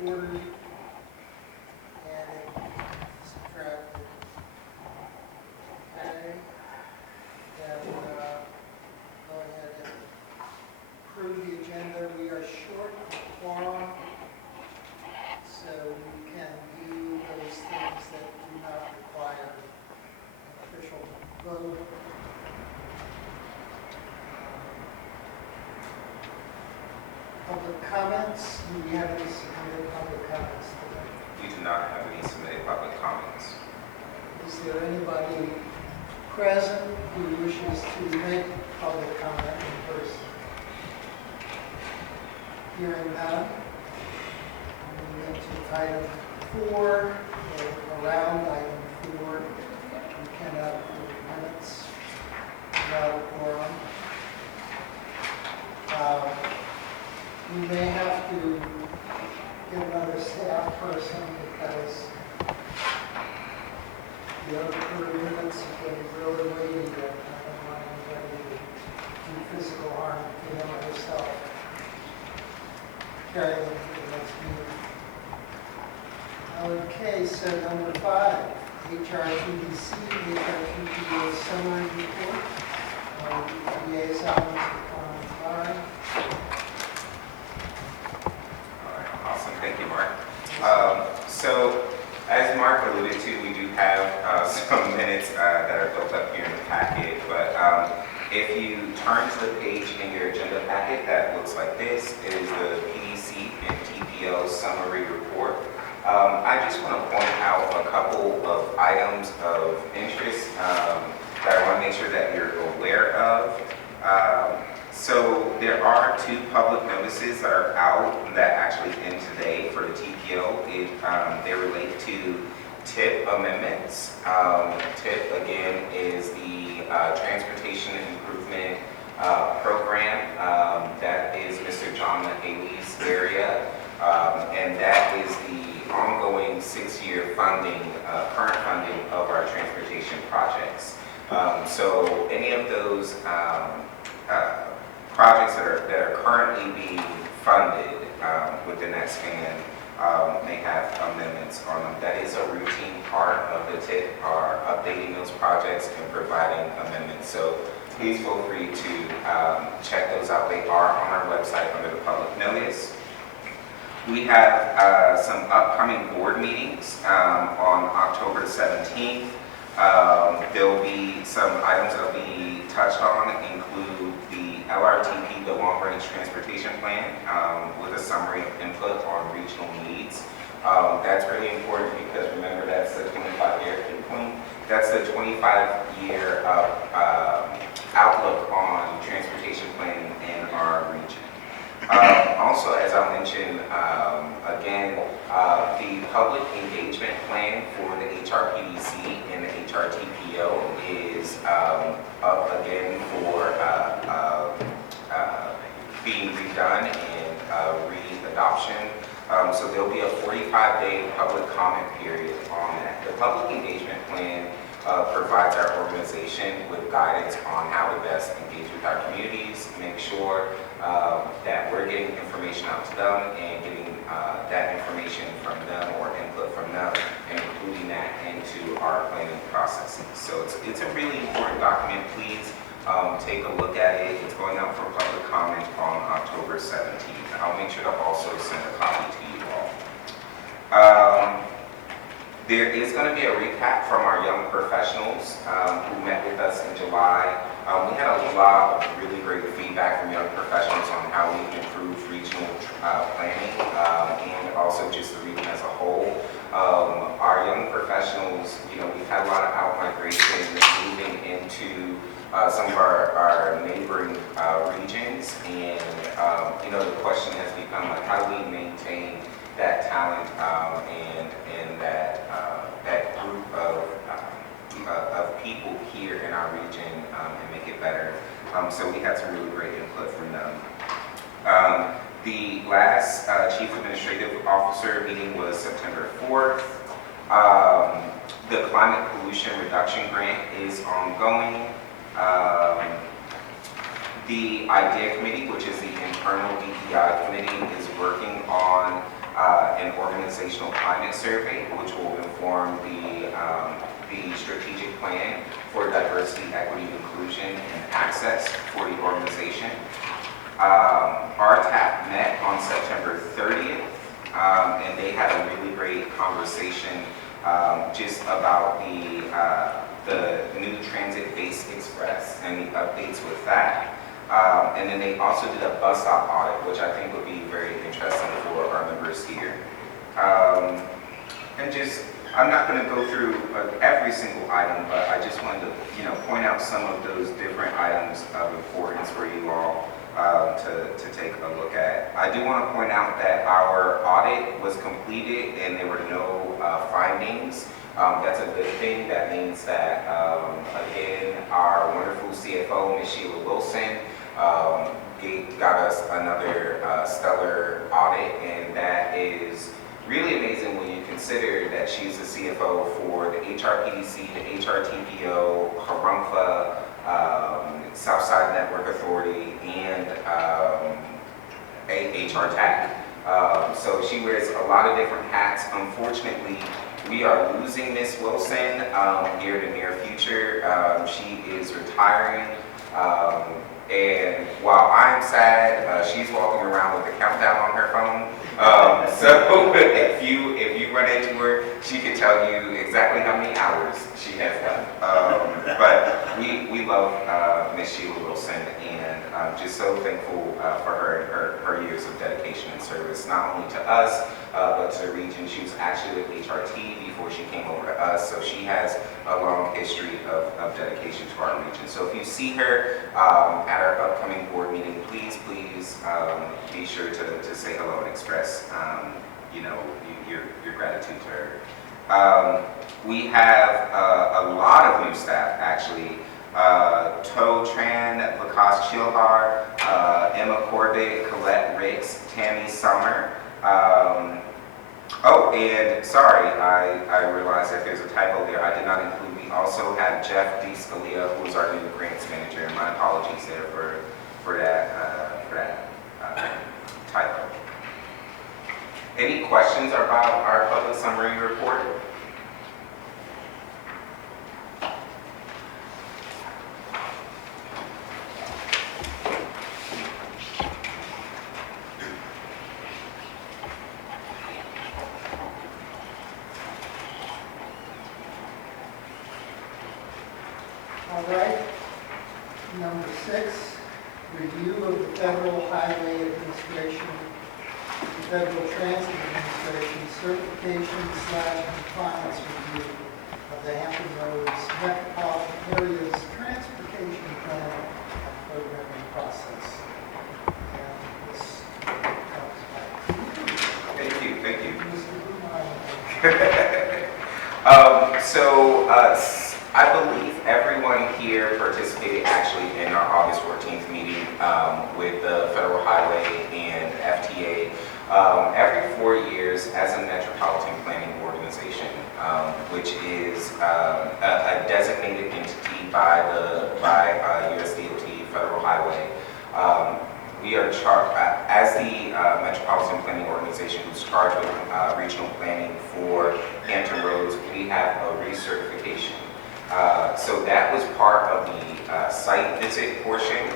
quarters, added, subtracted. Okay. Then go ahead and approve the agenda. We are short of quorum, so we can do those things that do not require an official vote. Public comments. Do we have any submitted public comments today? We do not have any submitted public comments. Is there anybody present who wishes to make public comment in person? Hearing none. Moving into item 4, or around item 4. We cannot approve minutes without a quorum. We may have to get another staff person because the other minutes are getting really weighty that I don't want anybody to do physical harm to him or herself. Carry them to the next meeting. Okay, so number 5, HRPDC, HRTPO summary report. Liaisons with Common. Awesome, thank you, Mark. So, as Mark alluded to, we do have some minutes that are built up here in the packet, but if you turn to the page in your agenda packet that looks like this, it is the PDC and TPO summary report. I just want to point out a couple of items of interest that I want to make sure that you're aware of. So there are 2 public notices that are out that actually end today for the TPO. They relate to TIP amendments. TIP, again, is the Transportation Improvement Program. That is Mr. John Haley's area. And that is the ongoing 6-year funding, current funding of our transportation projects. So any of those projects that are currently being funded with the next span may have amendments on them. That is a routine part of the TIP, are updating those projects and providing amendments. So please feel free to check those out. They are on our website under the public notice. We have some upcoming board meetings on October 17th. There will be some items that will be touched on, include the LRTP, the Long Range Transportation Plan, with a summary of input on regional needs. That's really important because remember that's the 25-year point. That's the 25-year outlook on transportation planning in our region. Also, as I mentioned, again, the public engagement plan for the HRPDC and the HRTPO is up again for being redone and re-adoption. So there will be a 45-day public comment period on that. The public engagement plan provides our organization with guidance on how to best engage with our communities, make sure that we're getting information out to them and getting that information from them or input from them and including that into our planning processes. So it's a really important document. Please take a look at it. It's going out for public comment on October 17th. I'll make sure to also send a copy to you all. There is going to be a recap from our young professionals who met with us in July. We had a lot of really great feedback from young professionals on how we can improve regional planning and also just the region as a whole. Our young professionals, we've had a lot of out-migration moving into some of our neighboring regions, and the question has become like, how do we maintain that talent and that group of people here in our region and make it better. So we had some really great input from them. The last Chief Administrative Officer meeting was September 4th. The Climate Pollution Reduction Grant is ongoing. The IDEA Committee, which is the internal DEI committee, is working on an organizational climate survey, which will inform the strategic plan for diversity, equity, inclusion, and access for the organization. RTAP met on September 30th, and they had a really great conversation just about the new transit-based express and the updates with that. And then they also did a bus stop audit, which I think would be very interesting for our members here. And just, I'm not going to go through every single item, but I just wanted to, point out some of those different items of importance for you all to take a look at. I do want to point out that our audit was completed and there were no findings. That's a good thing. That means that, again, our wonderful CFO, Ms. Sheila Wilson, got us another stellar audit, and that is really amazing when you consider that she's the CFO for the HRPDC, the HRTPO, Harumfa, Southside Network Authority, and HRTAC. So she wears a lot of different hats. Unfortunately, we are losing Miss Wilson here in the near future. She is retiring. And while I'm sad, she's walking around with a countdown on her phone. So if you run into her, she can tell you exactly how many hours she has done. But we love Miss Sheila Wilson, and I'm just so thankful for her years of dedication and service, not only to us, but to the region. She was actually with HRT before she came over to us, so she has a long history of dedication to our region. So if you see her at our upcoming board meeting, please be sure to say hello and express your gratitude to her. We have a lot of new staff, actually. To Tran, Vikas Chilhar, Emma Corbett, Colette Ricks, Tammy Summer. Oh, and sorry, I realized that there's a typo there. I did not include, we also have Jeff D. Scalia, who is our new grants manager, and my apologies there for that typo. Any questions about our public summary report? All right. Number 6, review of the Federal Highway Administration, the Federal Transit Administration certification/compliance review of the Hampton Roads Metropolitan Areas Transportation Plan and Programming Process. And this comes back. Thank you. Mr. Blumenauer. I believe everyone here participated actually in our August 14th meeting with the Federal Highway and FTA. Every 4 years, as a metropolitan planning organization, which is a designated entity by US DOT, Federal Highway, we are charged, as the Metropolitan Planning Organization who's charged with regional planning for Hampton Roads, we have a recertification. So that was part of the site visit portion.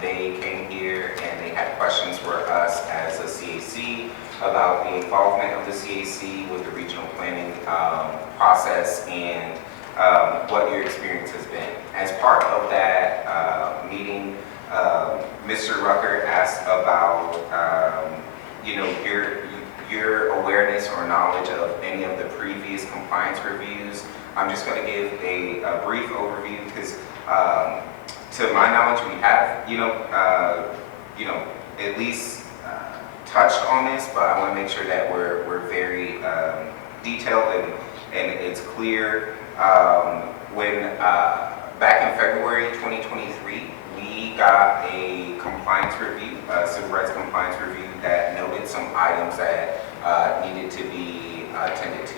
They came here and they had questions for us as a CAC about the involvement of the CAC with the regional planning process and what your experience has been. As part of that meeting, Mr. Rucker asked about your awareness or knowledge of any of the previous compliance reviews. I'm just going to give a brief overview because, to my knowledge, we have at least touched on this, but I want to make sure that we're very detailed and it's clear. When back in February 2023, we got a compliance review, civil rights compliance review that noted some items that needed to be attended to.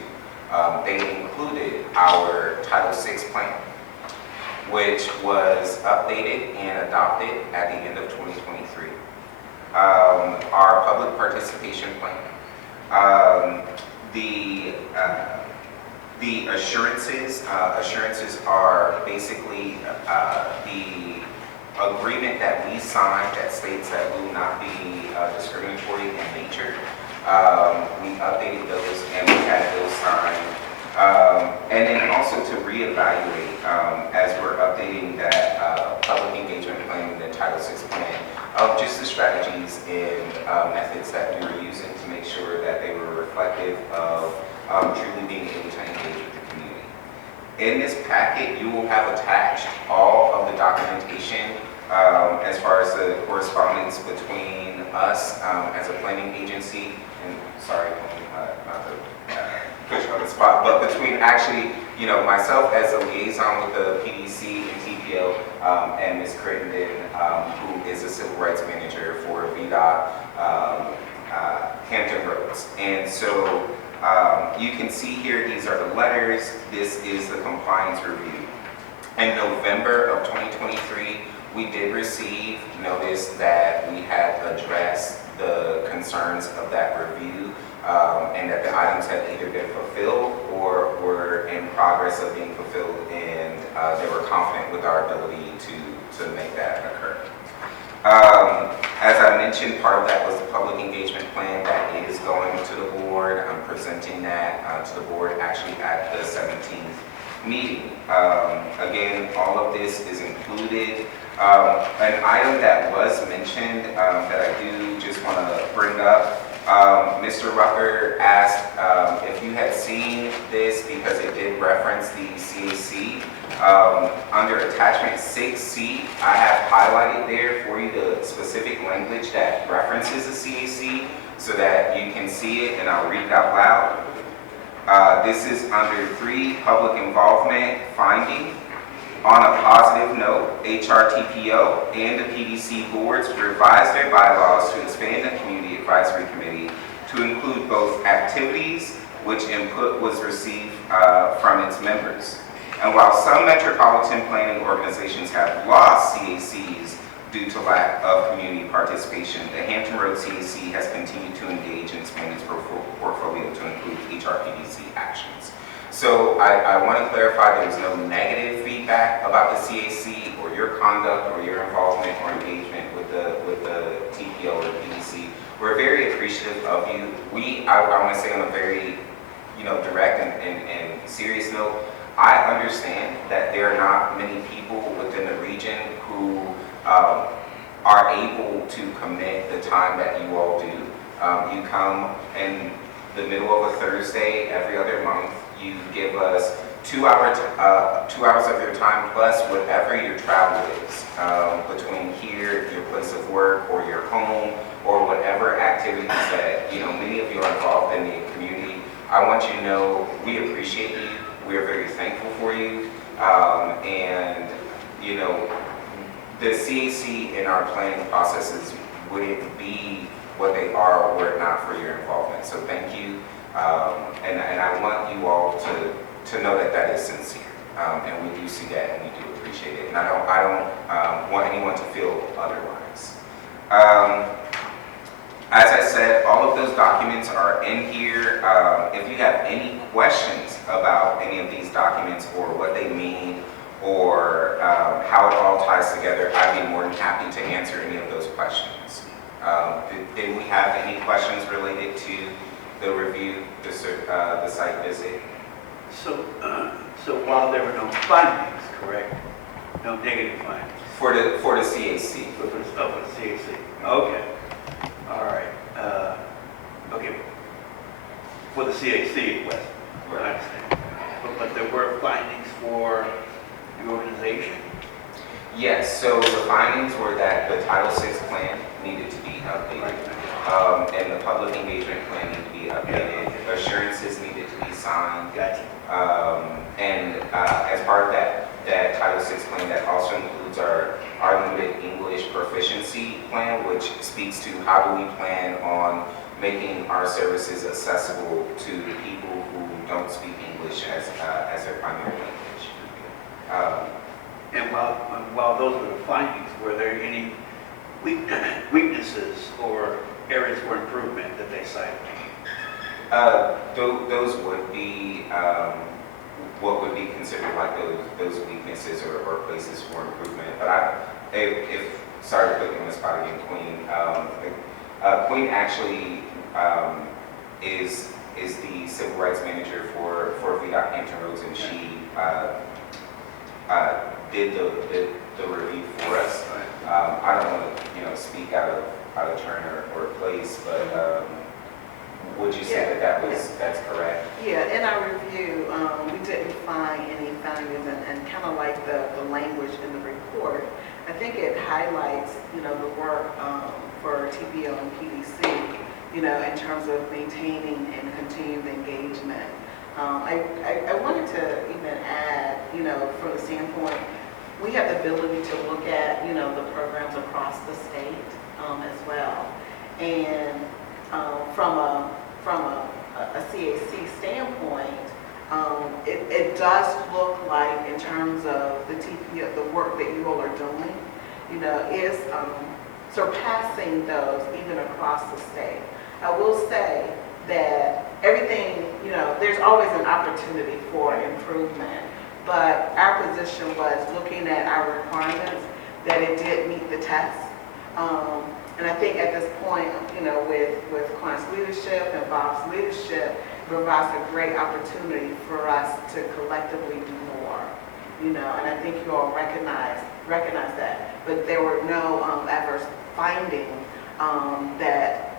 They included our Title VI plan, which was updated and adopted at the end of 2023. Our public participation plan, The assurances are basically the agreement that we signed that states that we will not be discriminatory in nature. We updated those and we had those signed. And then also to reevaluate as we're updating that public engagement plan, the Title VI plan, just the strategies and methods that we were using to make sure that they were reflective of truly being able to engage with the community. In this packet, you will have attached all of the documentation as far as the correspondence between us as a planning agency, and sorry, not to push on the spot, but between actually, myself as a liaison with the PDC and TPO, and Ms. Crittenden, who is a civil rights manager for VDOT Hampton Roads. And so you can see here, these are the letters. This is the compliance review. In November of 2023, we did receive notice that we had addressed the concerns of that review and that the items had either been fulfilled or were in progress of being fulfilled, and they were confident with our ability to make that occur. As I mentioned, part of that was the public engagement plan that is going to the board. I'm presenting that to the board actually at the 17th meeting. Again, all of this is included. An item that was mentioned that I do just want to bring up, Mr. Rucker asked if you had seen this because it did reference the CAC. Under attachment 6C, I have highlighted there for you the specific language that references the CAC so that you can see it, and I'll read it out loud. This is under 3, public involvement finding. On a positive note, HRTPO and the PDC boards revised their bylaws to expand the Community Advisory Committee to include both activities which input was received from its members. And while some metropolitan planning organizations have lost CACs due to lack of community participation, the Hampton Road CAC has continued to engage and expand its portfolio to include HRPDC actions. So I want to clarify there was no negative feedback about the CAC or your conduct or your involvement or engagement with the TPO or the PDC. We're very appreciative of you. I want to say on a very direct and serious note, I understand that there are not many people within the region who are able to commit the time that you all do. You come in the middle of a Thursday every other month. You give us 2 hours of your time plus whatever your travel is between here, your place of work, or your home, or whatever activities that many of you are involved in the community. I want you to know we appreciate you. We are very thankful for you, and the CAC in our planning processes wouldn't be what they are were it not for your involvement. So thank you. And I want you all to know that that is sincere, and we do see that, and we do appreciate it. And I don't want anyone to feel otherwise. As I said, all of those documents are in here. If you have any questions about any of these documents or what they mean or how it all ties together, I'd be more than happy to answer any of those questions. Did we have any questions related to the review, the site visit? So while there were no findings, correct? No negative findings? For the CAC. For the CAC. Okay. All right. Okay. For the CAC, it was. Right. I understand. But there were findings for the organization? Yes, so the findings were that the Title VI plan needed to be updated. And the public engagement plan needed to be updated. Yeah. Assurances needed to be signed. Gotcha. And as part of that Title VI plan, that also includes our limited English proficiency plan, which speaks to how do we plan on making our services accessible to people who don't speak English as their primary language. And while those were the findings, were there any weaknesses or areas for improvement that they cited? Those would be, what would be considered like those weaknesses or places for improvement. But sorry to put you on the spot again, Queen. Queen actually is the civil rights manager for VDOT Hampton Roads, and she did the review for us. I don't want to speak out of turn or place, but would you say that's correct? Yeah, in our review, we didn't find any findings, and kind of like the language in the report, I think it highlights, the work for TPO and PDC, in terms of maintaining and continuing engagement. I wanted to even add, from the standpoint, we have the ability to look at, the programs across the state as well. And from a CAC standpoint, it does look like, in terms of the TPO, the work that you all are doing, is surpassing those even across the state. I will say that everything, there's always an opportunity for improvement, but our position was looking at our requirements, that it did meet the test. And I think at this point, with Clint's leadership and Bob's leadership, it provides a great opportunity for us to collectively do more, and I think you all recognize that. But there were no adverse findings that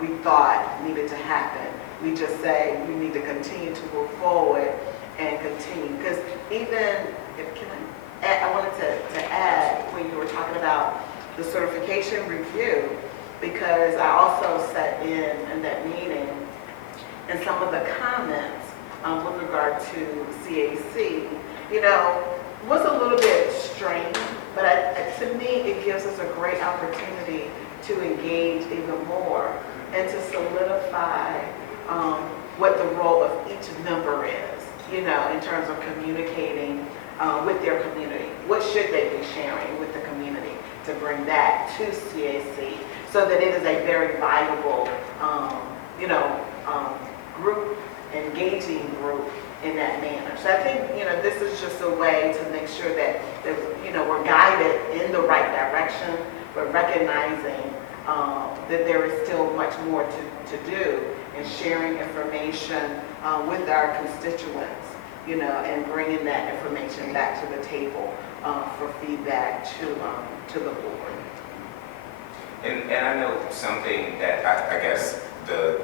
we thought needed to happen. We just say we need to continue to move forward and continue. Because even, I wanted to add, when you were talking about the certification review, because I also sat in that meeting, and some of the comments with regard to CAC, was a little bit strange, but to me, it gives us a great opportunity to engage even more and to solidify what the role of each member is, in terms of communicating with their community. What should they be sharing with the community to bring that to CAC, so that it is a very viable, group, engaging group in that manner. So I think, this is just a way to make sure that we're guided in the right direction, but recognizing that there is still much more to do in sharing information with our constituents, and bringing that information back to the table for feedback to the board. And I know something that I guess the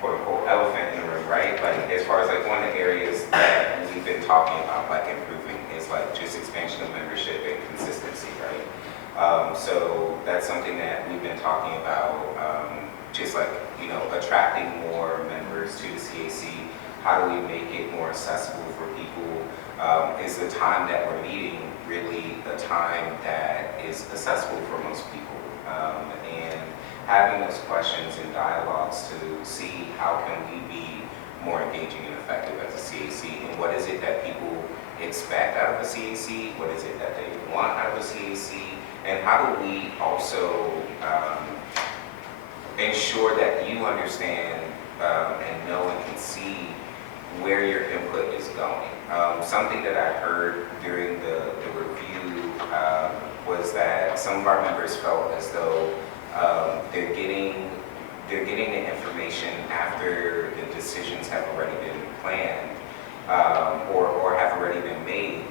quote unquote elephant in the room, right? As far as one of the areas that we've been talking about improving is just expansion of membership and consistency, right? So that's something that we've been talking about, just attracting more members to the CAC. How do we make it more accessible for people? Is the time that we're meeting really the time that is accessible for most people? And having those questions and dialogues to see how can we be more engaging and effective as a CAC, and what is it that people expect out of a CAC, what is it that they want out of a CAC, and how do we also ensure that you understand and know and can see where your input is going. Something that I heard during the review was that some of our members felt as though they're getting the information after the decisions have already been planned or have already been made.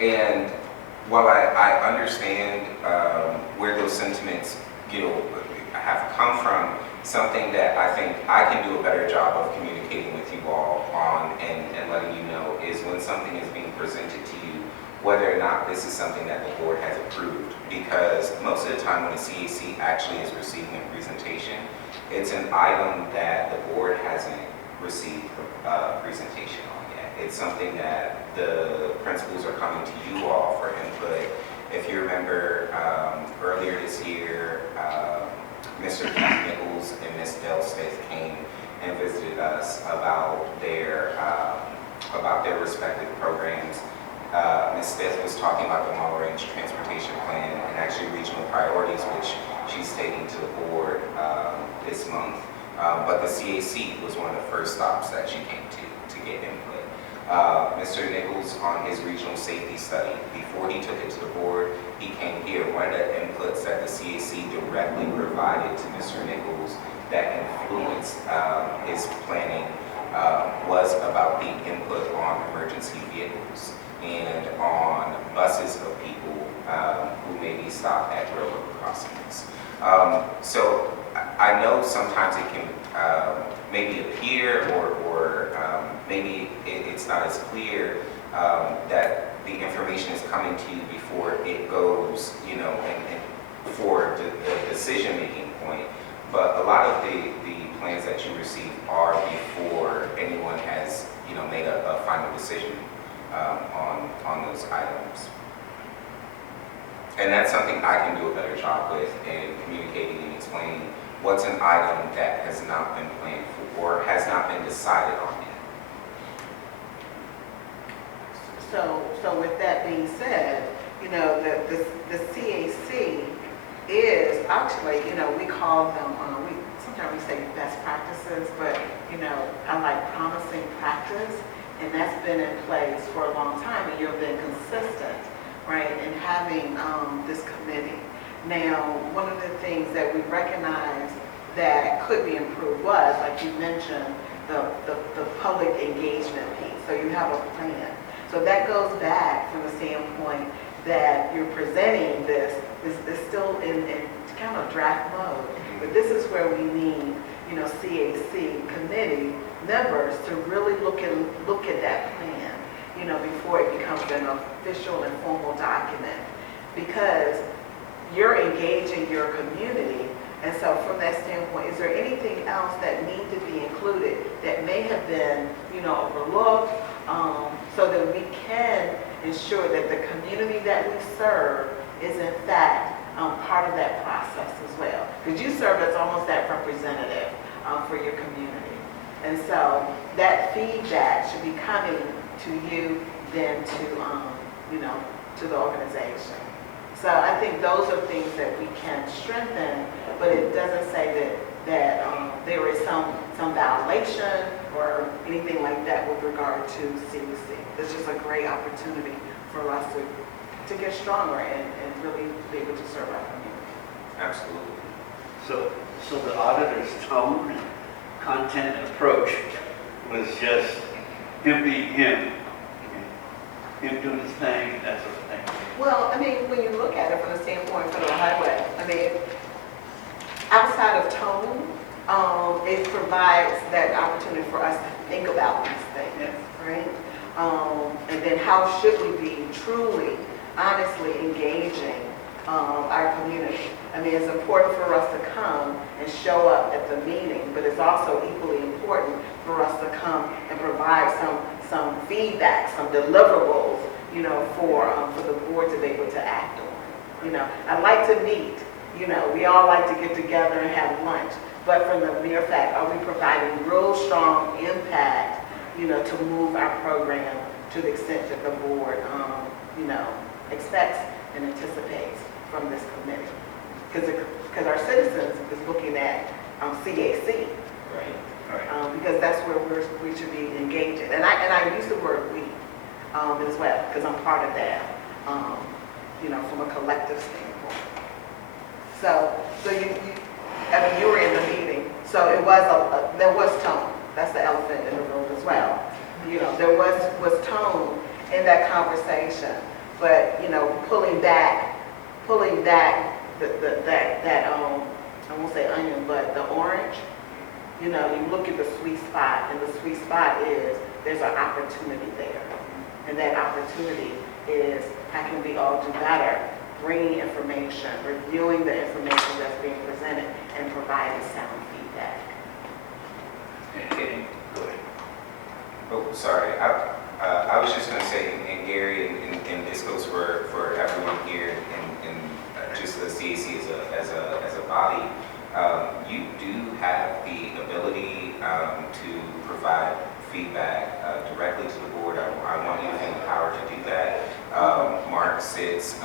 And while I understand where those sentiments have come from, something that I think I can do a better job of communicating with you all on and letting you know is when something is being presented to you, whether or not this is something that the board has approved. Because most of the time when a CAC actually is receiving a presentation, it's an item that the board hasn't received a presentation on yet. It's something that the principals are coming to you all for input. If you remember earlier this year, Mr. Keith Nichols and Ms. Del Smith came and visited us about their respective programs. Ms. Smith was talking about the long-range transportation plan and actually regional priorities, which she's taking to the board this month. But the CAC was one of the first stops that she came to get input. Mr. Nichols, on his regional safety study, before he took it to the board, he came here. One of the inputs that the CAC directly provided to Mr. Nichols that influenced his planning was about the input on emergency vehicles and on buses of people who may be stopped at railroad crossings. So I know sometimes it can maybe appear or maybe it's not as clear that the information is coming to you before it goes, and for the decision-making point. But a lot of the plans that you receive are before anyone has, made a final decision on those items. And that's something I can do a better job with in communicating and explaining what's an item that has not been planned for or has not been decided on yet. So with that being said, the CAC is actually, we call them, sometimes we say best practices, but, I like promising practice, and that's been in place for a long time, and you've been consistent, right, in having this committee. Now, one of the things that we recognize that could be improved was, like you mentioned, the public engagement piece. So you have a plan. So that goes back from the standpoint that you're presenting this is still in kind of draft mode. But this is where we need, CAC committee members to really look at that plan, before it becomes an official and formal document. Because you're engaging your community, and so from that standpoint, is there anything else that needs to be included that may have been, overlooked, so that we can ensure that the community that we serve is in fact part of that process as well? Because you serve as almost that representative for your community. And so that feedback should be coming to you then to the organization. So I think those are things that we can strengthen, but it doesn't say that there is some violation or anything like that with regard to CAC. It's just a great opportunity for us to get stronger and really be able to serve our community. Absolutely. So the auditor's tone, and content, and approach was just him being him doing his thing, that sort of thing. Well, when you look at it from the standpoint for the highway, outside of tone, it provides that opportunity for us to think about these things, right? And then how should we be truly, honestly engaging our community? It's important for us to come and show up at the meeting, but it's also equally important for us to come and provide some feedback, some deliverables, for the board to be able to act on. I like to meet, we all like to get together and have lunch, but from the mere fact, are we providing real strong impact, to move our program to the extent that the board, expects and anticipates from this committee? Because our citizens is looking at CAC, right? Because that's where we should be engaging. And I use the word we as well, because I'm part of that, from a collective standpoint. So you were in the meeting, so it was there was tone. That's the elephant in the room as well. There was tone in that conversation, but pulling back that I won't say onion, but the orange. You look at the sweet spot, and the sweet spot is there's an opportunity there, and that opportunity is how can we all do better, bringing information, reviewing the information that's being presented, and providing sound feedback. Go ahead. Oh, sorry. I was just going to say, and Gary, and this goes for everyone here, and just the CAC as a body, you do have the ability to provide feedback directly to the board. I want you to have the power to do that. Mark sits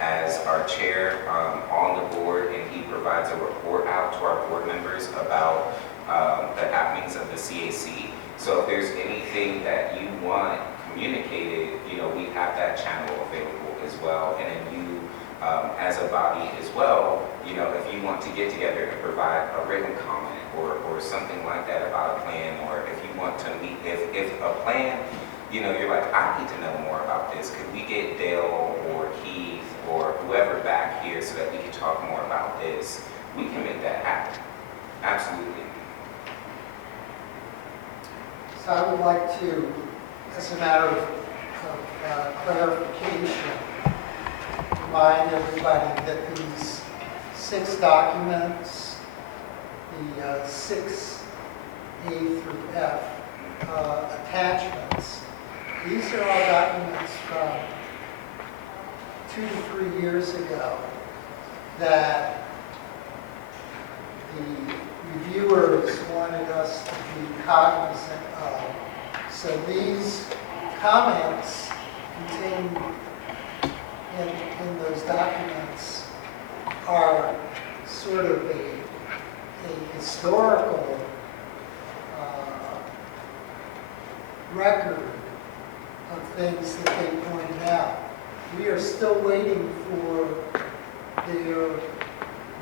as our chair on the board, and he provides a report out to our board members about the happenings of the CAC. So if there's anything that you want communicated, we have that channel available as well. And then you, as a body as well, if you want to get together and provide a written comment or something like that about a plan, or if you want to meet, if a plan, you're like, I need to know more about this. Could we get Dale or Keith or whoever back here so that we can talk more about this? We can make that happen. Absolutely. So I would like to, as a matter of clarification, remind everybody that these 6 documents, the 6A through F attachments, these are all documents from 2 to 3 years ago that the reviewers wanted us to be cognizant of. So these comments contained in those documents are sort of a historical record of things that they pointed out. We are still waiting for their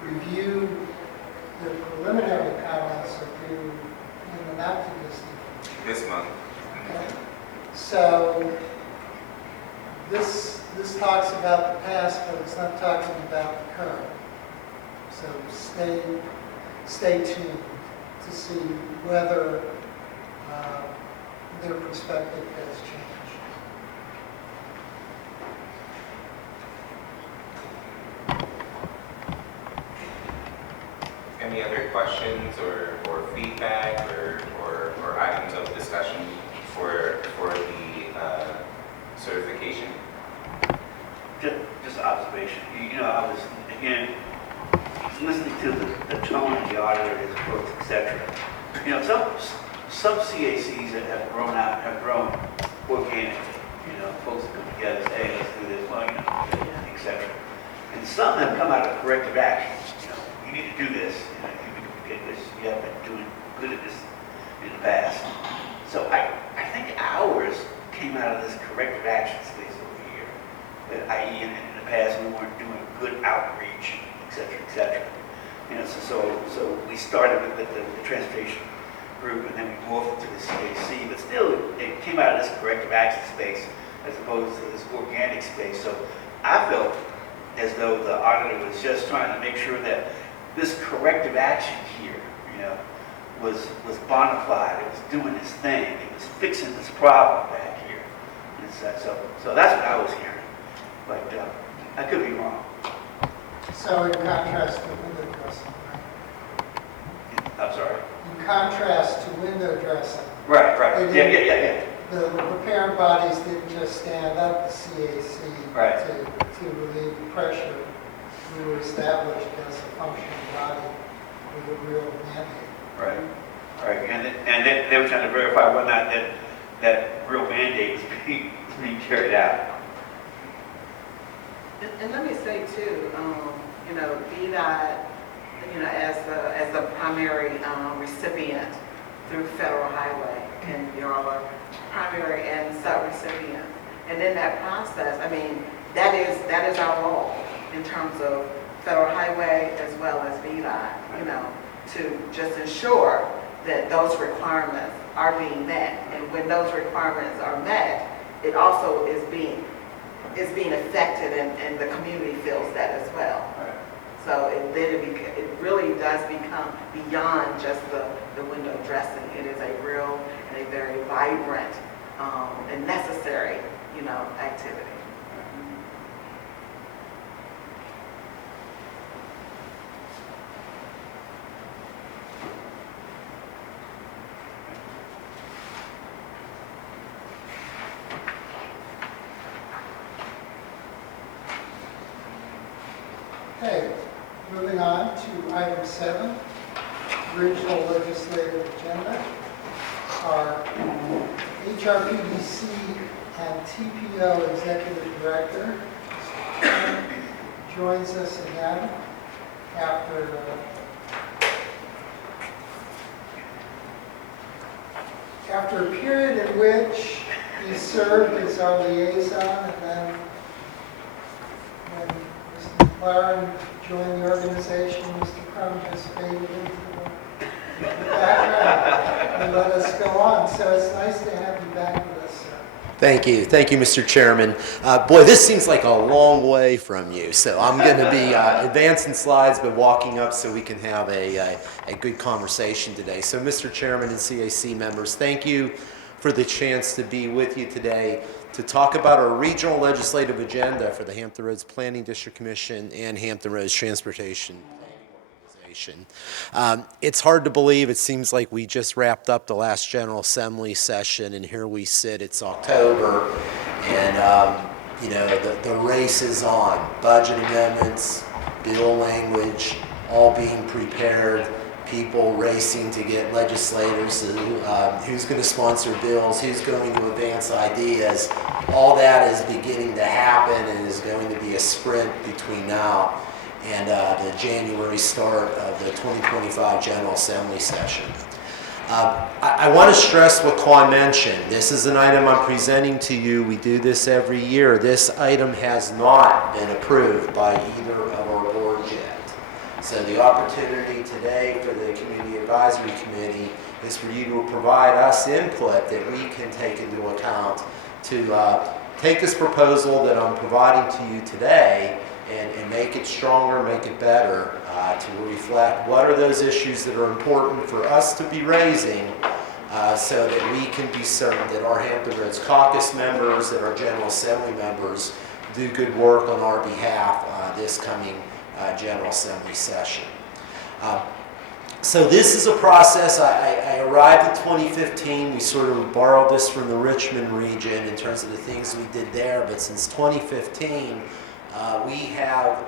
review. The preliminary comments are due in the not too distant future. This month. Okay. So this talks about the past, but it's not talking about the current. So stay tuned to see whether their perspective has changed. Any other questions or feedback or items of discussion for the certification? Just observation. I was, again, listening to the tone of the auditor, his approach, etc. Some CACs that have grown organically. Folks that come together and say, hey, let's do this, etc. And some have come out of corrective action. You need to do this. You have been doing good at this in the past. So I think ours came out of this corrective action space over here. That i.e. in the past we weren't doing good outreach, etc., etc. So we started with the transportation group, and then we morphed to the CAC, but still it came out of this corrective action space as opposed to this organic space. So I felt as though the auditor was just trying to make sure that this corrective action here, was bona fide. It was doing its thing. It was fixing this problem back here. And so that's what I was hearing. But I could be wrong. So in contrast to window dressing, right? I'm sorry. In contrast to window dressing, Right. Yeah. the parent bodies didn't just stand up the CAC Right. to relieve the pressure. We were established as a functioning body with a real mandate. Right. And they were trying to verify whether or not that real mandate was being carried out. And let me say too, VDOT, as the primary recipient through Federal Highway, and you're all a primary and sub-recipient. And in that process, that is our role in terms of Federal Highway as well as VDOT, to just ensure that those requirements are being met. And when those requirements are met, it also is being affected, and the community feels that as well. Right. So it really does become beyond just the window dressing. It is a real and a very vibrant and necessary, activity. Okay, moving on to item 7, original legislative agenda. Our HRPDC and TPO Executive Director joins us again after after a period in which he served as our liaison, and then when Mr. McLaren joined the organization, Mr. Crum just faded into the background and let us go on. So it's nice to have you back with us, sir. Thank you, Mr. Chairman. Boy, this seems like a long way from you, so I'm going to be advancing slides but walking up so we can have a good conversation today. So, Mr. Chairman and CAC members, thank you for the chance to be with you today to talk about our regional legislative agenda for the Hampton Roads Planning District Commission and Hampton Roads Transportation Organization. It's hard to believe. It seems like we just wrapped up the last General Assembly session, and here we sit. It's October, and you know, the race is on. Budget amendments, bill language, all being prepared. People racing to get legislators, who's going to sponsor bills, who's going to advance ideas. All that is beginning to happen and is going to be a sprint between now and the January start of the 2025 General Assembly session. I want to stress what Quan mentioned. This is an item I'm presenting to you. We do this every year. This item has not been approved by either of our boards yet. So the opportunity today for the Community Advisory Committee is for you to provide us input that we can take into account to take this proposal that I'm providing to you today and make it stronger, make it better, to reflect what are those issues that are important for us to be raising so that we can be certain that our Hampton Roads Caucus members and our General Assembly members do good work on our behalf this coming General Assembly session. So this is a process. I arrived in 2015. We sort of borrowed this from the Richmond region in terms of the things we did there, but since 2015, we have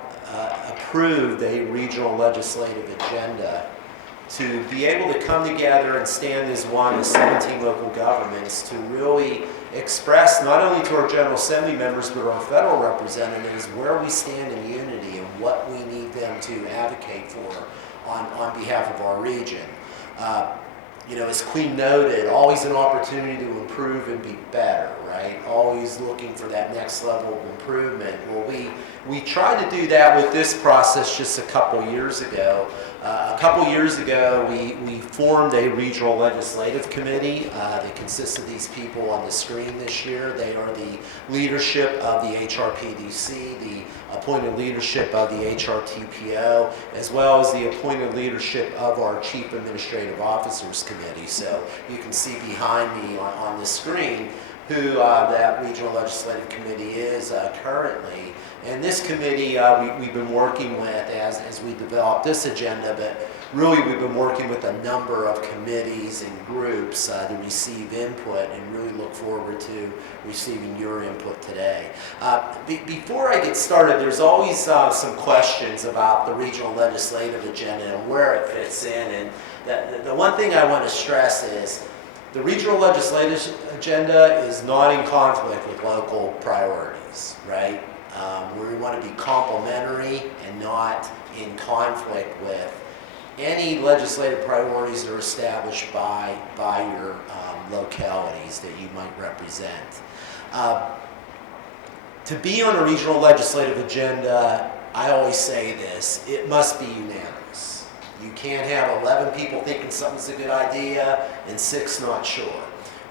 approved a regional legislative agenda to be able to come together and stand as one as 17 local governments to really express not only to our General Assembly members but our federal representatives where we stand in unity and what we need them to advocate for on behalf of our region. You know, as Queen noted, always an opportunity to improve and be better, right? Always looking for that next level of improvement. Well, we tried to do that with this process just a couple years ago. A couple years ago, we formed a regional legislative committee that consists of these people on the screen this year. They are the leadership of the HRPDC, the appointed leadership of the HRTPO, as well as the appointed leadership of our Chief Administrative Officers Committee. So you can see behind me on the screen who that regional legislative committee is currently. And this committee we've been working with as we develop this agenda, but really we've been working with a number of committees and groups to receive input and really look forward to receiving your input today. Before I get started, there's always some questions about the regional legislative agenda and where it fits in. And the one thing I want to stress is the regional legislative agenda is not in conflict with local priorities, right? We want to be complementary and not in conflict with any legislative priorities that are established by your localities that you might represent. To be on a regional legislative agenda, I always say this, it must be unanimous. You can't have 11 people thinking something's a good idea and 6 not sure.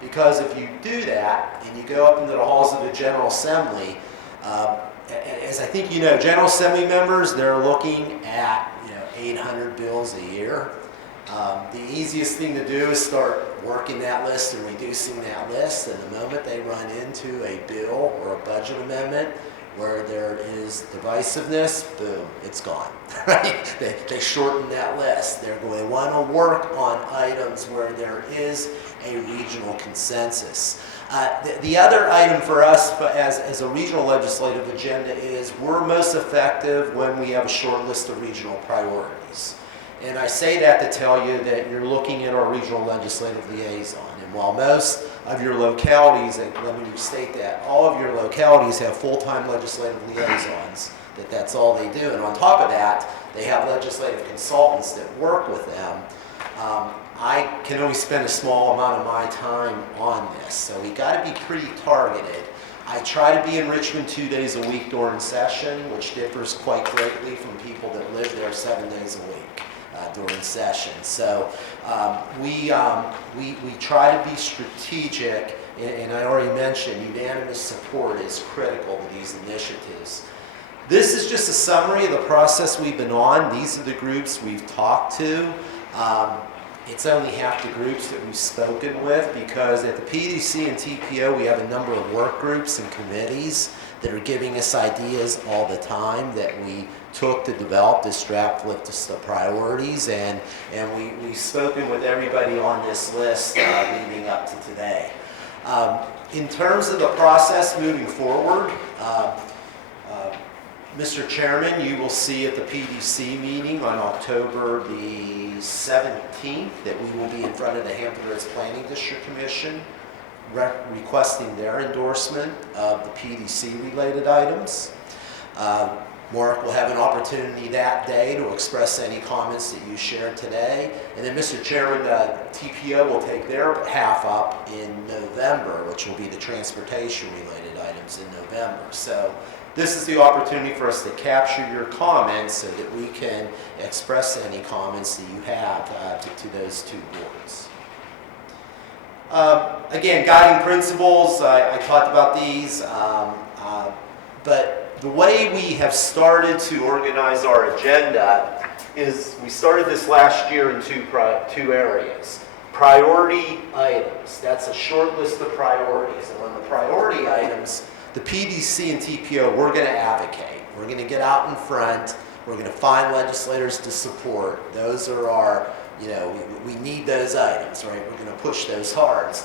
Because if you do that and you go up into the halls of the General Assembly, as I think you know, General Assembly members, they're looking at 800 bills a year. The easiest thing to do is start working that list and reducing that list, and the moment they run into a bill or a budget amendment where there is divisiveness, boom, it's gone. Right? They shorten that list. They're going to want to work on items where there is a regional consensus. The other item for us as a regional legislative agenda is we're most effective when we have a short list of regional priorities. And I say that to tell you that you're looking at our regional legislative liaison. And while most of your localities, and let me restate that, all of your localities have full-time legislative liaisons, that's all they do. And on top of that, they have legislative consultants that work with them. I can only spend a small amount of my time on this, so we got to be pretty targeted. I try to be in Richmond 2 days a week during session, which differs quite greatly from people that live there 7 days a week during session. So we try to be strategic, and I already mentioned unanimous support is critical to these initiatives. This is just a summary of the process we've been on. These are the groups we've talked to. It's only half the groups that we've spoken with, because at the PDC and TPO we have a number of work groups and committees that are giving us ideas all the time that we took to develop this draft list of priorities, and we've spoken with everybody on this list leading up to today. In terms of the process moving forward, Mr. Chairman, you will see at the PDC meeting on October the 17th that we will be in front of the Hampton Roads Planning District Commission requesting their endorsement of the PDC-related items. Mark will have an opportunity that day to express any comments that you shared today. And then Mr. Chairman, TPO will take their half up in November, which will be the transportation-related items in November. So this is the opportunity for us to capture your comments so that we can express any comments that you have to those two boards. Again, guiding principles, I talked about these, but the way we have started to organize our agenda is we started this last year in two areas. Priority items, that's a short list of priorities, and on the priority items, the PDC and TPO, we're going to advocate. We're going to get out in front. We're going to find legislators to support. Those are our, we need those items, right? We're going to push those hard.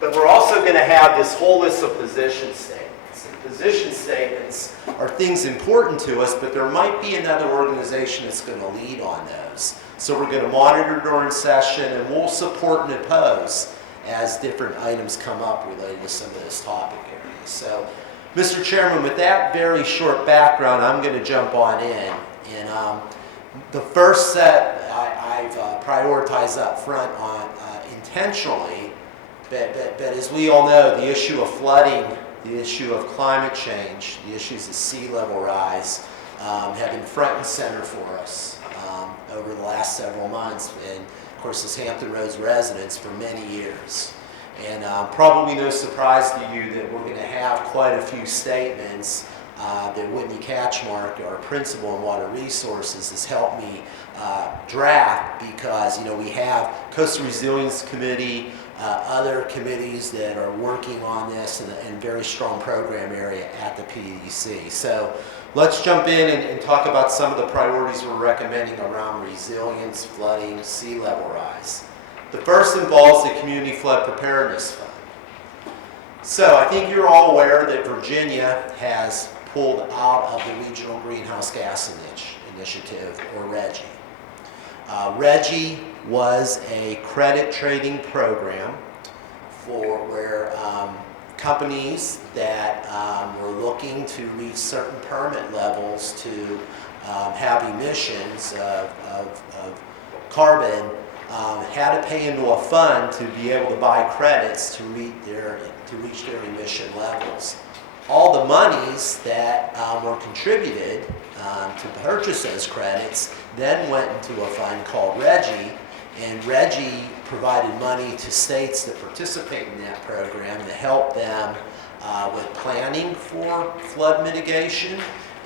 But we're also going to have this whole list of position statements. And position statements are things important to us, but there might be another organization that's going to lead on those. So we're going to monitor during session, and we'll support and oppose as different items come up related to some of those topic areas. So, Mr. Chairman, with that very short background, I'm going to jump on in. And the first set I've prioritized up front on intentionally, but as we all know, the issue of flooding, the issue of climate change, the issues of sea level rise have been front and center for us over the last several months, and of course as Hampton Roads residents for many years. And probably no surprise to you that we're going to have quite a few statements that Whitney Catchmark, our principal in water resources, has helped me draft, because we have Coastal Resilience Committee, other committees that are working on this, and very strong program area at the PDC. So let's jump in and talk about some of the priorities we're recommending around resilience, flooding, sea level rise. The first involves the Community Flood Preparedness Fund. So I think you're all aware that Virginia has pulled out of the Regional Greenhouse Gas Initiative, or RGGI. RGGI was a credit trading program for where companies that were looking to reach certain permit levels to have emissions of carbon had to pay into a fund to be able to buy credits to reach their emission levels. All the monies that were contributed to purchase those credits then went into a fund called RGGI, and RGGI provided money to states that participate in that program to help them with planning for flood mitigation,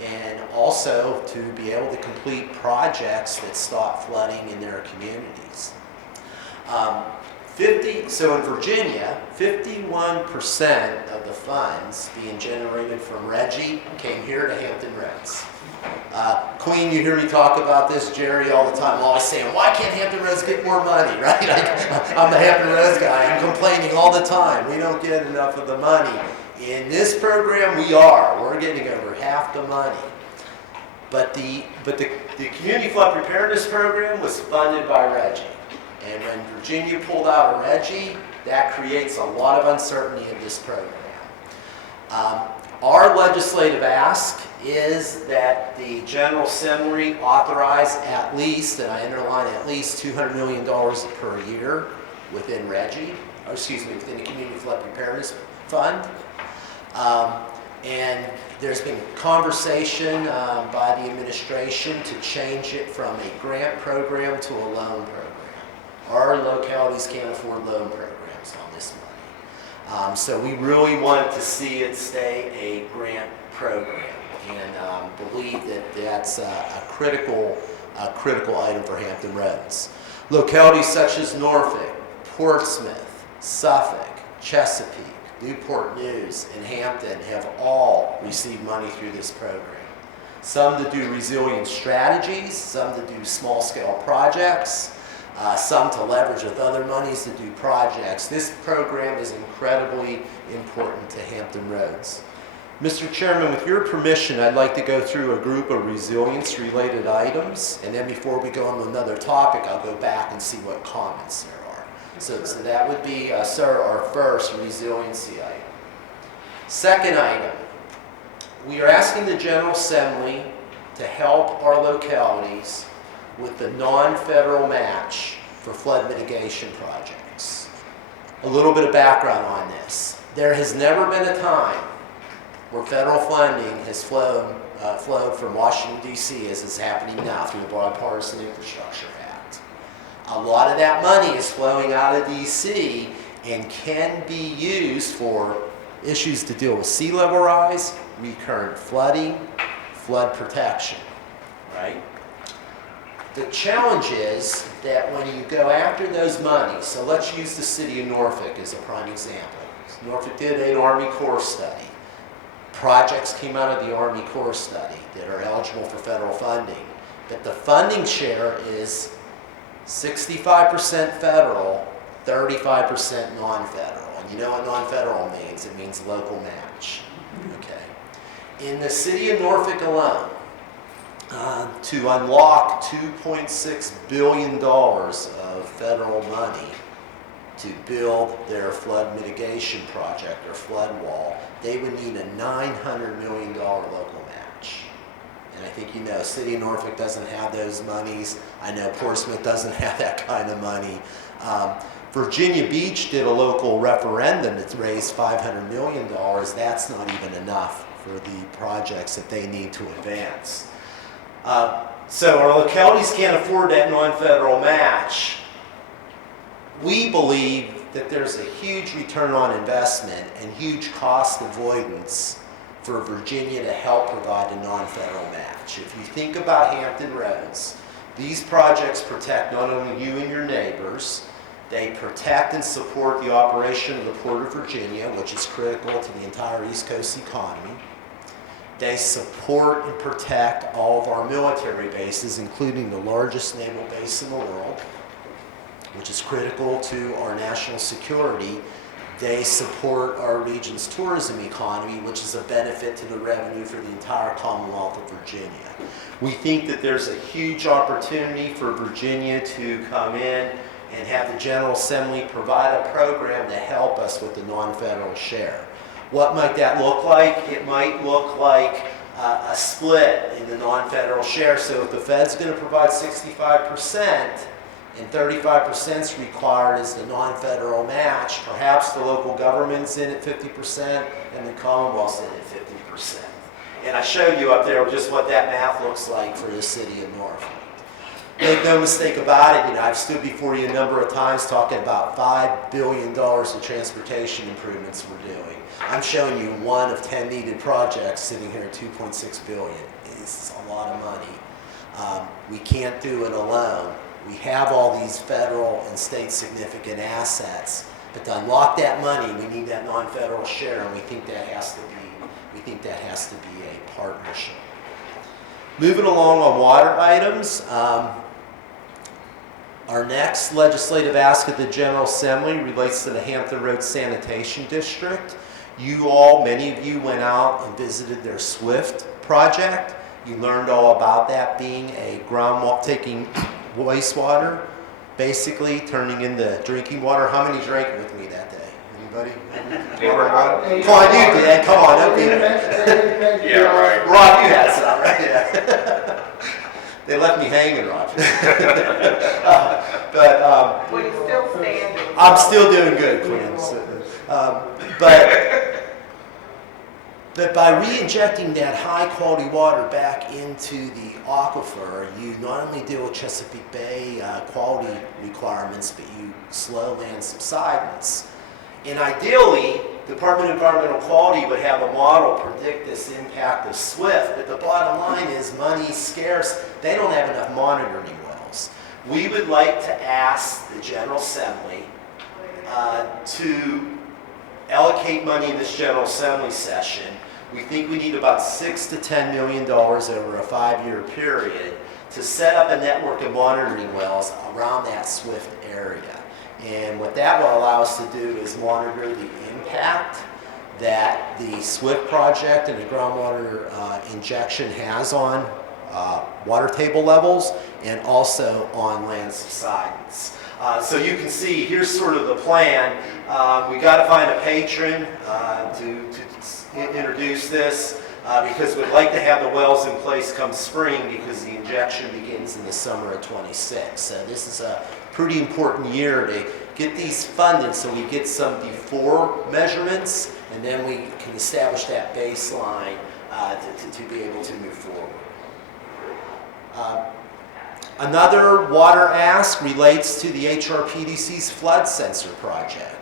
and also to be able to complete projects that stop flooding in their communities. So in Virginia, 51% of the funds being generated from RGGI came here to Hampton Roads. Queen, you hear me talk about this, Jerry, all the time, always saying, why can't Hampton Roads get more money, right? I'm the Hampton Roads guy. I'm complaining all the time. We don't get enough of the money. In this program, we are. We're getting over half the money. But the Community Flood Preparedness Program was funded by RGGI. And when Virginia pulled out of RGGI, that creates a lot of uncertainty in this program. Our legislative ask is that the General Assembly authorize at least, and I underline at least, $200 million per year within within the Community Flood Preparedness Fund. And there's been conversation by the administration to change it from a grant program to a loan program. Our localities can't afford loan programs on this money. So we really want to see it stay a grant program, and believe that that's a critical item for Hampton Roads. Localities such as Norfolk, Portsmouth, Suffolk, Chesapeake, Newport News, and Hampton have all received money through this program. Some to do resilient strategies, some to do small-scale projects, some to leverage with other monies to do projects. This program is incredibly important to Hampton Roads. Mr. Chairman, with your permission, I'd like to go through a group of resilience-related items, and then before we go on to another topic, I'll go back and see what comments there are. So that would be, sir, our first resiliency item. Second item, we are asking the General Assembly to help our localities with the non-federal match for flood mitigation projects. A little bit of background on this. There has never been a time where federal funding has flowed from Washington, D.C. as is happening now through the Bipartisan Infrastructure Act. A lot of that money is flowing out of D.C. and can be used for issues to deal with sea level rise, recurrent flooding, flood protection, right? The challenge is that when you go after those monies, so let's use the city of Norfolk as a prime example. Norfolk did an Army Corps study. Projects came out of the Army Corps study that are eligible for federal funding, but the funding share is 65% federal, 35% non-federal. And you know what non-federal means? It means local match. Okay. In the city of Norfolk alone, to unlock $2.6 billion of federal money to build their flood mitigation project or flood wall, they would need a $900 million local match. And I think you know, City of Norfolk doesn't have those monies. I know Portsmouth doesn't have that kind of money. Virginia Beach did a local referendum that raised $500 million. That's not even enough for the projects that they need to advance. So our localities can't afford that non-federal match. We believe that there's a huge return on investment and huge cost avoidance for Virginia to help provide a non-federal match. If you think about Hampton Roads, these projects protect not only you and your neighbors, they protect and support the operation of the Port of Virginia, which is critical to the entire East Coast economy. They support and protect all of our military bases, including the largest naval base in the world, which is critical to our national security. They support our region's tourism economy, which is a benefit to the revenue for the entire Commonwealth of Virginia. We think that there's a huge opportunity for Virginia to come in and have the General Assembly provide a program to help us with the non-federal share. What might that look like? It might look like a split in the non-federal share. So if the Fed's going to provide 65%, and 35% is required as the non-federal match, perhaps the local government's in at 50% and the Commonwealth's in at 50%. And I showed you up there just what that math looks like for the city of Norfolk. Make no mistake about it, I've stood before you a number of times talking about $5 billion of transportation improvements we're doing. I'm showing you one of 10 needed projects sitting here at $2.6 billion. It's a lot of money. We can't do it alone. We have all these federal and state significant assets, but to unlock that money, we need that non-federal share, and we think that has to be a partnership. Moving along on water items, our next legislative ask of the General Assembly relates to the Hampton Roads Sanitation District. Many of you went out and visited their SWIFT project. You learned all about that being a taking wastewater, basically turning into drinking water. How many drank with me that day? Anybody? They were out. Come on, you did. Come on, don't be Yeah, right. Rob, you had some, right? Yeah. They left me hanging, Rob. But Well, you're still standing. I'm still doing good, Quinn. But by re-injecting that high-quality water back into the aquifer, you not only deal with Chesapeake Bay quality requirements, but you slow land subsidence. And ideally, Department of Environmental Quality would have a model predict this impact of SWIFT, but the bottom line is money's scarce. They don't have enough monitoring wells. We would like to ask the General Assembly to allocate money in this General Assembly session. We think we need about $6 to $10 million over a 5-year period to set up a network of monitoring wells around that SWIFT area. And what that will allow us to do is monitor the impact that the SWIFT project and the groundwater injection has on water table levels and also on land subsidence. So you can see, here's sort of the plan. We got to find a patron to introduce this because we'd like to have the wells in place come spring because the injection begins in the summer of 26. So this is a pretty important year to get these funded so we get some before measurements and then we can establish that baseline to be able to move forward. Another water ask relates to the HRPDC's flood sensor project.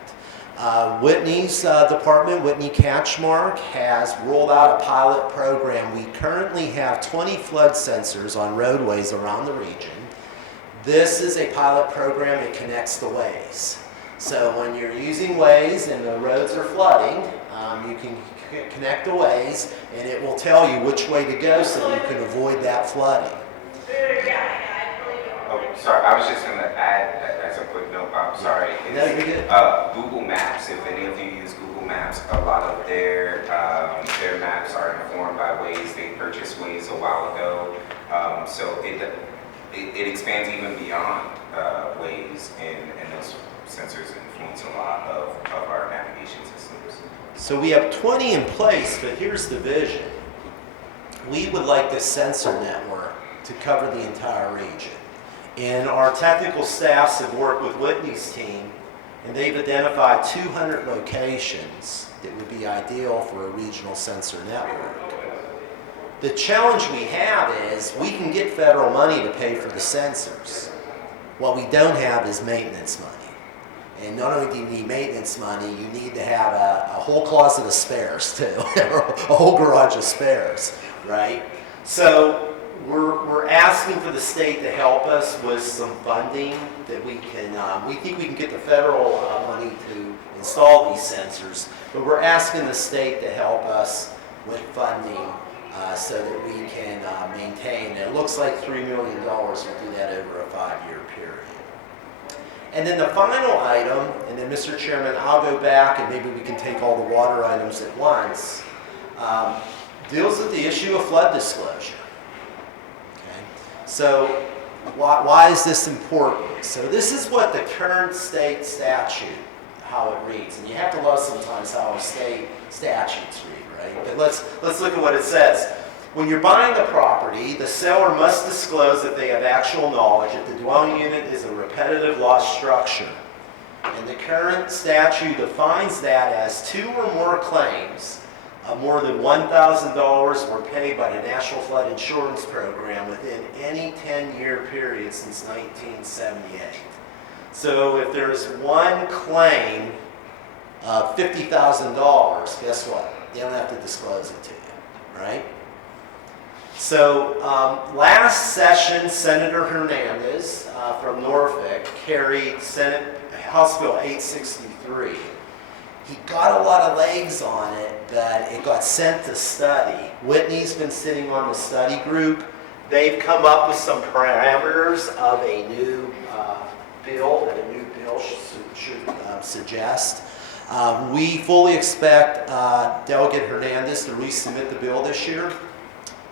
Whitney's department, Whitney Catchmark, has rolled out a pilot program. We currently have 20 flood sensors on roadways around the region. This is a pilot program that connects the ways. So when you're using ways and the roads are flooding, you can connect the ways and it will tell you which way to go so you can avoid that flooding. Oh, sorry, I was just going to add as a quick note, Bob, sorry. No, you're good. Google Maps, if any of you use Google Maps, a lot of their maps are informed by Waze. They purchased Waze a while ago. So it expands even beyond Waze, and those sensors influence a lot of our navigation systems. So we have 20 in place, but here's the vision. We would like this sensor network to cover the entire region. And our technical staffs have worked with Whitney's team, and they've identified 200 locations that would be ideal for a regional sensor network. The challenge we have is we can get federal money to pay for the sensors. What we don't have is maintenance money. And not only do you need maintenance money, you need to have a whole closet of spares too, or a whole garage of spares, right? So we're asking for the state to help us with some funding that we think we can get the federal money to install these sensors, but we're asking the state to help us with funding so that we can maintain, and it looks like $3 million will do that over a 5-year period. And then the final item, and then Mr. Chairman, I'll go back and maybe we can take all the water items at once, deals with the issue of flood disclosure. Okay. So why is this important? So this is what the current state statute, how it reads. And you have to love sometimes how state statutes read, right? But let's look at what it says. When you're buying a property, the seller must disclose that they have actual knowledge that the dwelling unit is a repetitive loss structure. And the current statute defines that as 2 or more claims of more than $1,000 were paid by the National Flood Insurance Program within any 10-year period since 1978. So if there's one claim of $50,000, guess what? They don't have to disclose it to you, right? So last session, Senator Hernandez from Norfolk carried Senate House Bill 863. He got a lot of legs on it, but it got sent to study. Whitney's been sitting on the study group. They've come up with some parameters of a new bill that a new bill should suggest. We fully expect Delegate Hernandez to resubmit the bill this year.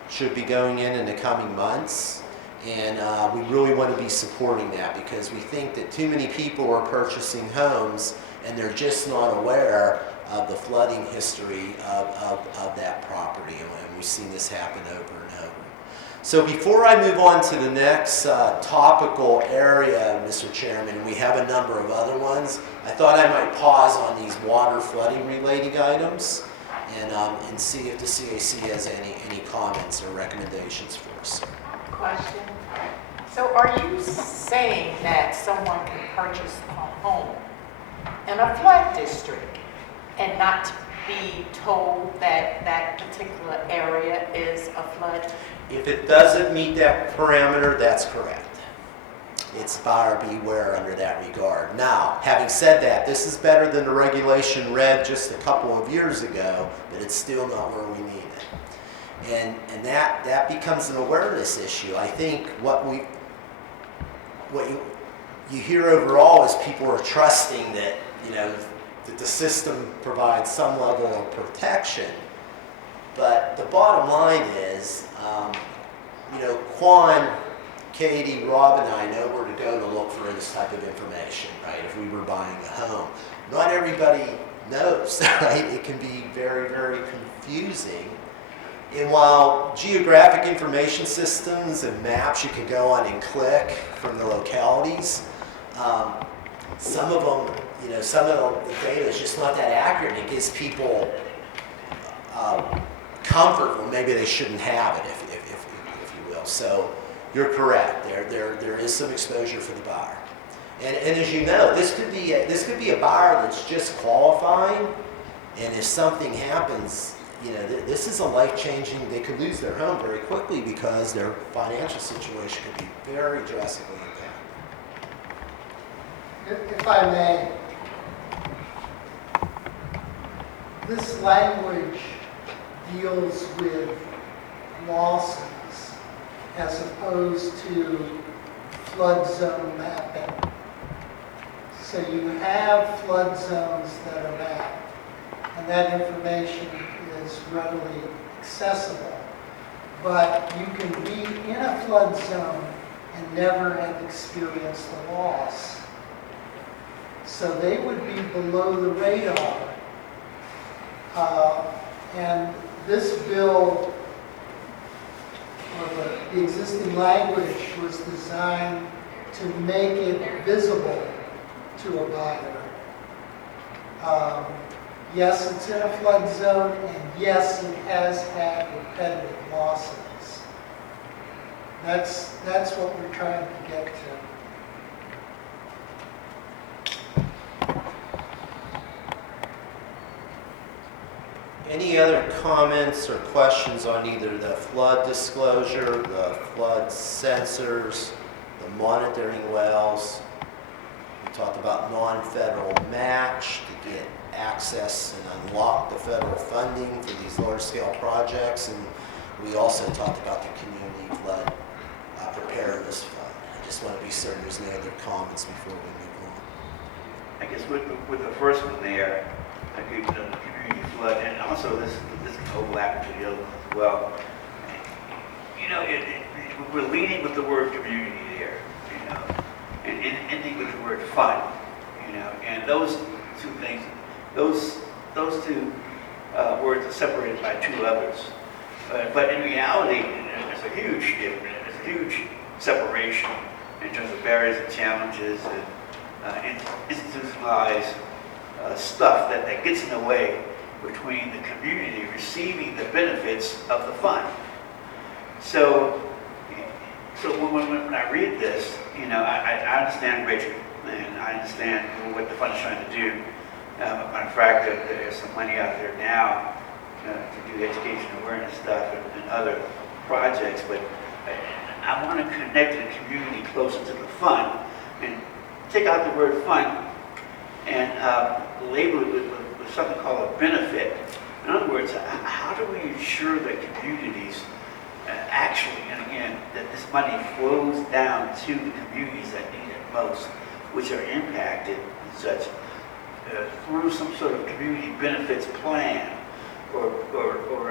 Should be going in the coming months, and we really want to be supporting that because we think that too many people are purchasing homes and they're just not aware of the flooding history of that property, and we've seen this happen over and over. So before I move on to the next topical area, Mr. Chairman, we have a number of other ones, I thought I might pause on these water flooding related items and see if the CAC has any comments or recommendations for us. Question. So are you saying that someone can purchase a home in a flood district and not be told that that particular area is a flood? If it doesn't meet that parameter, that's correct. It's buyer beware under that regard. Now, having said that, this is better than the regulation read just a couple of years ago, but it's still not where we need it. And that becomes an awareness issue. I think what you hear overall is people are trusting that, that the system provides some level of protection. But the bottom line is, Quan, Katie, Rob, and I know where to go to look for this type of information, right? If we were buying a home. Not everybody knows, right? It can be very, very confusing. And while geographic information systems and maps you can go on and click from the localities, some of them, some of the data is just not that accurate. It gives people comfort when maybe they shouldn't have it, if you will. So you're correct. There is some exposure for the buyer. And as you know, this could be a buyer that's just qualifying, and if something happens, this is a life-changing, they could lose their home very quickly because their financial situation could be very drastically impacted. If I may, this language deals with losses as opposed to flood zone mapping. So you have flood zones that are mapped, and that information is readily accessible. But you can be in a flood zone and never have experienced a loss. So they would be below the radar. And this bill, or the existing language, was designed to make it visible to a buyer. Yes, it's in a flood zone, and yes, it has had repetitive losses. That's what we're trying to get to. Any other comments or questions on either the flood disclosure, the flood sensors, the monitoring wells? We talked about non-federal match to get access and unlock the federal funding for these large-scale projects, and we also talked about the community flood preparedness fund. I just want to be certain there's no other comments before we move on. I guess with the first one there, I think the community flood, and also this can overlap into the other one as well. We're leading with the word community there, and ending with the word fun, and those two things, those two words are separated by two others. But in reality, there's a huge difference, there's a huge separation in terms of barriers and challenges and institutionalized stuff that gets in the way between the community receiving the benefits of the fund. So when I read this, I understand Richard, and I understand what the fund is trying to do. In fact, there's some money out there now to do education awareness stuff and other projects, but I want to connect the community closer to the fund and take out the word fund and label it with something called a benefit. In other words, how do we ensure that communities actually, and again, that this money flows down to the communities that need it most, which are impacted and such, through some sort of community benefits plan or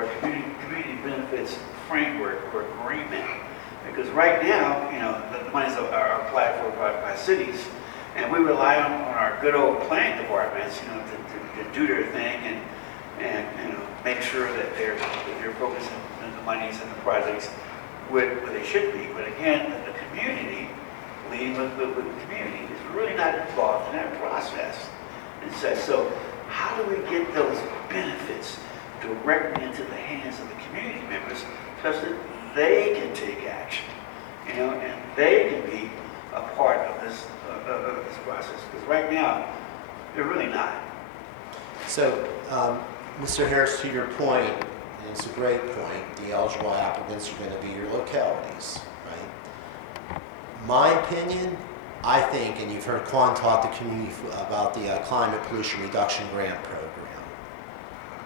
a community benefits framework or agreement. Because right now, the monies are applied for by cities, And we rely on our good old planning departments, you know, to do their thing and, you know, make sure that they're focusing on the monies and the projects where they should be. But again, the community, leading with the community, is really not involved in that process. And so how do we get those benefits directly into the hands of the community members such that they can take action, you know, and they can be a part of this process? Because right now, they're really not. So, Mr. Harris, to your point, and it's a great point, the eligible applicants are going to be your localities, right? My opinion, I think, and you've heard Quan talk to community about the Climate Pollution Reduction Grant Program.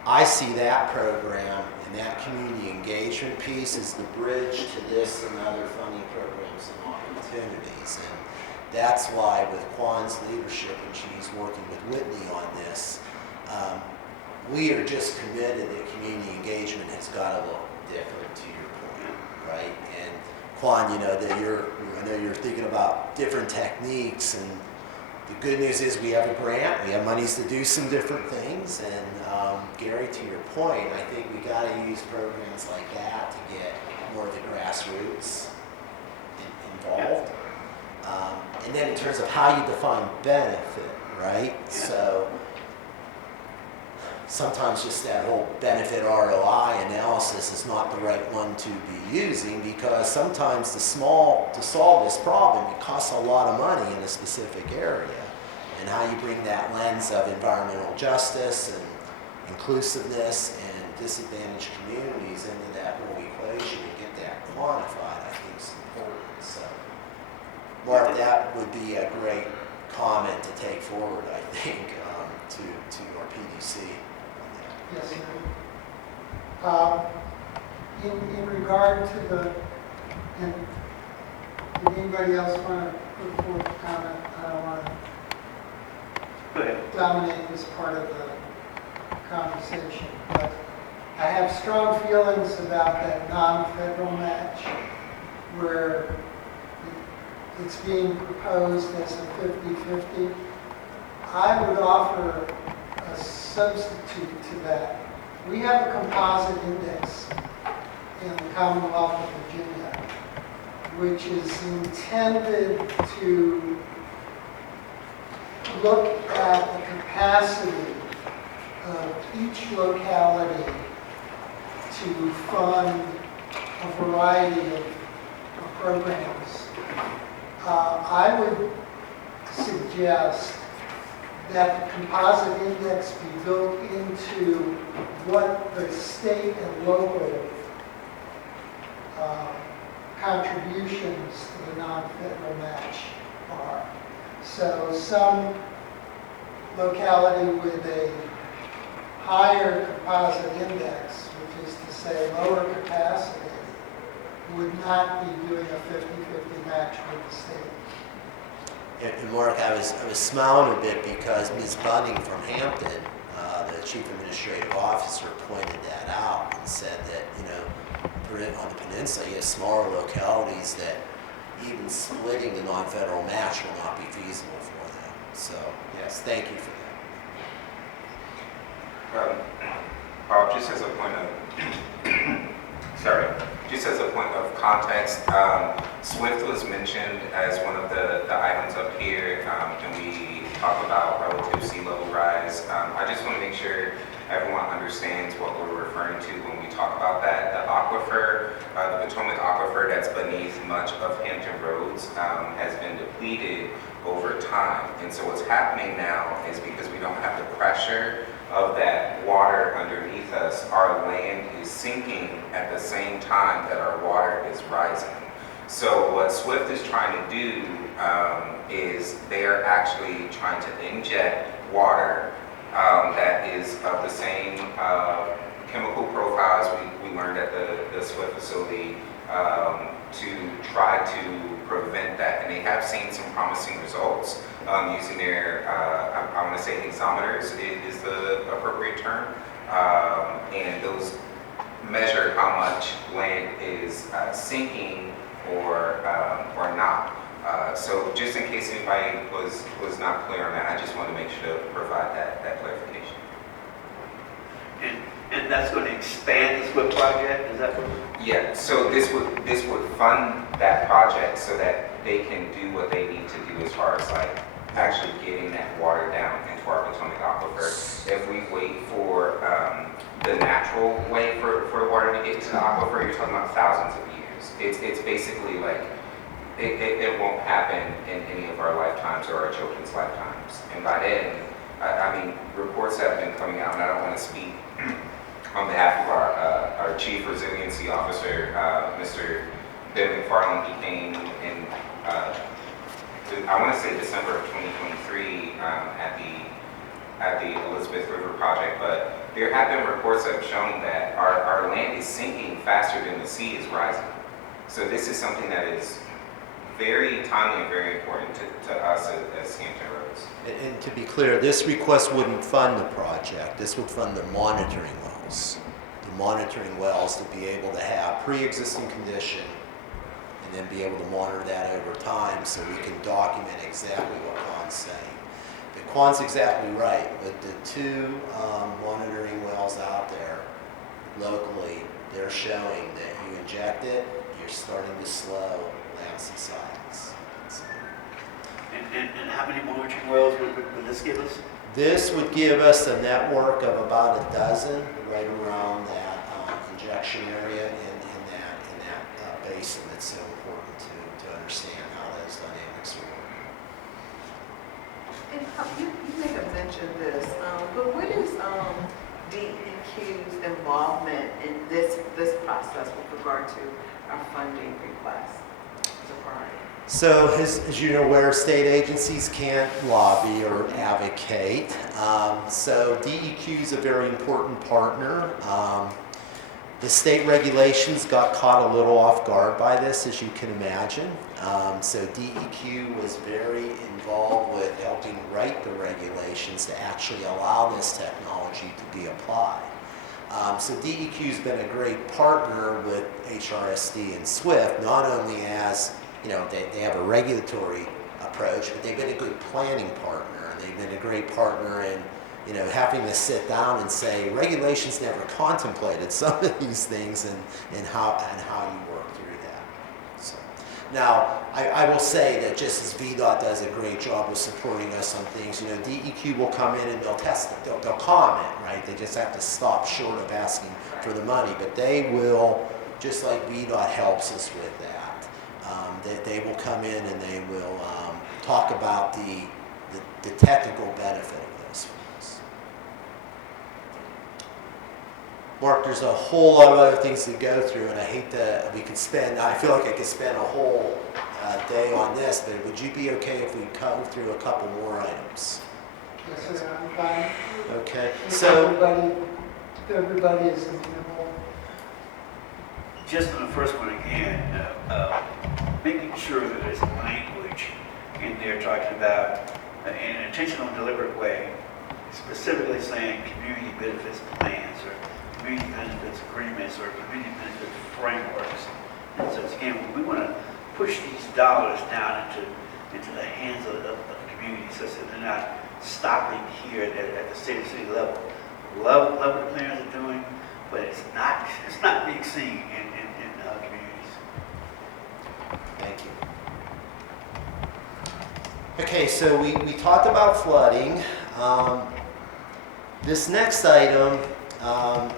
I see that program and that community engagement piece as the bridge to this and other funding programs and opportunities. And that's why with Quan's leadership, and she's working with Whitney on this, we are just committed that community engagement has got to look different, to your point, right? And Quan, you know that I know you're thinking about different techniques, and the good news is we have a grant, we have monies to do some different things, and Gary, to your point, I think we got to use programs like that to get more of the grassroots involved. And then in terms of how you define benefit, right? So sometimes just that whole benefit ROI analysis is not the right one to be using, because sometimes to solve this problem, it costs a lot of money in a specific area. And how you bring that lens of environmental justice and inclusiveness and disadvantaged communities into that whole equation and get that quantified, I think is important. So, Mark, that would be a great comment to take forward, I think, to our PDC. Yes, sir. In regard to the, and did anybody else want to put forth a comment? I don't want to Go ahead. dominate this part of the conversation, but I have strong feelings about that non-federal match where it's being proposed as a 50-50. I would offer a substitute to that. We have a composite index in the Commonwealth of Virginia, which is intended to look at the capacity of each locality to fund a variety of programs. I would suggest that the composite index be built into what the state and local contributions to the non-federal match are. So some locality with a higher composite index, which is to say lower capacity, would not be doing a 50-50 match with the state. And Mark, I was smiling a bit because Ms. Bunning from Hampton, the Chief Administrative Officer, pointed that out and said that, you know, on the peninsula, you have smaller localities that even splitting the non-federal match will not be feasible for them. So, yes, thank you for that. Bob, just as a point of, just as a point of context, SWIFT was mentioned as one of the items up here, and we talk about relative sea level rise. I just want to make sure everyone understands what we're referring to when we talk about that. The aquifer, the Potomac aquifer that's beneath much of Hampton Roads has been depleted over time. And so what's happening now is because we don't have the pressure of that water underneath us, our land is sinking at the same time that our water is rising. So what SWIFT is trying to do is they're actually trying to inject water that is of the same chemical profile as we learned at the SWIFT facility to try to prevent that. And they have seen some promising results using their, I want to say hexameters is the appropriate term. And those measure how much land is sinking or not. So just in case anybody was not clear on that, I just want to make sure to provide that clarification. And that's going to expand the SWIFT project, is that what? Yeah, so this would fund that project so that they can do what they need to do as far as like actually getting that water down into our Potomac aquifer. If we wait for the natural way for the water to get to the aquifer, you're talking about thousands of years. It's basically like it won't happen in any of our lifetimes or our children's lifetimes. And by then, I mean, reports have been coming out, and I don't want to speak on behalf of our Chief Resiliency Officer, Mr. Ben McFarland. He came in, I want to say December of 2023 at the Elizabeth River Project, but there have been reports that have shown that our land is sinking faster than the sea is rising. So this is something that is very timely and very important to us as Hampton Roads. And to be clear, this request wouldn't fund the project. This would fund the monitoring wells. The monitoring wells to be able to have pre-existing condition and then be able to monitor that over time so we can document exactly what Quan's saying. But Quan's exactly right. With the two monitoring wells out there locally, they're showing that you inject it, you're starting to slow land subsidence. So, And how many monitoring wells would this give us? this would give us a network of about a dozen right around that injection area in that basin that's so important to understand how those dynamics work. And you may have mentioned this, but what is DEQ's involvement in this process with regard to our funding request? So as you're aware, state agencies can't lobby or advocate. So DEQ is a very important partner. The state regulations got caught a little off guard by this, as you can imagine. So DEQ was very involved with helping write the regulations to actually allow this technology to be applied. So DEQ's been a great partner with HRSD and SWIFT, not only as, you know, they have a regulatory approach, but they've been a good planning partner. And they've been a great partner in, you know, having to sit down and say, regulations never contemplated some of these things and how you work through that. So, now, I will say that just as VDOT does a great job of supporting us on things, you know, DEQ will come in and they'll test it, they'll comment, right? They just have to stop short of asking for the money, but they will, just like VDOT helps us with that. They will come in and they will talk about the technical benefit of those funds. Mark, there's a whole lot of other things to go through, and I hate that I feel like I could spend a whole day on this, but would you be okay if we go through a couple more items? Yes, sir, I'm fine. Okay, If so, everybody is amenable. Just on the first one again, making sure that there's language in there talking about in an intentional and deliberate way, specifically saying community benefits plans or community benefits agreements or community benefits frameworks. And so again, we want to push these dollars down into the hands of the community so that they're not stopping here at the city level. Love what the plans are doing, but it's not being seen in communities. thank you. Okay, so we talked about flooding. This next item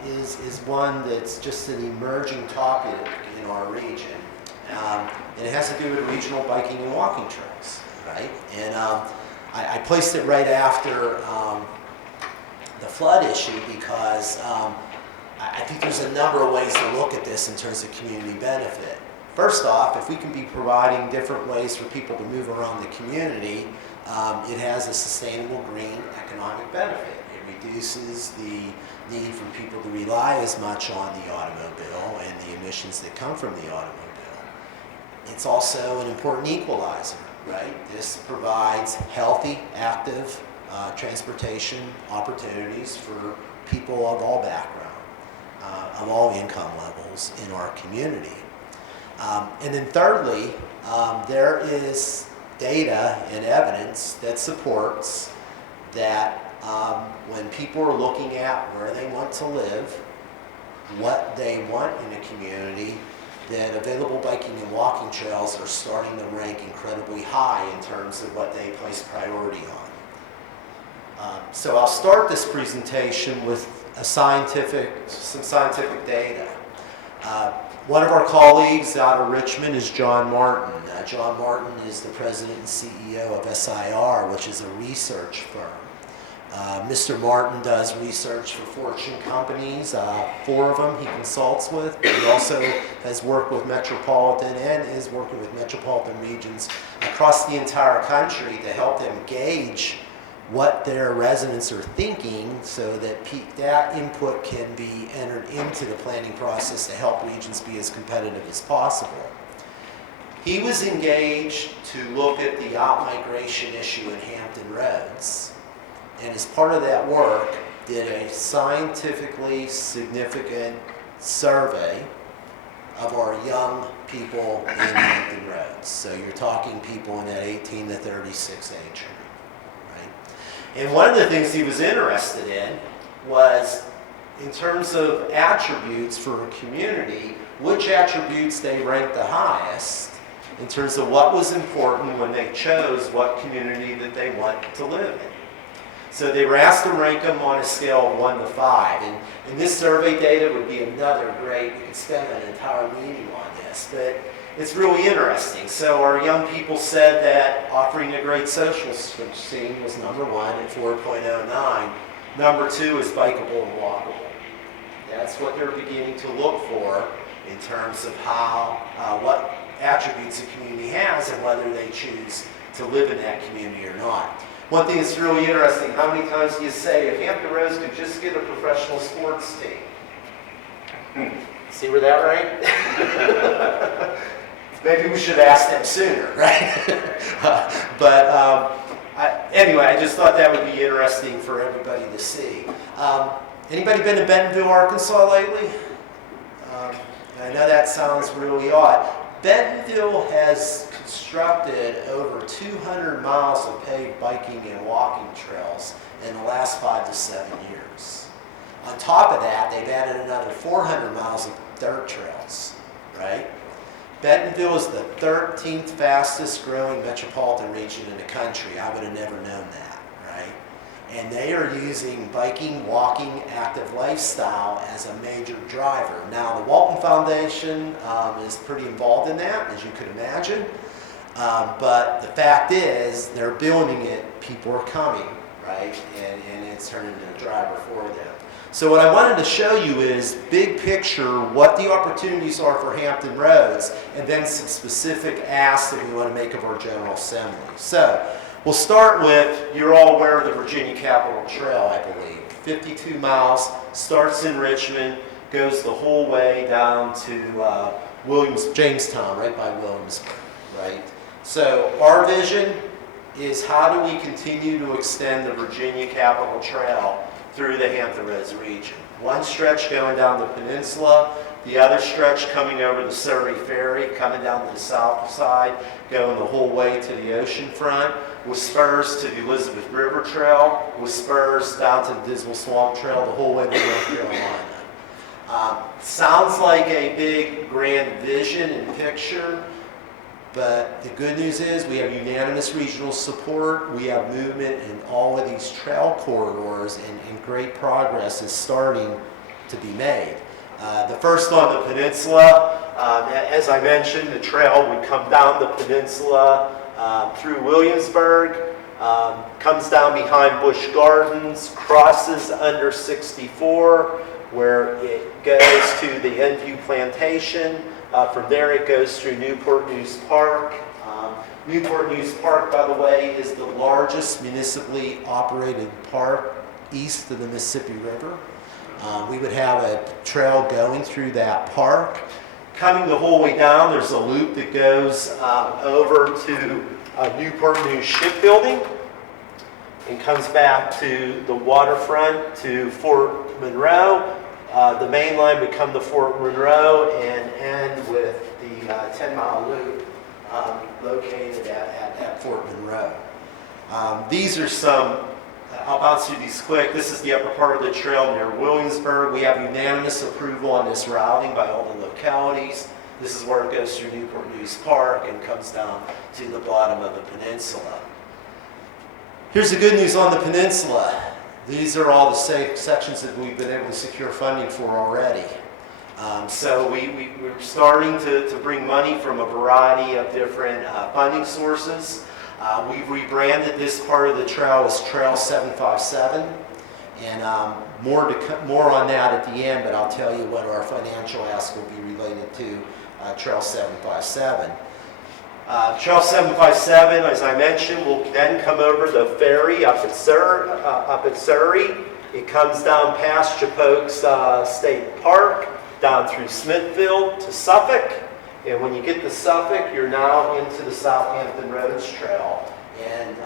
is one that's just an emerging topic in our region. And it has to do with regional biking and walking trails, right? And I placed it right after the flood issue because I think there's a number of ways to look at this in terms of community benefit. First off, if we can be providing different ways for people to move around the community, it has a sustainable green economic benefit. It reduces the need for people to rely as much on the automobile and the emissions that come from the automobile. It's also an important equalizer, right? This provides healthy, active transportation opportunities for people of all backgrounds, of all income levels in our community. And then thirdly, there is data and evidence that supports that when people are looking at where they want to live, what they want in a community, that available biking and walking trails are starting to rank incredibly high in terms of what they place priority on. So I'll start this presentation with some scientific data. One of our colleagues out of Richmond is John Martin. John Martin is the president and CEO of SIR, which is a research firm. Mr. Martin does research for Fortune companies, 4 of them he consults with. He also has worked with metropolitan and is working with metropolitan regions across the entire country to help them gauge what their residents are thinking so that that input can be entered into the planning process to help regions be as competitive as possible. He was engaged to look at the out-migration issue in Hampton Roads, and as part of that work, did a scientifically significant survey of our young people in Hampton Roads. So you're talking people in that 18 to 36 age group, right? And one of the things he was interested in was, in terms of attributes for a community, which attributes they ranked the highest in terms of what was important when they chose what community that they want to live in. So they were asked to rank them on a scale of 1 to 5. And this survey data would be another great, we could spend an entire meeting on this, but it's really interesting. So our young people said that offering a great social scene was number 1 at 4.09. Number 2 is bikeable and walkable. That's what they're beginning to look for in terms of what attributes a community has and whether they choose to live in that community or not. One thing that's really interesting, how many times do you say, if Hampton Roads could just get a professional sports team? See where that right? Maybe we should have asked them sooner, right? Anyway, I just thought that would be interesting for everybody to see. Anybody been to Bentonville, Arkansas lately? I know that sounds really odd. Bentonville has constructed over 200 miles of paved biking and walking trails in the last 5 to 7 years. On top of that, they've added another 400 miles of dirt trails, right? Bentonville is the 13th fastest growing metropolitan region in the country. I would have never known that, right? And they are using biking, walking, active lifestyle as a major driver. Now, the Walton Foundation is pretty involved in that, as you could imagine. But the fact is, they're building it, people are coming, right? And it's turning into a driver for them. So what I wanted to show you is, big picture, what the opportunities are for Hampton Roads, and then some specific asks that we want to make of our General Assembly. So, we'll start with, you're all aware of the Virginia Capitol Trail, I believe. 52 miles, starts in Richmond, goes the whole way down to Jamestown, right by Williamsburg, right? So our vision is, how do we continue to extend the Virginia Capitol Trail through the Hampton Roads region? One stretch going down the peninsula, the other stretch coming over the Surrey Ferry, coming down to the south side, going the whole way to the ocean front, with spurs to the Elizabeth River Trail, with spurs down to the Dismal Swamp Trail, the whole way to North Carolina. Sounds like a big, grand vision and picture, but the good news is we have unanimous regional support. We have movement in all of these trail corridors, and great progress is starting to be made. The first on the peninsula, as I mentioned, the trail would come down the peninsula through Williamsburg, comes down behind Busch Gardens, crosses under 64, where it goes to the Enview Plantation. From there it goes through Newport News Park. Newport News Park, by the way, is the largest municipally operated park east of the Mississippi River. We would have a trail going through that park. Coming the whole way down, there's a loop that goes over to Newport News Shipbuilding and comes back to the waterfront to Fort Monroe. The main line would come to Fort Monroe and end with the 10-mile loop located at Fort Monroe. These are some, I'll bounce through these quick. This is the upper part of the trail near Williamsburg. We have unanimous approval on this routing by all the localities. This is where it goes through Newport News Park and comes down to the bottom of the peninsula. Here's the good news on the peninsula. These are all the safe sections that we've been able to secure funding for already. So we're starting to bring money from a variety of different funding sources. We've rebranded this part of the trail as Trail 757, and more on that at the end, but I'll tell you what our financial ask will be related to Trail 757. Trail 757, as I mentioned, will then come over the ferry up at Surrey. It comes down past Japoke's State Park, down through Smithfield to Suffolk. And when you get to Suffolk, you're now into the Southampton Roads Trail and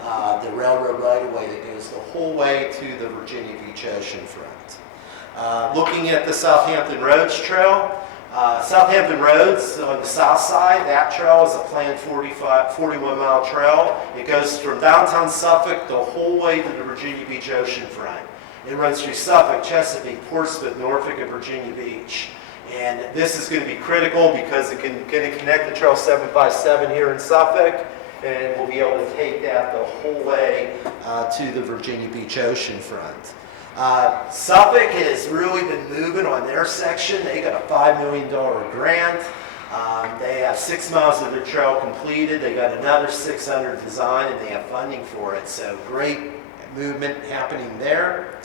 the railroad right-of-way that goes the whole way to the Virginia Beach oceanfront. Looking at the Southampton Roads Trail, Southampton Roads on the south side, that trail is a planned 41-mile trail. It goes from downtown Suffolk the whole way to the Virginia Beach oceanfront. It runs through Suffolk, Chesapeake, Portsmouth, Norfolk, and Virginia Beach. And this is going to be critical because it's going to connect the Trail 757 here in Suffolk, and we'll be able to take that the whole way to the Virginia Beach oceanfront. Suffolk has really been moving on their section. They got a $5 million grant. They have 6 miles of their trail completed. They got another 600 designed, and they have funding for it. So great movement happening there.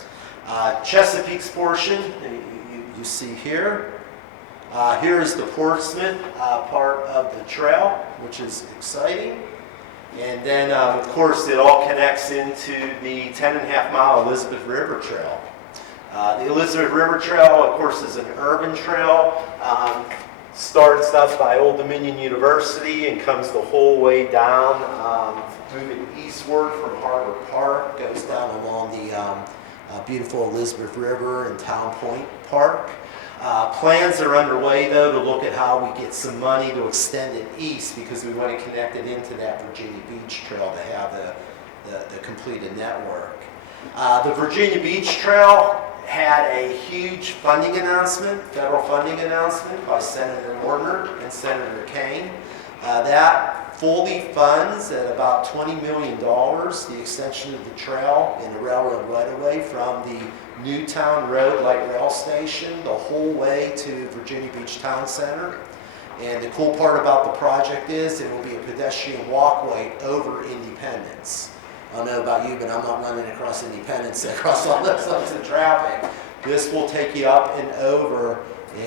Chesapeake's portion, you see here. Here is the Portsmouth part of the trail, which is exciting. And then, of course, it all connects into the 10.5-mile Elizabeth River Trail. The Elizabeth River Trail, of course, is an urban trail. Starts up by Old Dominion University and comes the whole way down, moving eastward from Harbor Park, goes down along the beautiful Elizabeth River and Town Point Park. Plans are underway, though, to look at how we get some money to extend it east because we want to connect it into that Virginia Beach Trail to have the completed network. The Virginia Beach Trail had a huge funding announcement, federal funding announcement by Senator Warner and Senator Kane. That fully funds at about $20 million the extension of the trail in the railroad right-of-way from the Newtown Road Light Rail Station the whole way to Virginia Beach Town Center. And the cool part about the project is it will be a pedestrian walkway over Independence. I don't know about you, but I'm not running across Independence across all those lanes of traffic. This will take you up and over,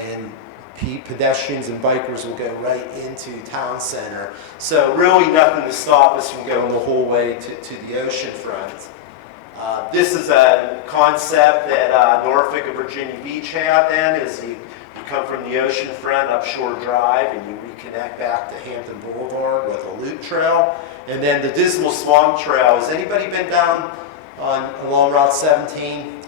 and pedestrians and bikers will go right into Town Center. So really nothing to stop us from going the whole way to the oceanfront. This is a concept that Norfolk and Virginia Beach have then, is you come from the oceanfront up Shore Drive and you reconnect back to Hampton Boulevard with a loop trail. And then the Dismal Swamp Trail. Has anybody been down along Route 17?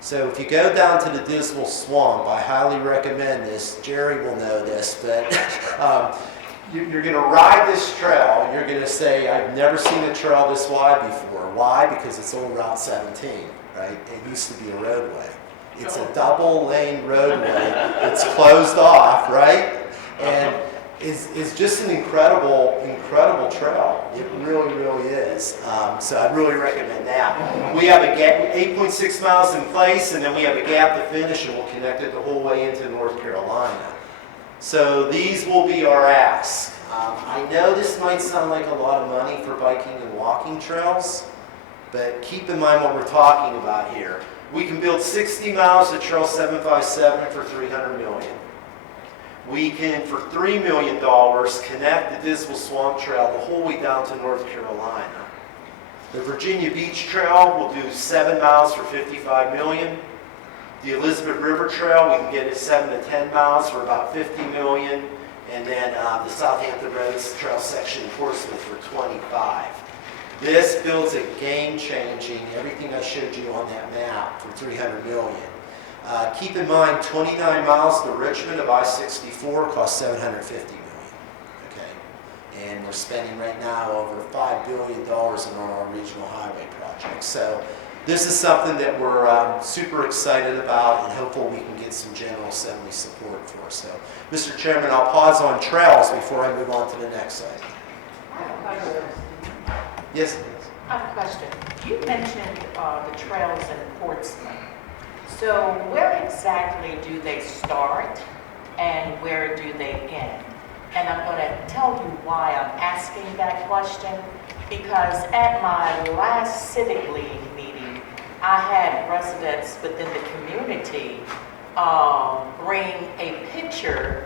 So if you go down to the Dismal Swamp, I highly recommend this. Jerry will know this, but you're going to ride this trail. You're going to say, I've never seen a trail this wide before. Why? Because it's old Route 17, right? It used to be a roadway. It's a double-lane roadway. It's closed off, right? And it's just an incredible trail. It really, really is. So I'd really recommend that. We have a gap, 8.6 miles in place, and then we have a gap to finish, and we'll connect it the whole way into North Carolina. So these will be our asks. I know this might sound like a lot of money for biking and walking trails, but keep in mind what we're talking about here. We can build 60 miles of Trail 757 for $300 million. We can, for $3 million, connect the Dismal Swamp Trail the whole way down to North Carolina. The Virginia Beach Trail will do 7 miles for $55 million. The Elizabeth River Trail, we can get it 7 to 10 miles for about $50 million. And then the Southampton Roads Trail section in Portsmouth for $25. This builds a game-changing, everything I showed you on that map, for $300 million. Keep in mind, 29 miles to Richmond of I-64 costs $750 million. Okay, and we're spending right now over $5 billion on our regional highway projects. So this is something that we're super excited about, and hopefully we can get some General Assembly support for. So, Mr. Chairman, I'll pause on trails before I move on to the next item. I have a question. Yes, please. I have a question. You mentioned the trails in Portsmouth. So where exactly do they start and where do they end? And I'm going to tell you why I'm asking that question, because at my last Civic League meeting, I had residents within the community bring a picture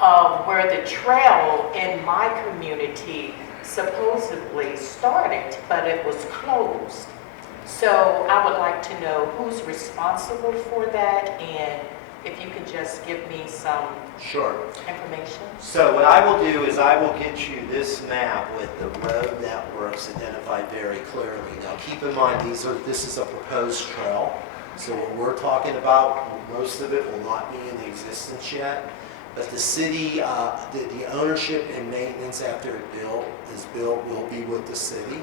of where the trail in my community supposedly started, but it was closed. So I would like to know who's responsible for that, and if you could just give me some Sure. information. So what I will do is I will get you this map with the road networks identified very clearly. Now keep in mind, this is a proposed trail. So what we're talking about, most of it will not be in existence yet. But the city, the ownership and maintenance after is built will be with the city.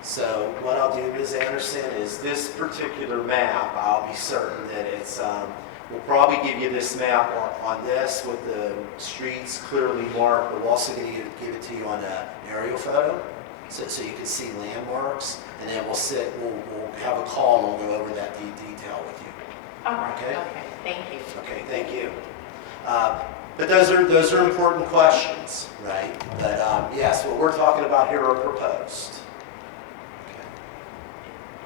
So what I'll do, Ms. Anderson, is this particular map, I'll be certain that it's, we'll probably give you this map on this with the streets clearly marked, but we're also going to give it to you on an aerial photo so you can see landmarks. And then we'll have a call and we'll go over that detail with you. All right, Okay. okay, thank you. Okay, thank you. But those are important questions, right? But yes, what we're talking about here are proposed.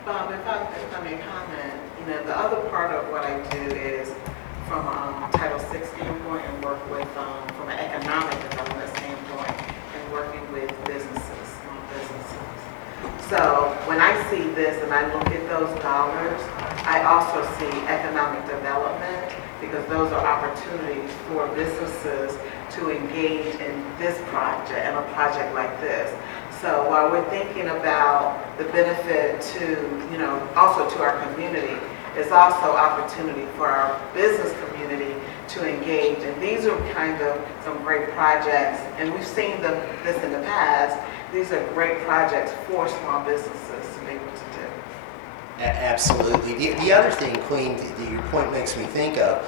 If I may comment, the other part of what I do is from Title VI standpoint and work with, from an economic development standpoint and working with businesses, small businesses. So when I see this and I look at those dollars, I also see economic development, because those are opportunities for businesses to engage in this project and a project like this. So while we're thinking about the benefit to, also to our community, it's also opportunity for our business community to engage. And these are kind of some great projects, and we've seen this in the past. These are great projects for small businesses to be able to do. Absolutely. The other thing, Queen, your point makes me think of,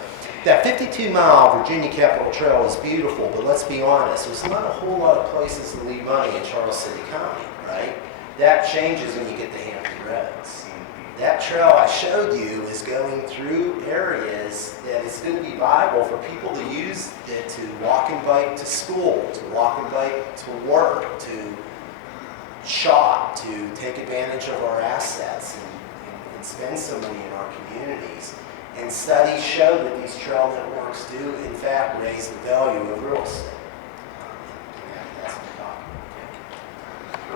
that 52-mile Virginia Capitol Trail is beautiful, but let's be honest, there's not a whole lot of places to leave money in Charles City County, right? That changes when you get to Hampton Roads. That trail I showed you is going through areas that is going to be viable for people to use it to walk and bike to school, to walk and bike to work, to shop, to take advantage of our assets and spend some money in our communities. And studies show that these trail networks do, in fact, raise the value of real estate. That's what I'm talking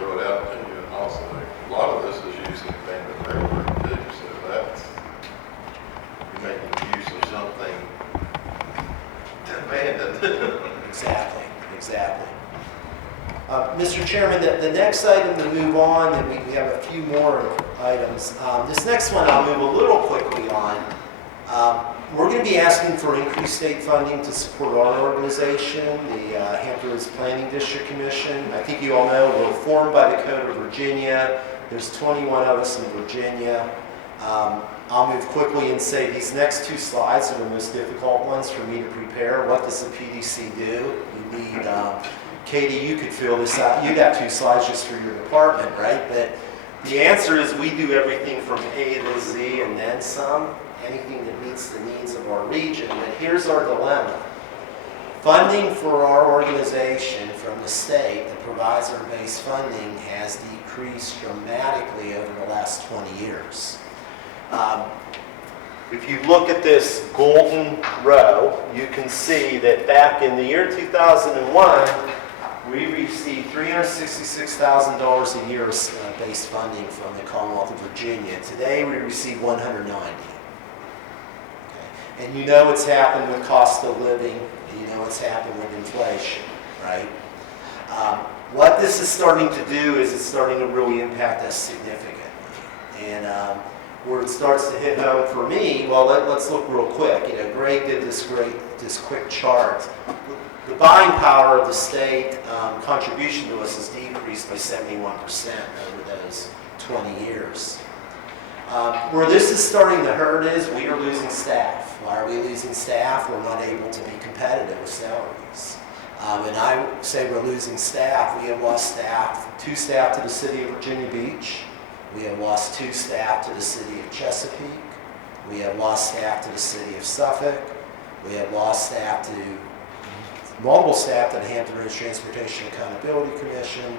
Throw it out to you, and also, a lot of this is using abandoned railroad too, so that's, you're making use of something abandoned. Exactly. Mr. Chairman, the next item to move on, and we have a few more items. This next one I'll move a little quickly on. We're going to be asking for increased state funding to support our organization, the Hampton Roads Planning District Commission. I think you all know we're formed by the Code of Virginia. There's 21 of us in Virginia. I'll move quickly and say these next two slides are the most difficult ones for me to prepare. What does the PDC do? You need, Katie, you could fill this out. You'd have two slides just for your department, right? But the answer is we do everything from A to Z and then some. Anything that meets the needs of our region. But here's our dilemma. Funding for our organization from the state that provides our base funding has decreased dramatically over the last 20 years. If you look at this golden row, you can see that back in the year 2001, we received $366,000 a year base funding from the Commonwealth of Virginia. Today, we receive $190,000. And you know what's happened with cost of living, and you know what's happened with inflation, right? What this is starting to do is it's starting to really impact us significantly. And where it starts to hit home for me, well, let's look real quick. You know, Greg did this quick chart. The buying power of the state contribution to us has decreased by 71% over those 20 years. Where this is starting to hurt is we are losing staff. Why are we losing staff? We're not able to be competitive with salaries. And I say we're losing staff. We have lost staff, 2 staff to the city of Virginia Beach. We have lost 2 staff to the city of Chesapeake. We have lost staff to the city of Suffolk. We have lost staff to multiple staff to the Hampton Roads Transportation Accountability Commission.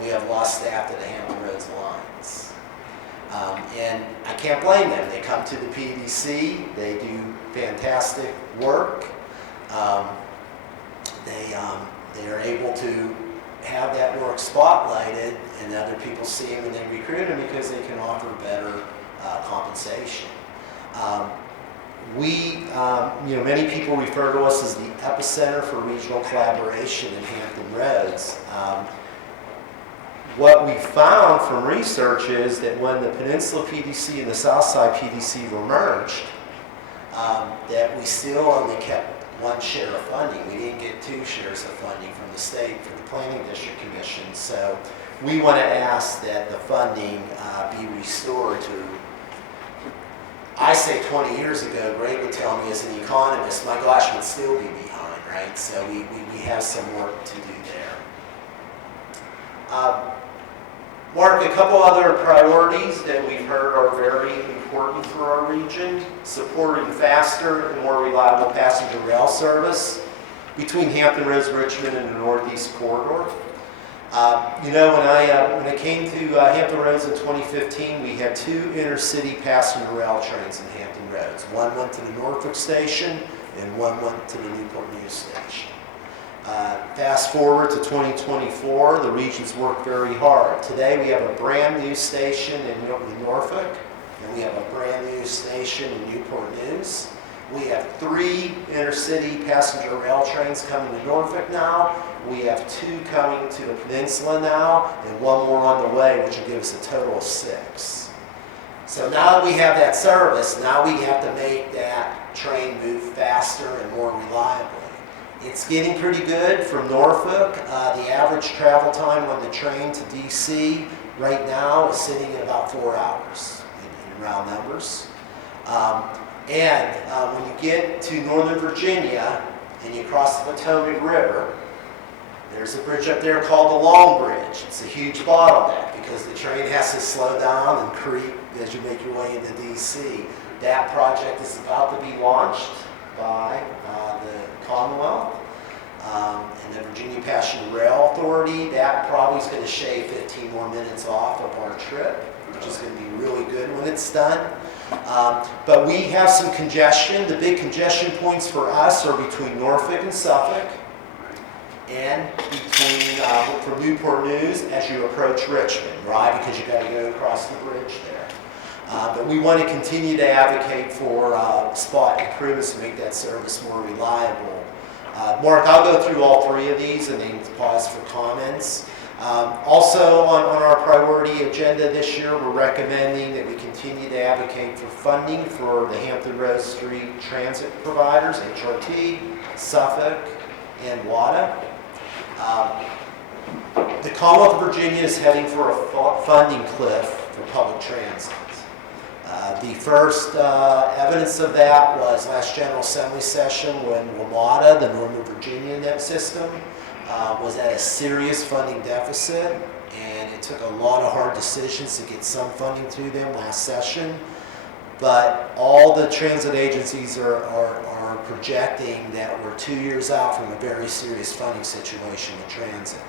We have lost staff to the Hampton Roads Alliance. And I can't blame them. They come to the PDC. They do fantastic work. They are able to have that work spotlighted, and other people see them and they recruit them because they can offer better compensation. Many people refer to us as the epicenter for regional collaboration in Hampton Roads. What we found from research is that when the Peninsula PDC and the Southside PDC were merged, that we still only kept 1 share of funding. We didn't get 2 shares of funding from the state for the Planning District Commission. So we want to ask that the funding be restored to, I say 20 years ago, Greg would tell me as an economist, my gosh, we'd still be behind, right? So we have some work to do there. Mark, a couple other priorities that we've heard are very important for our region: supporting faster and more reliable passenger rail service between Hampton Roads, Richmond, and the Northeast Corridor. When I came to Hampton Roads in 2015, we had 2 intercity passenger rail trains in Hampton Roads. One went to the Norfolk station, and one went to the Newport News station. Fast forward to 2024, the region's worked very hard. Today we have a brand new station in Norfolk, and we have a brand new station in Newport News. We have 3 intercity passenger rail trains coming to Norfolk now. We have 2 coming to the peninsula now, and 1 more on the way, which will give us a total of 6. So now that we have that service, now we have to make that train move faster and more reliably. It's getting pretty good from Norfolk. The average travel time on the train to DC right now is sitting at about 4 hours in round numbers. When you get to Northern Virginia and you cross the Potomac River, there's a bridge up there called the Long Bridge. It's a huge bottleneck because the train has to slow down and creep as you make your way into DC. That project is about to be launched by the Commonwealth and the Virginia Passenger Rail Authority. That probably is going to shave 15 more minutes off of our trip, which is going to be really good when it's done. But we have some congestion. The big congestion points for us are between Norfolk and Suffolk, and from Newport News as you approach Richmond, right? Because you got to go across the bridge there. But we want to continue to advocate for spot improvements to make that service more reliable. Mark, I'll go through all 3 of these and then pause for comments. Also on our priority agenda this year, we're recommending that we continue to advocate for funding for the Hampton Roads Street transit providers, HRT, Suffolk, and WADA. The Commonwealth of Virginia is heading for a funding cliff for public transit. The first evidence of that was last General Assembly session when WMATA, the Northern Virginia net system, was at a serious funding deficit, and it took a lot of hard decisions to get some funding to them last session. But all the transit agencies are projecting that we're 2 years out from a very serious funding situation in transit.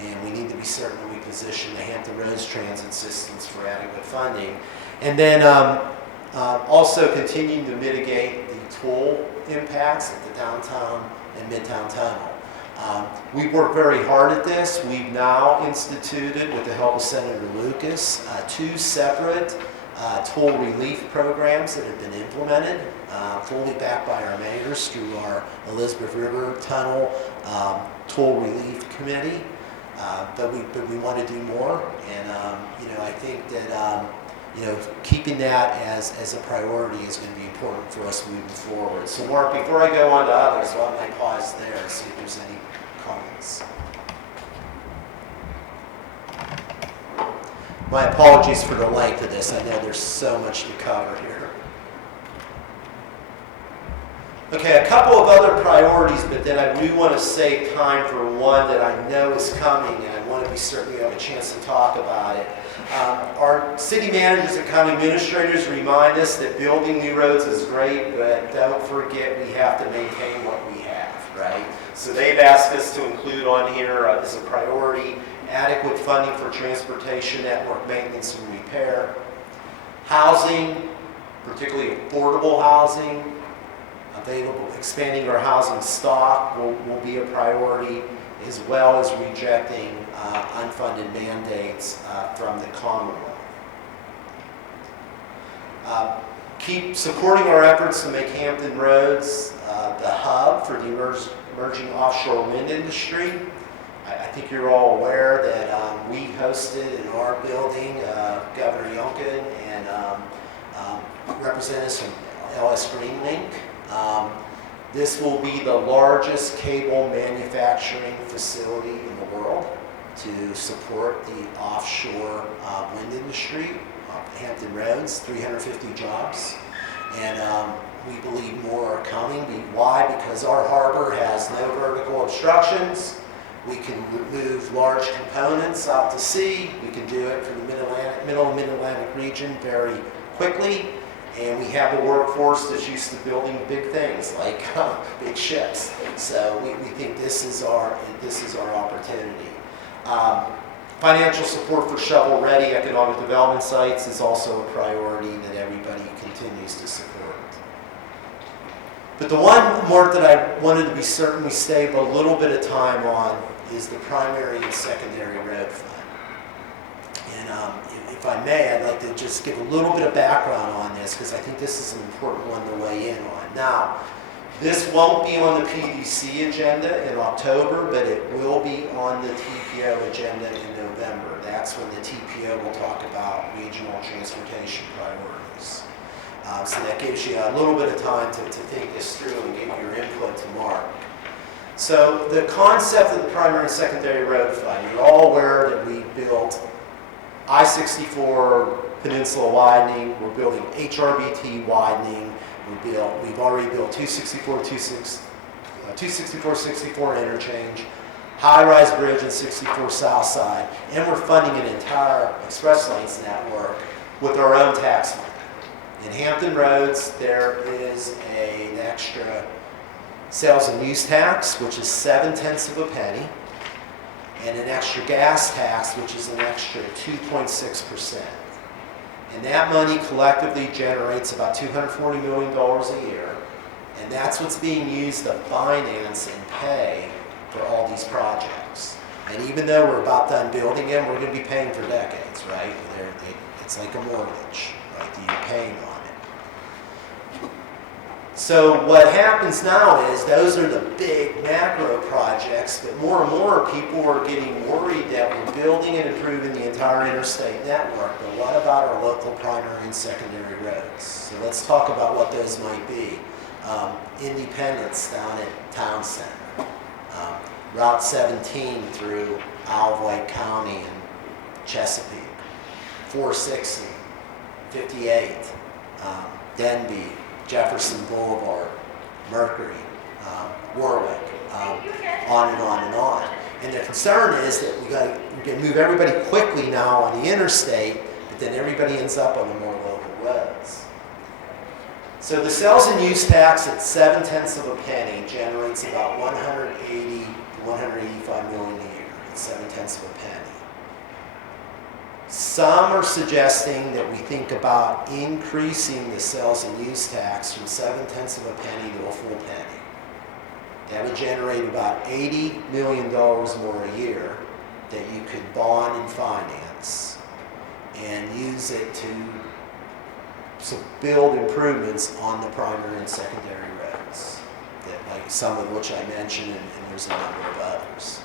And we need to be certain that we position the Hampton Roads transit systems for adequate funding. And then also continuing to mitigate the toll impacts at the downtown and midtown tunnel. We've worked very hard at this. We've now instituted, with the help of Senator Lucas, 2 separate toll relief programs that have been implemented, fully backed by our mayors through our Elizabeth River Tunnel Toll Relief Committee. But we want to do more, and I think that keeping that as a priority is going to be important for us moving forward. So Mark, before I go on to others, why don't I pause there and see if there's any comments? My apologies for the length of this. I know there's so much to cover here. Okay, a couple of other priorities, but then I do want to save time for one that I know is coming, and I want to be certain we have a chance to talk about it. Our city managers and county administrators remind us that building new roads is great, but don't forget we have to maintain what we have, right? So they've asked us to include on here as a priority, adequate funding for transportation network maintenance and repair, housing, particularly affordable housing, available, expanding our housing stock will be a priority, as well as rejecting unfunded mandates from the Commonwealth. Keep supporting our efforts to make Hampton Roads the hub for the emerging offshore wind industry. I think you're all aware that we hosted in our building Governor Youngkin and representatives from LS Greenlink. This will be the largest cable manufacturing facility in the world to support the offshore wind industry. Hampton Roads, 350 jobs, and we believe more are coming. Why? Because our harbor has no vertical obstructions. We can move large components out to sea. We can do it from the middle and mid-Atlantic region very quickly. And we have the workforce that's used to building big things like big ships. So we think this is our opportunity. Financial support for shovel-ready economic development sites is also a priority that everybody continues to support. But the one, Mark, that I wanted to be certain we save a little bit of time on is the primary and secondary road fund. And if I may, I'd like to just give a little bit of background on this because I think this is an important one to weigh in on. Now, this won't be on the PDC agenda in October, but it will be on the TPO agenda in November. That's when the TPO will talk about regional transportation priorities. So that gives you a little bit of time to think this through and get your input to Mark. So the concept of the primary and secondary road fund, you're all aware that we built I-64 Peninsula widening, we're building HRBT widening, we've already built 264-64 interchange, high-rise bridge and 64 South Side, and we're funding an entire express lanes network with our own tax money. In Hampton Roads, there is an extra sales and use tax, which is 0.7 cents, and an extra gas tax, which is an extra 2.6%. And that money collectively generates about $240 million a year, and that's what's being used to finance and pay for all these projects. And even though we're about done building them, we're going to be paying for decades, right? It's like a mortgage, right, that you're paying on it. So what happens now is those are the big macro projects, but more and more people are getting worried that we're building and improving the entire interstate network, but what about our local primary and secondary roads? So let's talk about what those might be. Independence down at Town Center. Route 17 through Isle of Wight County and Chesapeake. 460, 58, Denby, Jefferson Boulevard, Mercury, Warwick, on and on and on. And the concern is that we can move everybody quickly now on the interstate, but then everybody ends up on the more local roads. So the sales and use tax at 0.7 cents generates about $180 to $185 million a year at 0.7 cents. Some are suggesting that we think about increasing the sales and use tax from 0.7 cents to a full penny. That would generate about $80 million more a year that you could bond and finance and use it to build improvements on the primary and secondary roads, like some of which I mentioned, and there's a number of others.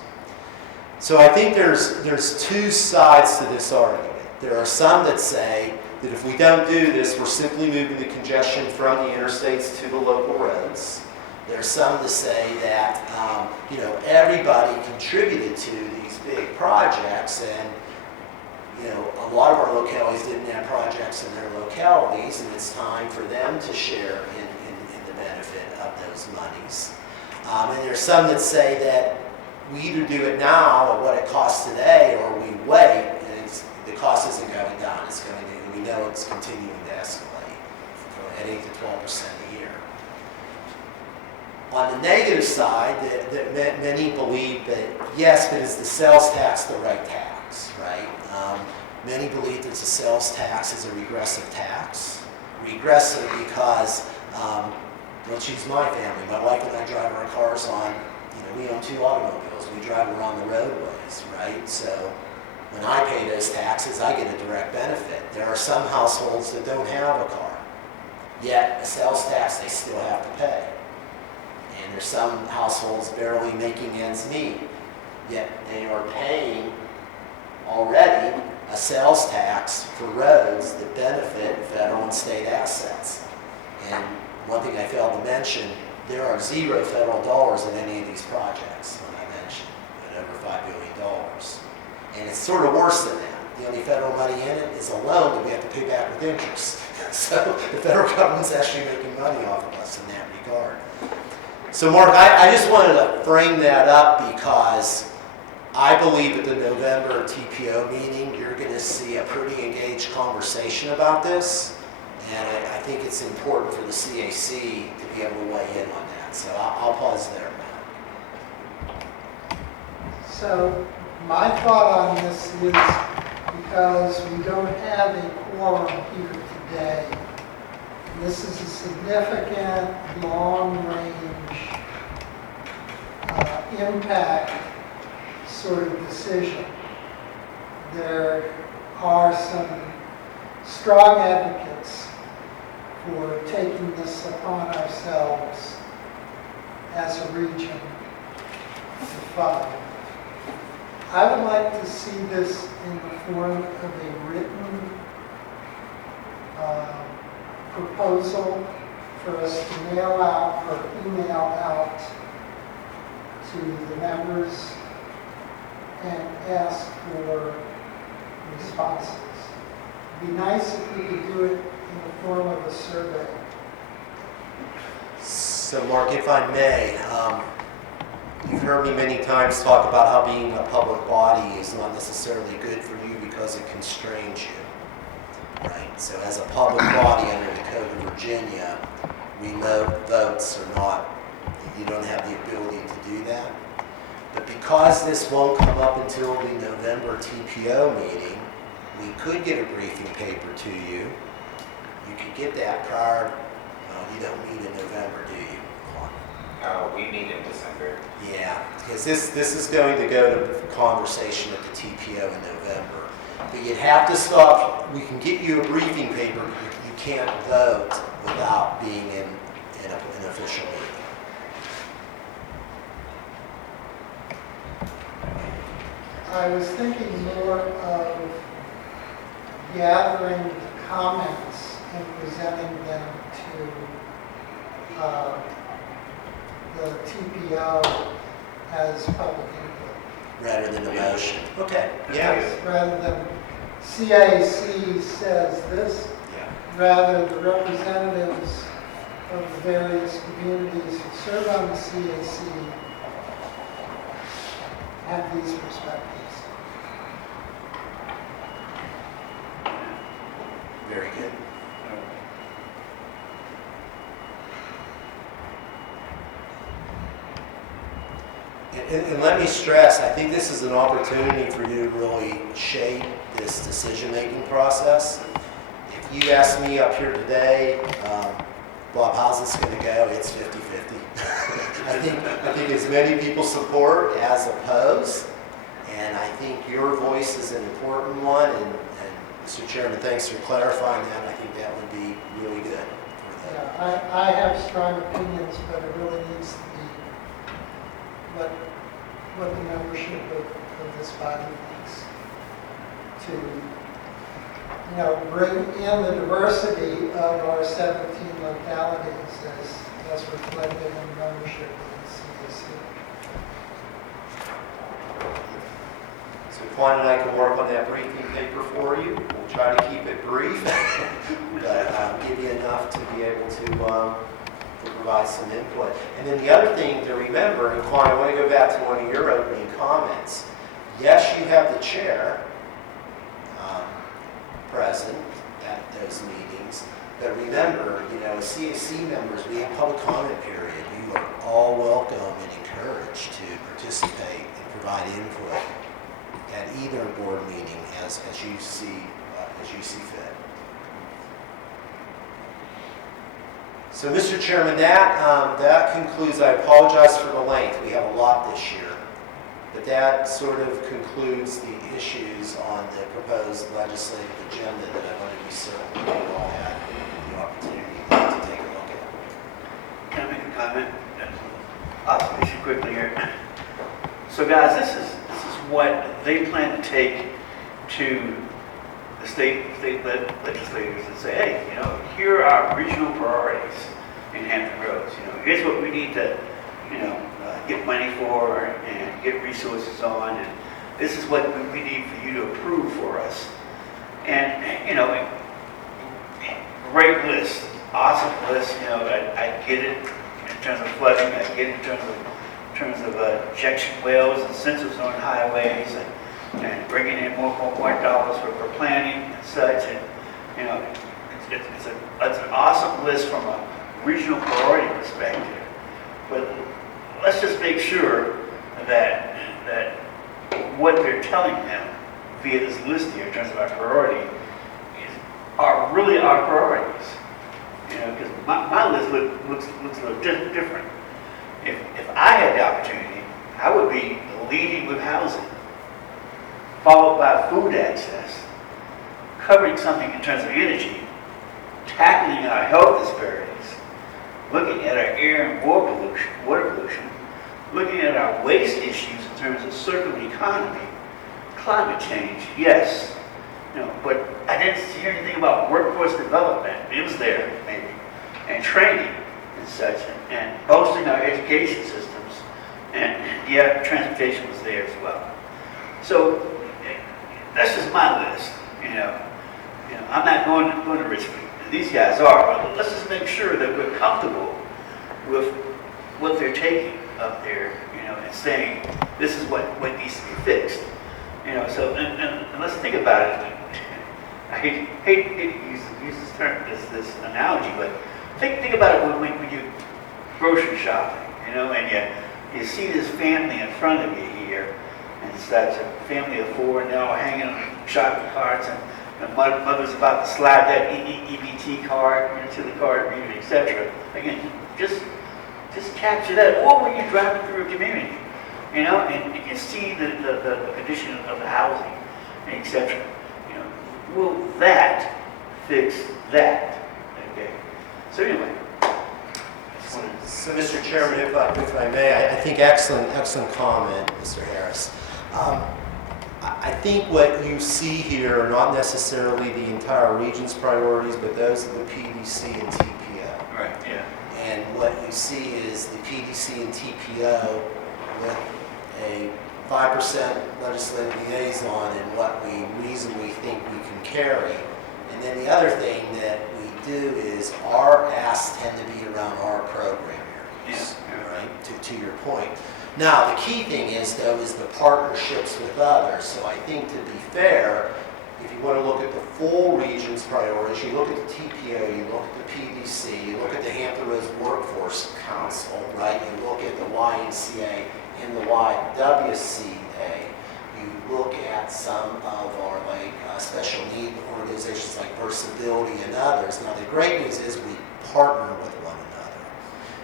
So I think there's two sides to this argument. There are some that say that if we don't do this, we're simply moving the congestion from the interstates to the local roads. There are some that say that, everybody contributed to these big projects, and, a lot of our localities didn't have projects in their localities, and it's time for them to share in the benefit of those monies. And there's some that say that we either do it now at what it costs today, or we wait, and the cost isn't going down. It's going to, we know it's continuing to escalate at 8 to 12% a year. On the negative side, that many believe that yes, but is the sales tax the right tax, right? Many believe that the sales tax is a regressive tax. Regressive because, let's use my family. My wife and I drive our cars on, we own 2 automobiles. We drive around the roadways, right? So when I pay those taxes, I get a direct benefit. There are some households that don't have a car, yet a sales tax they still have to pay. And there's some households barely making ends meet, yet they are paying already a sales tax for roads that benefit federal and state assets. And one thing I failed to mention, there are 0 federal dollars in any of these projects, when I mentioned, at over $5 billion. And it's sort of worse than that. The only federal money in it is a loan that we have to pay back with interest. So the federal government's actually making money off of us in that regard. So Mark, I just wanted to frame that up because I believe at the November TPO meeting, you're going to see a pretty engaged conversation about this. And I think it's important for the CAC to be able to weigh in on that. So I'll pause there, Matt. So my thought on this is because we don't have a quorum here today, and this is a significant, long-range impact sort of decision. There are some strong advocates for taking this upon ourselves as a region to fund. I would like to see this in the form of a written proposal for us to mail out or email out to the members and ask for responses. It'd be nice if we could do it in the form of a survey. So Mark, if I may, you've heard me many times talk about how being a public body is not necessarily good for you because it constrains you, right? So as a public body under the Code of Virginia, remote votes are not, you don't have the ability to do that. But because this won't come up until the November TPO meeting, we could get a briefing paper to you. You could get that prior, you don't meet in November, do you? We meet in December. Yeah, because this is going to go to conversation at the TPO in November. But you'd have to stop, we can get you a briefing paper, but you can't vote without being in an official meeting. I was thinking more of gathering comments and presenting them to the TPO as public input. Rather than a motion. Okay, yeah. Rather than CAC says this, rather the representatives of the various communities who serve on the CAC have these perspectives. Very good. And let me stress, I think this is an opportunity for you to really shape this decision-making process. If you ask me up here today, Bob, how's this going to go? It's 50-50. I think as many people support as oppose, and I think your voice is an important one. And Mr. Chairman, thanks for clarifying that. I think that would be really good. Yeah, I have strong opinions, but it really needs to be what the membership of this body thinks to bring in the diversity of our 17 localities as reflected in membership of the CAC. So Quan and I can work on that briefing paper for you. We'll try to keep it brief, but give you enough to be able to provide some input. And then the other thing to remember, and Quan, I want to go back to one of your opening comments. Yes, you have the chair present at those meetings, but remember, as CAC members, we have public comment period. You are all welcome and encouraged to participate and provide input at either board meeting as you see fit. So, Mr. Chairman, that concludes. I apologize for the length. We have a lot this year, but that sort of concludes the issues on the proposed legislative agenda that I want to be certain you all had the opportunity to take a look at. Can I make a comment? I'll finish it quickly here. So guys, this is what they plan to take to the state legislators and say, hey, here are our regional priorities in Hampton Roads. Here's what we need to, get money for and get resources on, and this is what we need for you to approve for us. And, great list, awesome list. I get it in terms of flooding, I get it in terms of injection wells and sensors on highways and bringing in more dollars for planning and such. And, it's an awesome list from a regional priority perspective. But let's just make sure that what they're telling them via this list here in terms of our priority are really our priorities. Because my list looks a little different. If I had the opportunity, I would be leading with housing, followed by food access, covering something in terms of energy, tackling our health disparities, looking at our air and water pollution, looking at our waste issues in terms of circular economy, climate change, yes. But I didn't hear anything about workforce development. It was there, maybe, and training and such, and bolstering our education systems, and yeah, transportation was there as well. So that's just my list. I'm not going to Richmond. These guys are, but let's just make sure that we're comfortable with what they're taking up there, and saying this is what needs to be fixed. So and let's think about it. I hate to use this term, this analogy, but think about it when you grocery shopping, and you see this family in front of you here, and such a family of four, and they're all hanging on shopping carts, and the mother's about to slide that EBT card into the card reader, etc. Again, just capture that. Or when you're driving through a community, and you see the condition of the housing, etc. Will that fix that? Okay. So anyway. So, Mr. Chairman, if I may, I think excellent comment, Mr. Harris. I think what you see here are not necessarily the entire region's priorities, but those of the PDC and TPO. Right, yeah. And what you see is the PDC and TPO with a 5% legislative liaison and what we reasonably think we can carry. And then the other thing that we do is our asks tend to be around our program areas, right, to your point. Now, the key thing is, though, is the partnerships with others. So I think, to be fair, if you want to look at the full region's priorities, you look at the TPO, you look at the PDC, you look at the Hampton Roads Workforce Council, right? You look at the YMCA and the YWCA. You look at some of our special need organizations like Versability and others. Now, the great news is we partner with one another.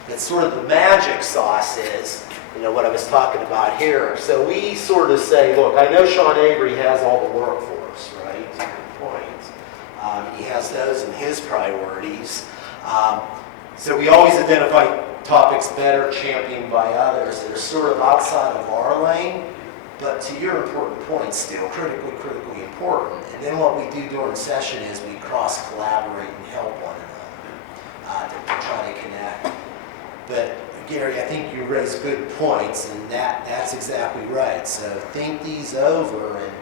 But sort of the magic sauce is, what I was talking about here. So we sort of say, look, I know Sean Avery has all the workforce, right? To your point. He has those in his priorities. So we always identify topics better championed by others that are sort of outside of our lane, But to your important point still, critically important. And then what we do during session is we cross-collaborate and help one another to try to connect. But Gary, I think you raised good points, and that's exactly right. So think these over, and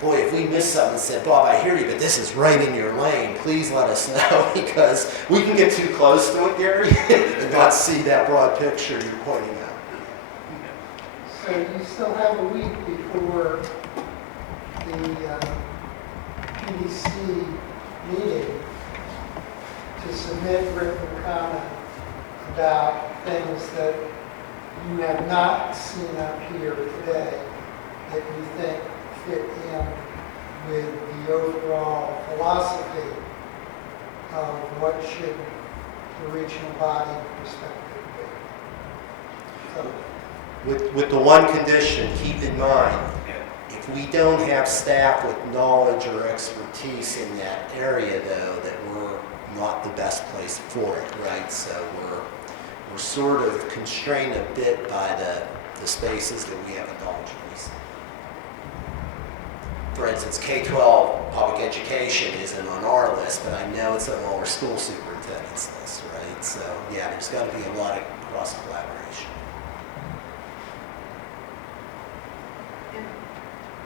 boy, if we missed something and said, Bob, I hear you, but this is right in your lane, please let us know, because we can get too close to it, Gary, and not see that broad picture you're pointing out. So you still have a week before the PDC meeting to submit written comment about things that you have not seen up here today that you think fit in with the overall philosophy of what should the regional body perspective be. So, With the one condition, keep in mind, if we don't have staff with knowledge or expertise in that area, though, that we're not the best place for it, right? So we're sort of constrained a bit by the spaces that we have a knowledge base. For instance, K-12 public education isn't on our list, but I know it's on all our school superintendents' list, right? So yeah, there's got to be a lot of cross-collaboration.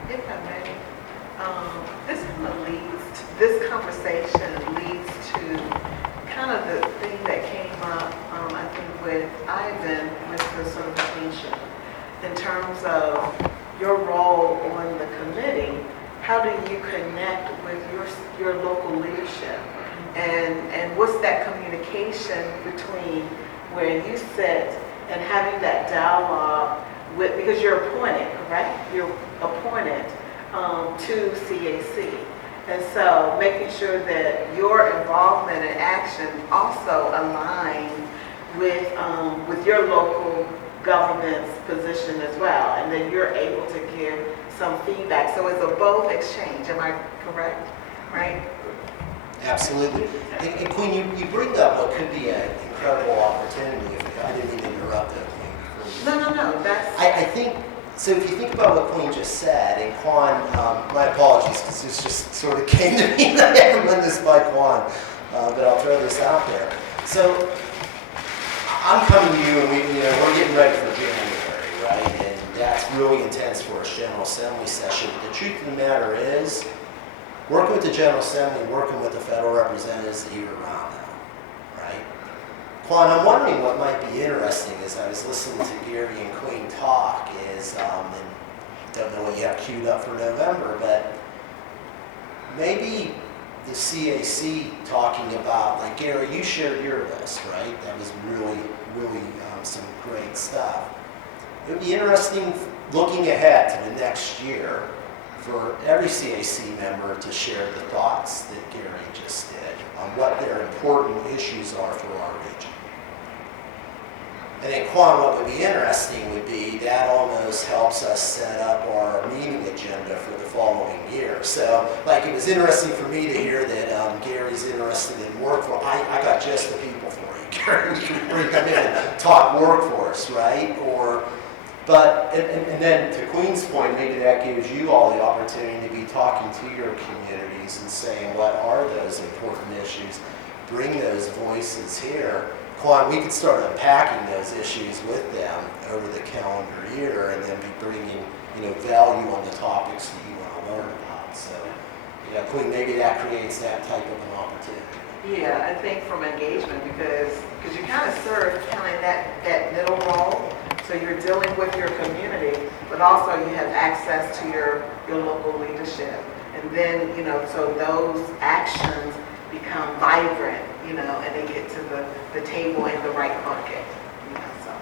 If I may, this conversation leads to kind of the thing that came up, I think with Ivan, with the certification, in terms of your role on the committee. How do you connect with your local leadership? And what's that communication between where you sit and having that dialogue with, because you're appointed, correct? You're appointed to CAC. And so making sure that your involvement and action also align with your local government's position as well, and then you're able to give some feedback. So it's a both exchange, am I correct? Right? Absolutely. And Queen, you bring up what could be an incredible opportunity. I didn't mean to interrupt that, Queen. No, that's... I think, so if you think about what Queen just said, and Quan, my apologies, because this just sort of came to me, I haven't run this by Quan, but I'll throw this out there. So I'm coming to you, and we're getting ready for January, right? And that's really intense for a General Assembly session. The truth of the matter is, working with the General Assembly, working with the federal representatives year round now, right? Quan, I'm wondering what might be interesting as I was listening to Gary and Queen talk is, and don't know what you have queued up for November, but maybe the CAC talking about, like Gary, you shared your list, right? That was really some great stuff. It would be interesting looking ahead to the next year for every CAC member to share the thoughts that Gary just did on what their important issues are for our region. And then Quan, what would be interesting would be that almost helps us set up our meeting agenda for the following year. So, like, it was interesting for me to hear that Gary's interested in workforce. I got just the people for you, Gary. We can bring them in and talk workforce, right? And then to Queen's point, maybe that gives you all the opportunity to be talking to your communities and saying, what are those important issues? Bring those voices here. Quan, we could start unpacking those issues with them over the calendar year and then be bringing, value on the topics that you want to learn about. So, Queen, maybe that creates that type of an opportunity. Yeah, I think from engagement, because you kind of serve kind of that middle role. So you're dealing with your community, but also you have access to your local leadership. And then, so those actions become vibrant, and they get to the table in the right bucket, so.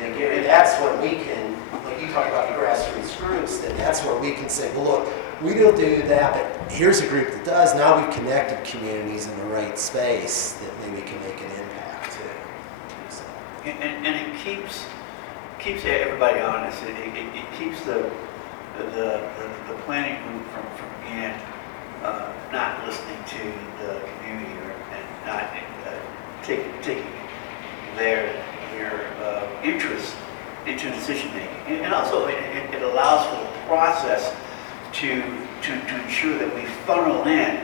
And again, that's what we can, like you talk about the grassroots groups, then that's where we can say, well, look, we don't do that, but here's a group that does. Now we've connected communities in the right space that maybe can make an impact too. So. And it keeps everybody honest. It keeps the planning group from again not listening to the community and not taking their interests into decision making. And also it allows for the process to ensure that we funnel in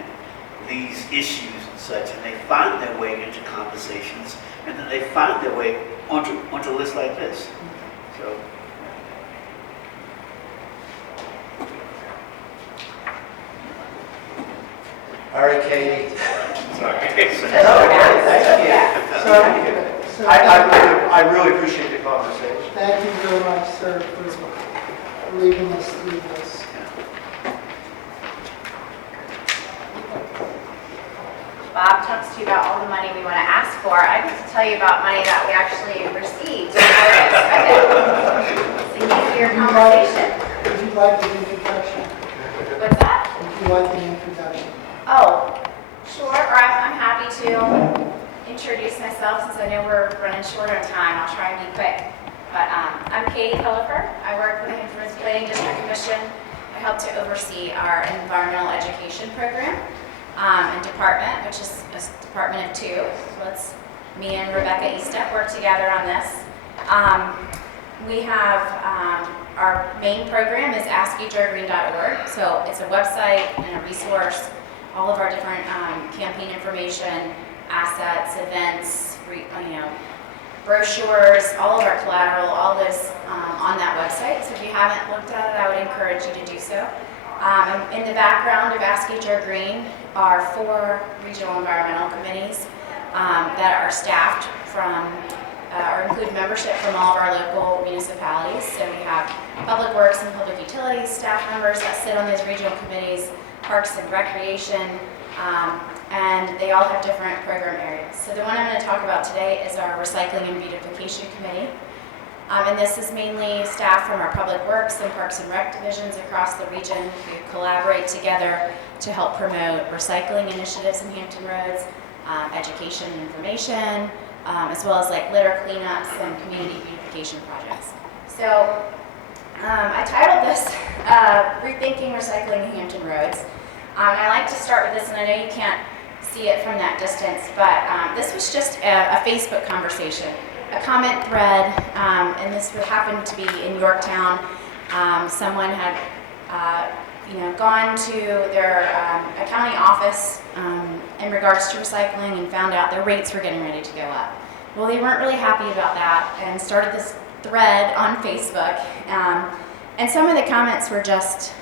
these issues and such, and they find their way into conversations, and then they find their way onto lists like this. So. All right, Katie. Okay. So, I really appreciate the conversation. thank you very much, sir, for leading us through this. Bob talks to you about all the money we want to ask for. I get to tell you about money that we actually received before we spent it. It's an easier conversation. Would you like an introduction? What's that? Would you like an introduction? Oh, sure, or I'm happy to introduce myself since I know we're running short on time. I'll try and be quick. But I'm Katie Cullifer. I work with the Influence Planning District Commission. I help to oversee our environmental education program and department, which is a department of 2. So it's me and Rebecca Eastep work together on this. We have our main program is AskHRgreen.org. So it's a website and a resource. All of our different campaign information, assets, events, brochures, all of our collateral, all this on that website. So if you haven't looked at it, I would encourage you to do so. In the background of Ask HR Green are 4 regional environmental committees that are staffed from, or include membership from all of our local municipalities. So we have Public Works and Public Utilities staff members that sit on those regional committees, Parks and Recreation, and they all have different program areas. So the one I'm going to talk about today is our Recycling and Beautification Committee. And this is mainly staff from our Public Works and Parks and Rec divisions across the region who collaborate together to help promote recycling initiatives in Hampton Roads, education and information, as well as like litter cleanups and community beautification projects. So I titled this Rethinking Recycling in Hampton Roads. And I like to start with this, and I know you can't see it from that distance, but this was just a Facebook conversation, a comment thread, and this would happen to be in Yorktown. Someone had gone to their a county office in regards to recycling and found out their rates were getting ready to go up. Well, they weren't really happy about that and started this thread on Facebook. And some of the comments were just,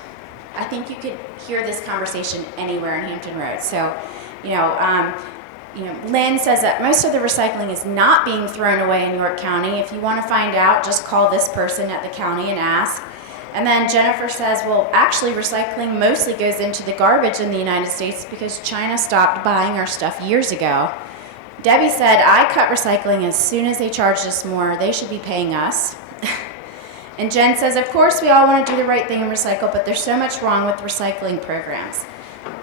I think you could hear this conversation anywhere in Hampton Roads. So, Lynn says that most of the recycling is not being thrown away in York County. If you want to find out, just call this person at the county and ask. And then Jennifer says, well, actually recycling mostly goes into the garbage in the United States because China stopped buying our stuff years ago. Debbie said, I cut recycling as soon as they charged us more. They should be paying us. And Jen says, of course, we all want to do the right thing and recycle, but there's so much wrong with recycling programs.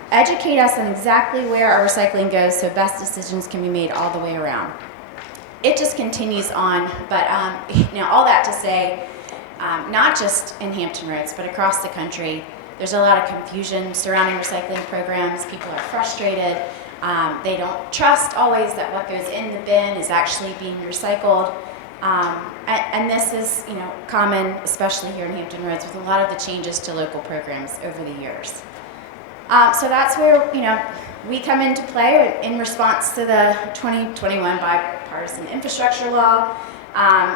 Educate us on exactly where our recycling goes so best decisions can be made all the way around. It just continues on, but all that to say, not just in Hampton Roads, but across the country, there's a lot of confusion surrounding recycling programs. People are frustrated. They don't trust always that what goes in the bin is actually being recycled. And this is, common, especially here in Hampton Roads, with a lot of the changes to local programs over the years. So that's where, we come into play in response to the 2021 bipartisan infrastructure law.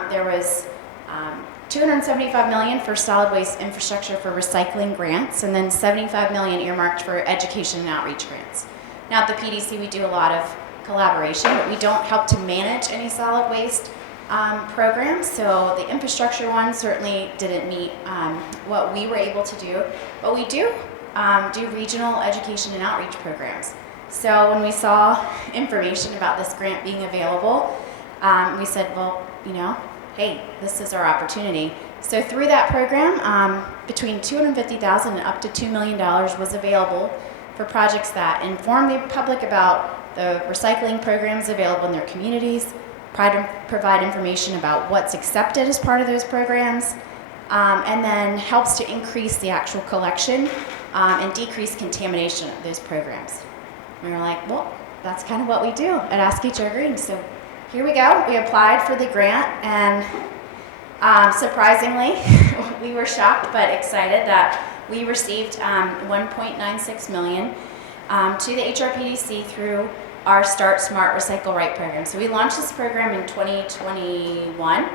There was $275 million for solid waste infrastructure for recycling grants, and then $75 million earmarked for education and outreach grants. Now at the PDC, we do a lot of collaboration, but we don't help to manage any solid waste programs. So the infrastructure one certainly didn't meet what we were able to do, but we do regional education and outreach programs. So when we saw information about this grant being available, we said, well, hey, this is our opportunity. So through that program, between $250,000 and up to $2 million was available for projects that inform the public about the recycling programs available in their communities, provide information about what's accepted as part of those programs, and then helps to increase the actual collection and decrease contamination of those programs. And we were like, well, that's kind of what we do at Ask HR Green. So here we go. We applied for the grant, and Surprisingly, we were shocked but excited that we received $1.96 million to the HRPDC through our Start Smart Recycle Right program. So we launched this program in 2021. It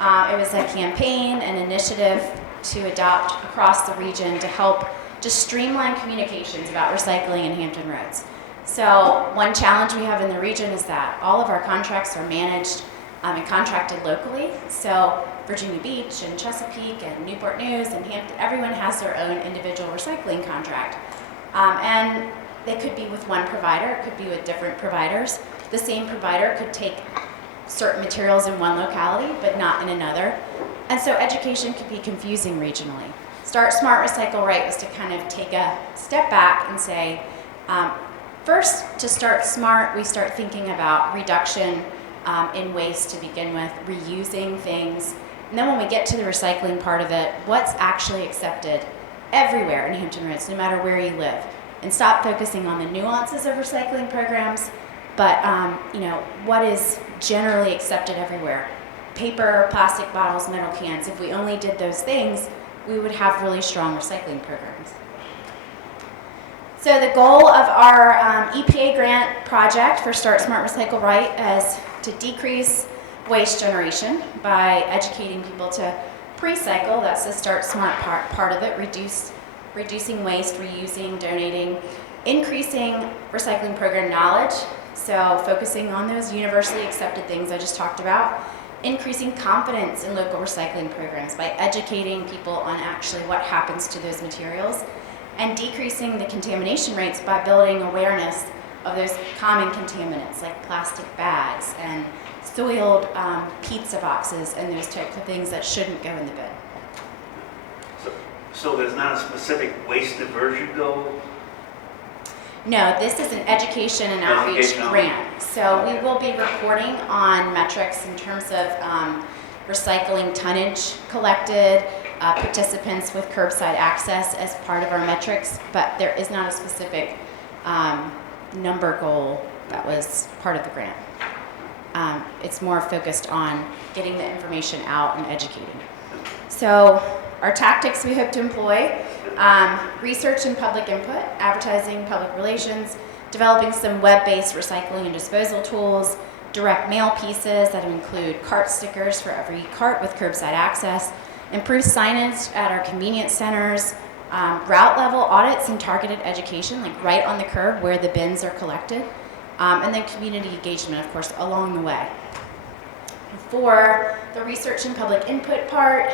was a campaign, an initiative to adopt across the region to help just streamline communications about recycling in Hampton Roads. So one challenge we have in the region is that all of our contracts are managed and contracted locally. So Virginia Beach and Chesapeake and Newport News and Hampton, everyone has their own individual recycling contract. And they could be with one provider, it could be with different providers. The same provider could take certain materials in one locality, but not in another. And so education could be confusing regionally. Start Smart Recycle Right was to kind of take a step back and say, first, to start smart, we start thinking about reduction in waste to begin with, reusing things. And then when we get to the recycling part of it, what's actually accepted everywhere in Hampton Roads, no matter where you live. And stop focusing on the nuances of recycling programs, but what is generally accepted everywhere. Paper, plastic bottles, metal cans. If we only did those things, we would have really strong recycling programs. So the goal of our EPA grant project for Start Smart Recycle Right is to decrease waste generation by educating people to pre-cycle. That's the Start Smart part of it, reducing waste, reusing, donating, increasing recycling program knowledge, so focusing on those universally accepted things I just talked about, increasing confidence in local recycling programs by educating people on actually what happens to those materials, and decreasing the contamination rates by building awareness of those common contaminants like plastic bags and soiled pizza boxes and those types of things that shouldn't go in the bin. So there's not a specific waste diversion goal? No, this is an education and outreach Educational. grant. So we will be reporting on metrics in terms of recycling tonnage collected, participants with curbside access as part of our metrics, but there is not a specific number goal that was part of the grant. It's more focused on getting the information out and educating. So our tactics we hope to employ, research and public input, advertising, public relations, developing some web-based recycling and disposal tools, direct mail pieces that include cart stickers for every cart with curbside access, improved signage at our convenience centers, route level audits and targeted education, like right on the curb where the bins are collected, and then community engagement, of course, along the way. For the research and public input part,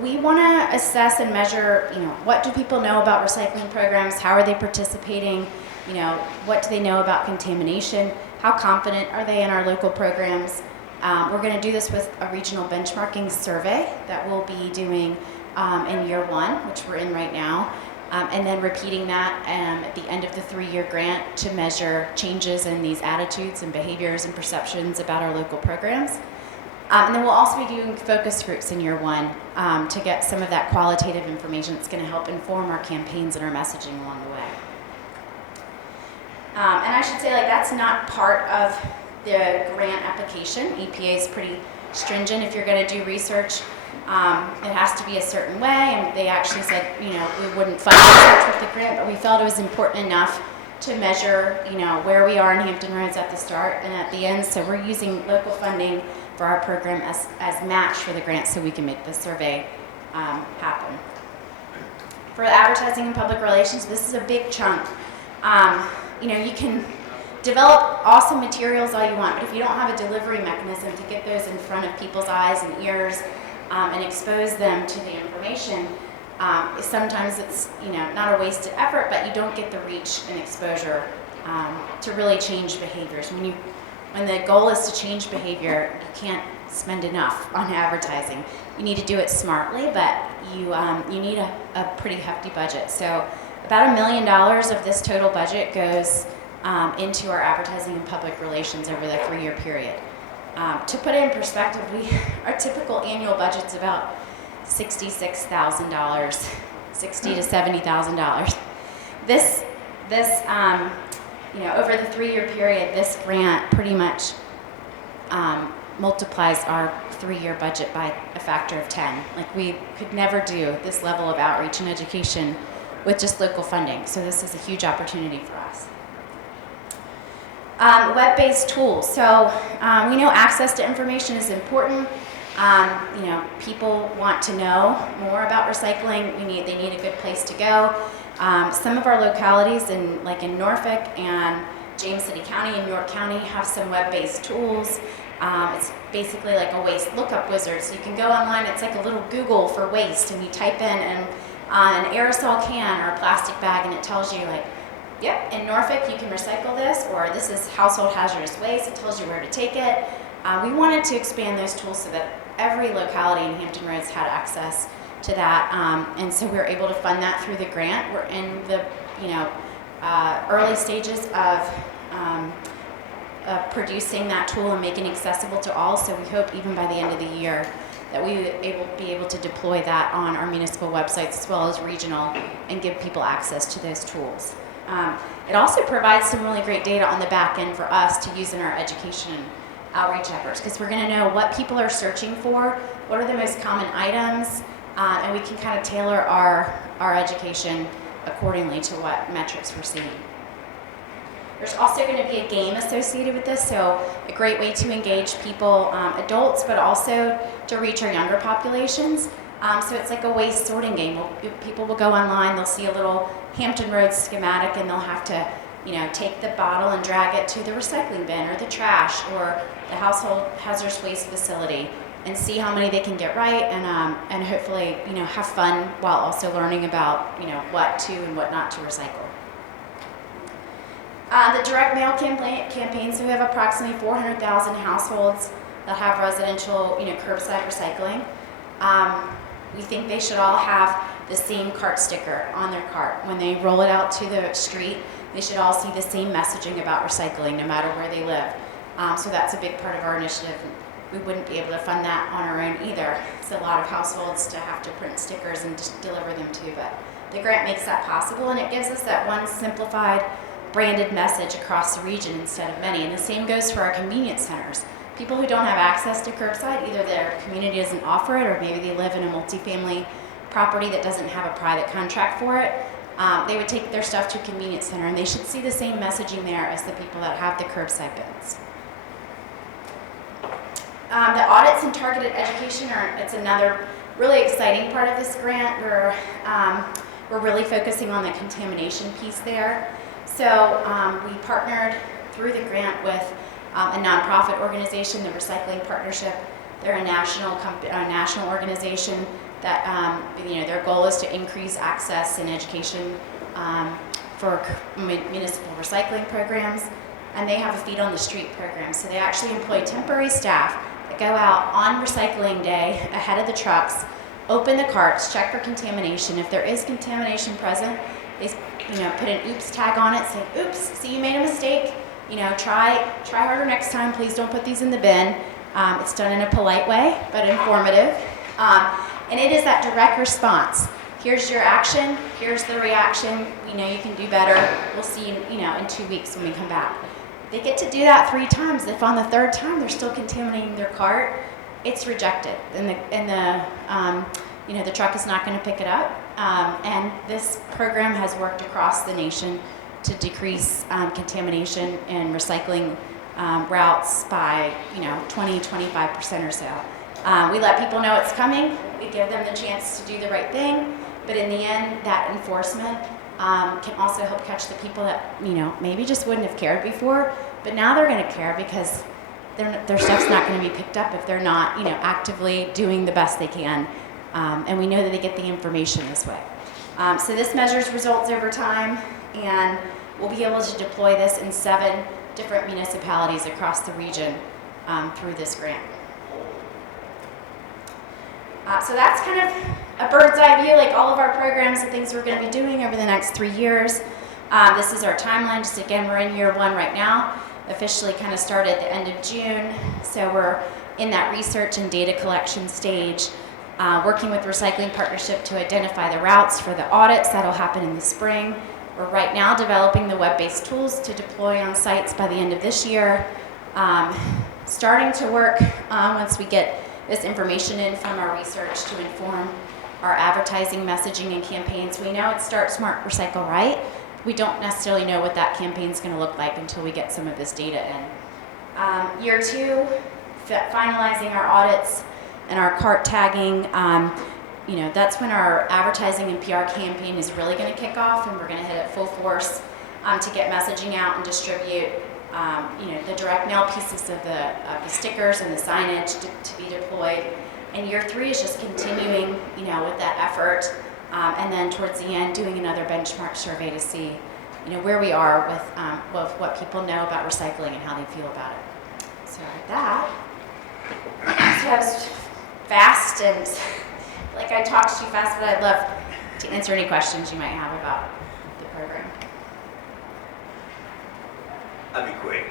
we want to assess and measure, what do people know about recycling programs? How are they participating? What do they know about contamination? How confident are they in our local programs? We're going to do this with a regional benchmarking survey that we'll be doing in year one, which we're in right now, and then repeating that at the end of the 3-year grant to measure changes in these attitudes and behaviors and perceptions about our local programs. And then we'll also be doing focus groups in year one to get some of that qualitative information that's going to help inform our campaigns and our messaging along the way. And I should say, that's not part of the grant application. EPA is pretty stringent. If you're going to do research, it has to be a certain way, and they actually said, we wouldn't fund research with the grant, but we felt it was important enough to measure, where we are in Hampton Roads at the start and at the end. So we're using local funding for our program as match for the grant so we can make the survey happen. For advertising and public relations, this is a big chunk. You can develop awesome materials all you want, but if you don't have a delivery mechanism to get those in front of people's eyes and ears and expose them to the information, sometimes it's not a wasted effort, but you don't get the reach and exposure to really change behaviors. When the goal is to change behavior, you can't spend enough on advertising. You need to do it smartly, but you need a pretty hefty budget. So about $1 million of this total budget goes into our advertising and public relations over the 3-year period. To put it in perspective, our typical annual budget's about $66,000, $60,000 to $70,000. This over the 3-year period, this grant pretty much multiplies our 3-year budget by a factor of 10. Like, we could never do this level of outreach and education with just local funding. So this is a huge opportunity for us. Web-based tools. So we know access to information is important. People want to know more about recycling. They need a good place to go. Some of our localities in Norfolk and James City County and York County have some web-based tools. It's basically like a waste lookup wizard. So you can go online, it's like a little Google for waste, and you type in an aerosol can or a plastic bag, and it tells you yep, in Norfolk you can recycle this, or this is household hazardous waste. It tells you where to take it. We wanted to expand those tools so that every locality in Hampton Roads had access to that, and so we were able to fund that through the grant. We're in the early stages of producing that tool and making it accessible to all. So we hope even by the end of the year that we will be able to deploy that on our municipal websites as well as regional and give people access to those tools. It also provides some really great data on the back end for us to use in our education and outreach efforts, because we're going to know what people are searching for, what are the most common items, and we can kind of tailor our education accordingly to what metrics we're seeing. There's also going to be a game associated with this, so a great way to engage people, adults, but also to reach our younger populations. So it's like a waste sorting game. People will go online, they'll see a little Hampton Roads schematic, and they'll have to take the bottle and drag it to the recycling bin or the trash or the household hazardous waste facility and see how many they can get right, and hopefully have fun while also learning about what to and what not to recycle. The direct mail campaign, so we have approximately 400,000 households that have residential curbside recycling. We think they should all have the same cart sticker on their cart. When they roll it out to the street, they should all see the same messaging about recycling no matter where they live. So that's a big part of our initiative. We wouldn't be able to fund that on our own either. It's a lot of households to have to print stickers and deliver them to, but the grant makes that possible, and it gives us that one simplified branded message across the region instead of many. And the same goes for our convenience centers. People who don't have access to curbside, either their community doesn't offer it, or maybe they live in a multifamily property that doesn't have a private contract for it, they would take their stuff to a convenience center, and they should see the same messaging there as the people that have the curbside bins. The audits and targeted education it's another really exciting part of this grant. We're really focusing on the contamination piece there. So we partnered through the grant with a nonprofit organization, the Recycling Partnership. They're a national organization that their goal is to increase access and education for municipal recycling programs, and they have a feet on the street program. So they actually employ temporary staff that go out on recycling day ahead of the trucks, open the carts, check for contamination. If there is contamination present, they put an oops tag on it, say, oops, see you made a mistake. Try harder next time. Please don't put these in the bin. It's done in a polite way, but informative. And it is that direct response. Here's your action. Here's the reaction. You can do better. We'll see you, in 2 weeks when we come back. They get to do that 3 times. If on the 3rd time they're still contaminating their cart, it's rejected, and the truck is not going to pick it up. And this program has worked across the nation to decrease contamination and recycling routes by 20-25% or so. We let people know it's coming. We give them the chance to do the right thing, but in the end, that enforcement can also help catch the people that maybe just wouldn't have cared before, but now they're going to care because their stuff's not going to be picked up if they're not actively doing the best they can, and we know that they get the information this way. So this measures results over time, and we'll be able to deploy this in 7 different municipalities across the region through this grant. So that's kind of a bird's eye view, like all of our programs and things we're going to be doing over the next 3 years. This is our timeline. Just again, we're in year 1 right now. Officially kind of started at the end of June. So we're in that research and data collection stage, working with Recycling Partnership to identify the routes for the audits. That'll happen in the spring. We're right now developing the web-based tools to deploy on sites by the end of this year. starting to work once we get this information in from our research to inform our advertising, messaging, and campaigns. We know it's Start Smart, Recycle Right. We don't necessarily know what that campaign is going to look like until we get some of this data in. Year 2, finalizing our audits and our cart tagging. That's when our advertising and PR campaign is really going to kick off, and we're going to hit it full force to get messaging out and distribute the direct mail pieces of the stickers and the signage to be deployed. And year 3 is just continuing, with that effort, and then towards the end, doing another benchmark survey to see, where we are with what people know about recycling and how they feel about it. So with that, so I was fast and like I talked too fast, but I'd love to answer any questions you might have about the program. I'll be quick.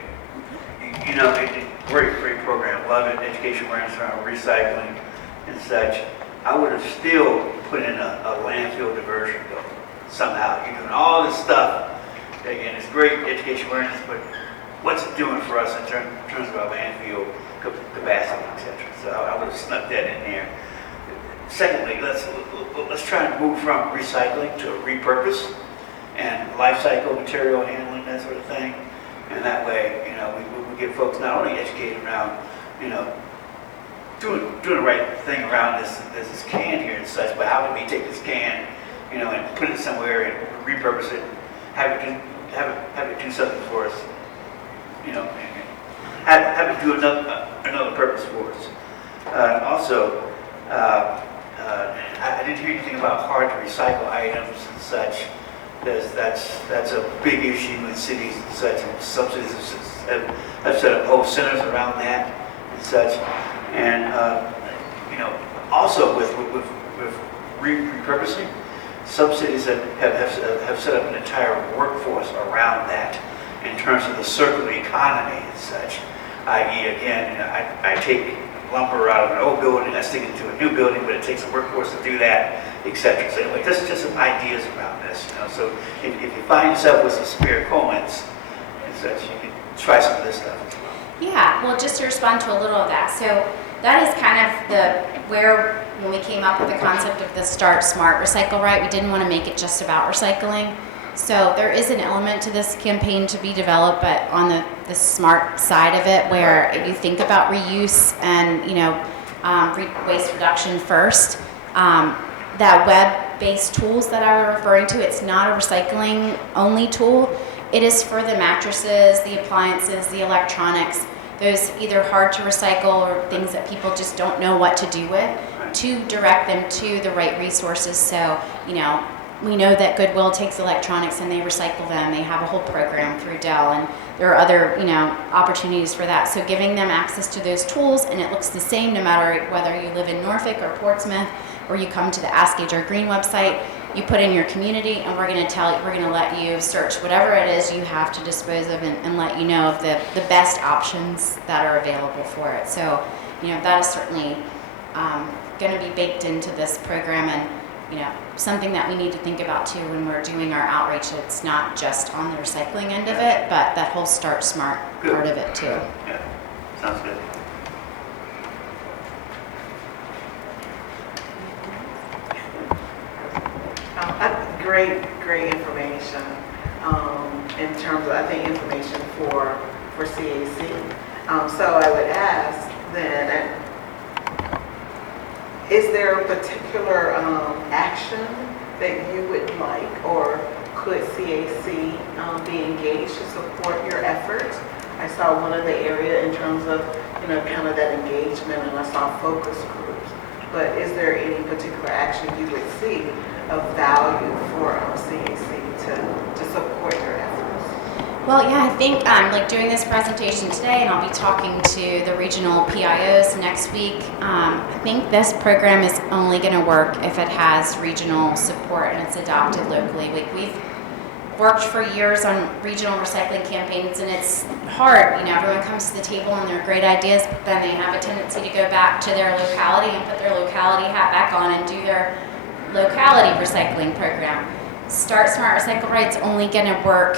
Great program. Love it. Education awareness around recycling and such. I would have still put in a landfill diversion goal somehow. You're doing all this stuff. Again, it's great education awareness, but what's it doing for us in terms of our landfill capacity, etc. So I would have snuck that in there. Secondly, let's try and move from recycling to repurpose and life cycle material handling, that sort of thing. And that way, we get folks not only educated around, doing the right thing around this can here and such, but how do we take this can, and put it somewhere and repurpose it, have it do something for us, have it do another purpose for us. Also, I didn't hear anything about hard to recycle items and such. That's a big issue in cities and such, and some cities have set up whole centers around that and such. And also with repurposing, some cities have set up an entire workforce around that in terms of the circular economy and such. I.e., again, I take lumber out of an old building, I stick it into a new building, but it takes a workforce to do that, etc. So anyway, this is just some ideas around this. So if you find yourself with some spare coins and such, you can try some of this stuff as well. Yeah, well, just to respond to a little of that. So that is kind of when we came up with the concept of the Start Smart, Recycle Right, we didn't want to make it just about recycling. So there is an element to this campaign to be developed, but on the smart side of it, where you think about reuse and waste reduction first. That web-based tools that I was referring to, it's not a recycling only tool. It is for the mattresses, the appliances, the electronics, those either hard to recycle or things that people just don't know what to do with, to direct them to the right resources. So, we know that Goodwill takes electronics and they recycle them. They have a whole program through Dell, and there are other, opportunities for that. So giving them access to those tools, and it looks the same no matter whether you live in Norfolk or Portsmouth, or you come to the Ask HR Green website, you put in your community, and we're going to let you search whatever it is you have to dispose of, and let you know of the best options that are available for it. So, that is certainly going to be baked into this program, and something that we need to think about too when we're doing our outreach. It's not just on the recycling end of it, but that whole Start Smart part of it too. Yeah, sounds good. Great information in terms of, I think, information for CAC. So I would ask then, is there a particular action that you would like, or could CAC be engaged to support your efforts? I saw one of the area in terms of, kind of that engagement, and I saw focus groups. But is there any particular action you would see of value for CAC to support your efforts? Well, yeah, I think like doing this presentation today, and I'll be talking to the regional PIOs next week. I think this program is only going to work if it has regional support and it's adopted locally. We've worked for years on regional recycling campaigns, and it's hard. Everyone comes to the table and they're great ideas, but then they have a tendency to go back to their locality and put their locality hat back on and do their locality recycling program. Start Smart, Recycle Right's only going to work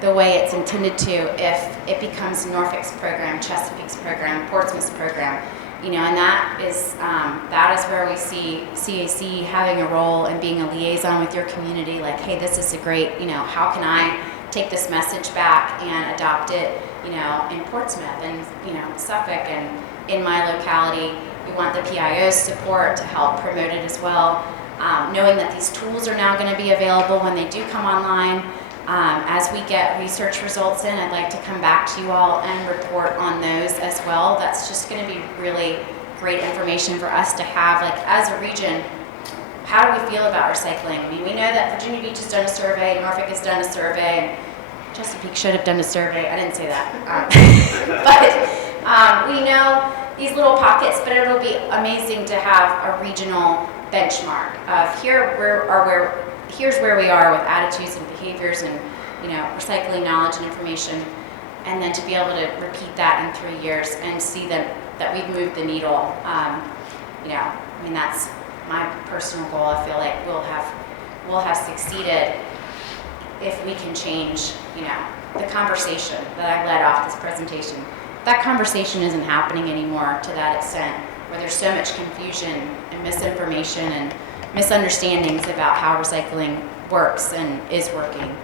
the way it's intended to if it becomes Norfolk's program, Chesapeake's program, Portsmouth's program. You know, and that is where we see CAC having a role and being a liaison with your community. Like, hey, this is a great, you know, how can I take this message back and adopt it, you know, in Portsmouth and, you know, Suffolk and in my locality. We want the PIO's support to help promote it as well. Knowing that these tools are now going to be available when they do come online. As we get research results in, I'd like to come back to you all and report on those as well. That's just going to be really great information for us to have, like, as a region. How do we feel about recycling? I mean, we know that Virginia Beach has done a survey, Norfolk has done a survey, and Chesapeake should have done a survey. I didn't say that. But we know these little pockets, but it'll be amazing to have a regional benchmark of here's where we are with attitudes and behaviors and, you know, recycling knowledge and information, and then to be able to repeat that in 3 years and see that we've moved the needle. You know, I mean, that's my personal goal. I feel like we'll have succeeded if we can change, you know, the conversation that I led off this presentation. That conversation isn't happening anymore to that extent, where there's so much confusion and misinformation and misunderstandings about how recycling works and is working.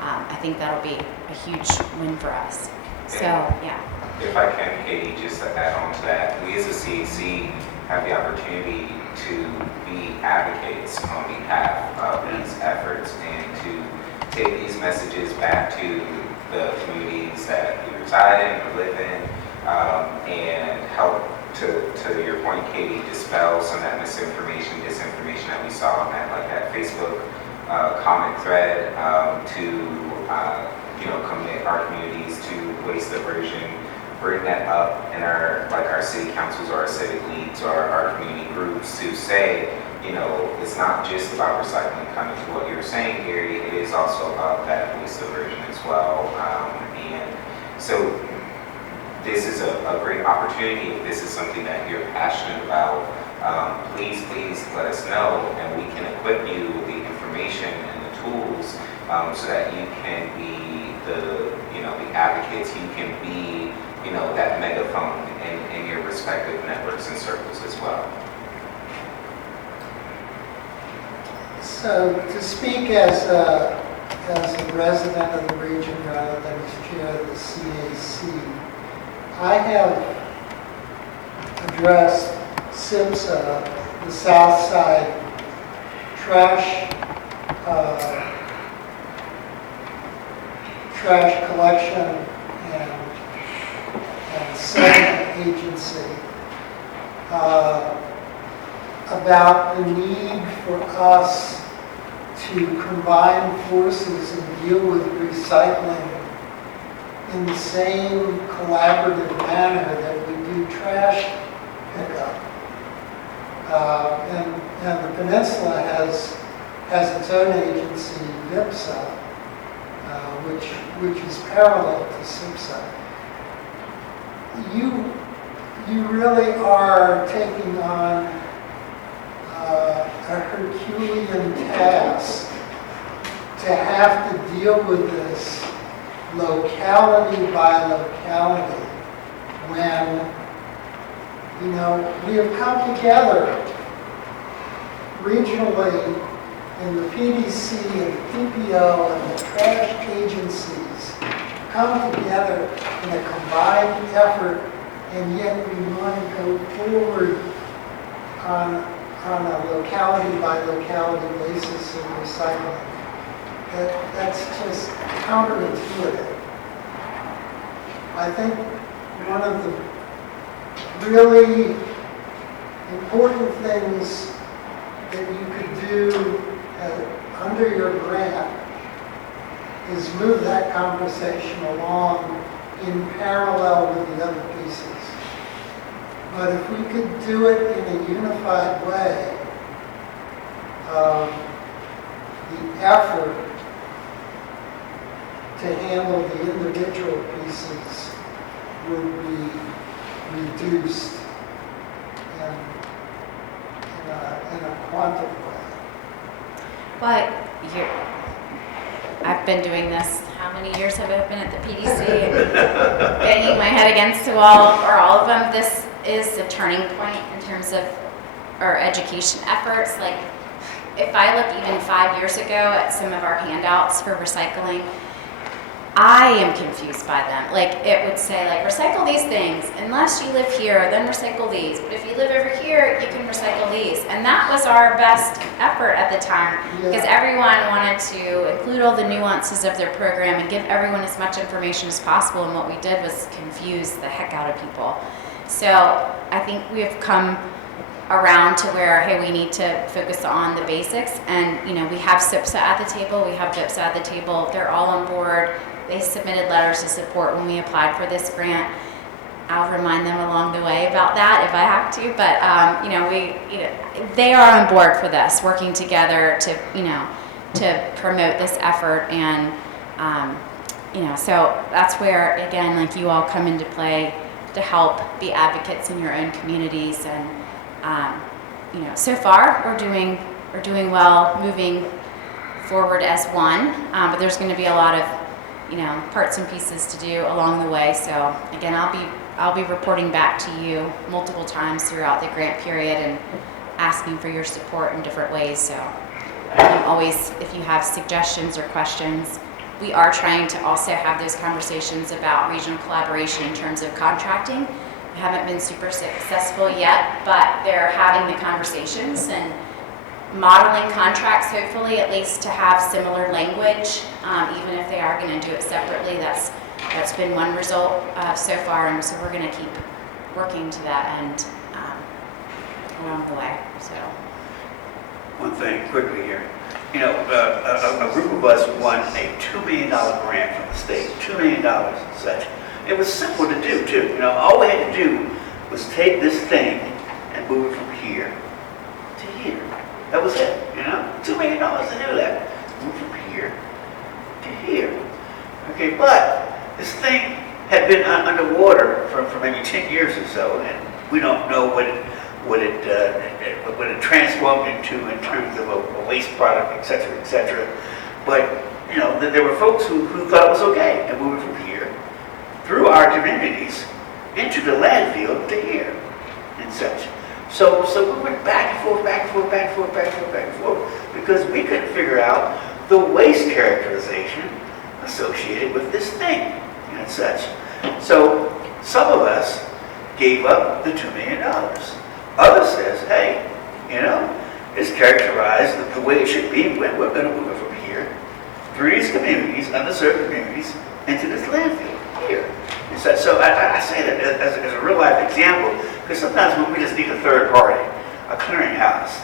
I think that'll be a huge win for us. So, yeah. If I can, Katie, just to add on to that, we as a CAC have the opportunity to be advocates on behalf of these efforts and to take these messages back to the communities that we reside in or live in, and help, to your point, Katie, dispel some of that misinformation, disinformation that we saw on that Facebook comment thread, to you know, commit our communities to waste diversion, bring that up in our city councils or our civic leagues or our community groups to say, you know, it's not just about recycling, kind of what you're saying, Gary, it is also about that waste diversion as well. And so this is a great opportunity. If this is something that you're passionate about, please let us know, and we can equip you with the information and the tools, so that you can be the advocates, you can be, you know, that megaphone in your respective networks and circles as well. So to speak as a resident of the region rather than as chair of the CAC, I have addressed SIPSA, the South Side trash collection and settlement agency, about the need for us to combine forces and deal with recycling in the same collaborative manner that we do trash pickup. And the peninsula has its own agency, VIPSA, which is parallel to SIPSA. You really are taking on a Herculean task to have to deal with this locality by locality when, you know, we have come together regionally in the PDC and the PPO and the trash agencies come together in a combined effort, and yet we want to go forward on a locality by locality basis in recycling. That's just counterintuitive. I think one of the really important things that you could do under your grant is move that conversation along in parallel with the other pieces. But if we could do it in a unified way, the effort to handle the individual pieces would be reduced in a quantum way. But I've been doing this, how many years have I been at the PDC? Banging my head against the wall, or all of them. This is a turning point in terms of our education efforts. Like, if I look even 5 years ago at some of our handouts for recycling, I am confused by them. Like, it would say, like, recycle these things. Unless you live here, then recycle these. But if you live over here, you can recycle these. And that was our best effort at the time, because everyone wanted to include all the nuances of their program and give everyone as much information as possible. And what we did was confuse the heck out of people. So I think we have come around to where, hey, we need to focus on the basics. And, you know, we have SIPSA at the table, we have DIPSA at the table. They're all on board. They submitted letters of support when we applied for this grant. I'll remind them along the way about that if I have to, but they are on board for this, working together to, to promote this effort. And, so that's where, again, like, you all come into play to help be advocates in your own communities. And, so far we're doing well, moving forward as one, but there's going to be a lot of parts and pieces to do along the way. So again, I'll be reporting back to you multiple times throughout the grant period and asking for your support in different ways. So I'm always, if you have suggestions or questions, we are trying to also have those conversations about regional collaboration in terms of contracting. We haven't been super successful yet, but they're having the conversations and modeling contracts, hopefully, at least to have similar language, even if they are going to do it separately. That's been one result so far, and so we're going to keep working to that end along the way. So, One thing quickly here, a group of us won a $2 million grant from the state, $2 million and such. It was simple to do too. All we had to do was take this thing and move it from here to here. That was it, $2 million to do that. Move from here to here. Okay, but this thing had been underwater for maybe 10 years or so, and we don't know what it transformed into in terms of a waste product, et cetera, But, there were folks who thought it was okay to move it from here through our communities into the landfill to here and such. So we went back and forth, because we couldn't figure out the waste characterization associated with this thing and such. So some of us gave up the $2 million. Others says, hey, it's characterized the way it should be. We're going to move it from here through these communities, underserved communities, into this landfill here. And so I say that as a real life example, because sometimes we just need a third party, a clearinghouse,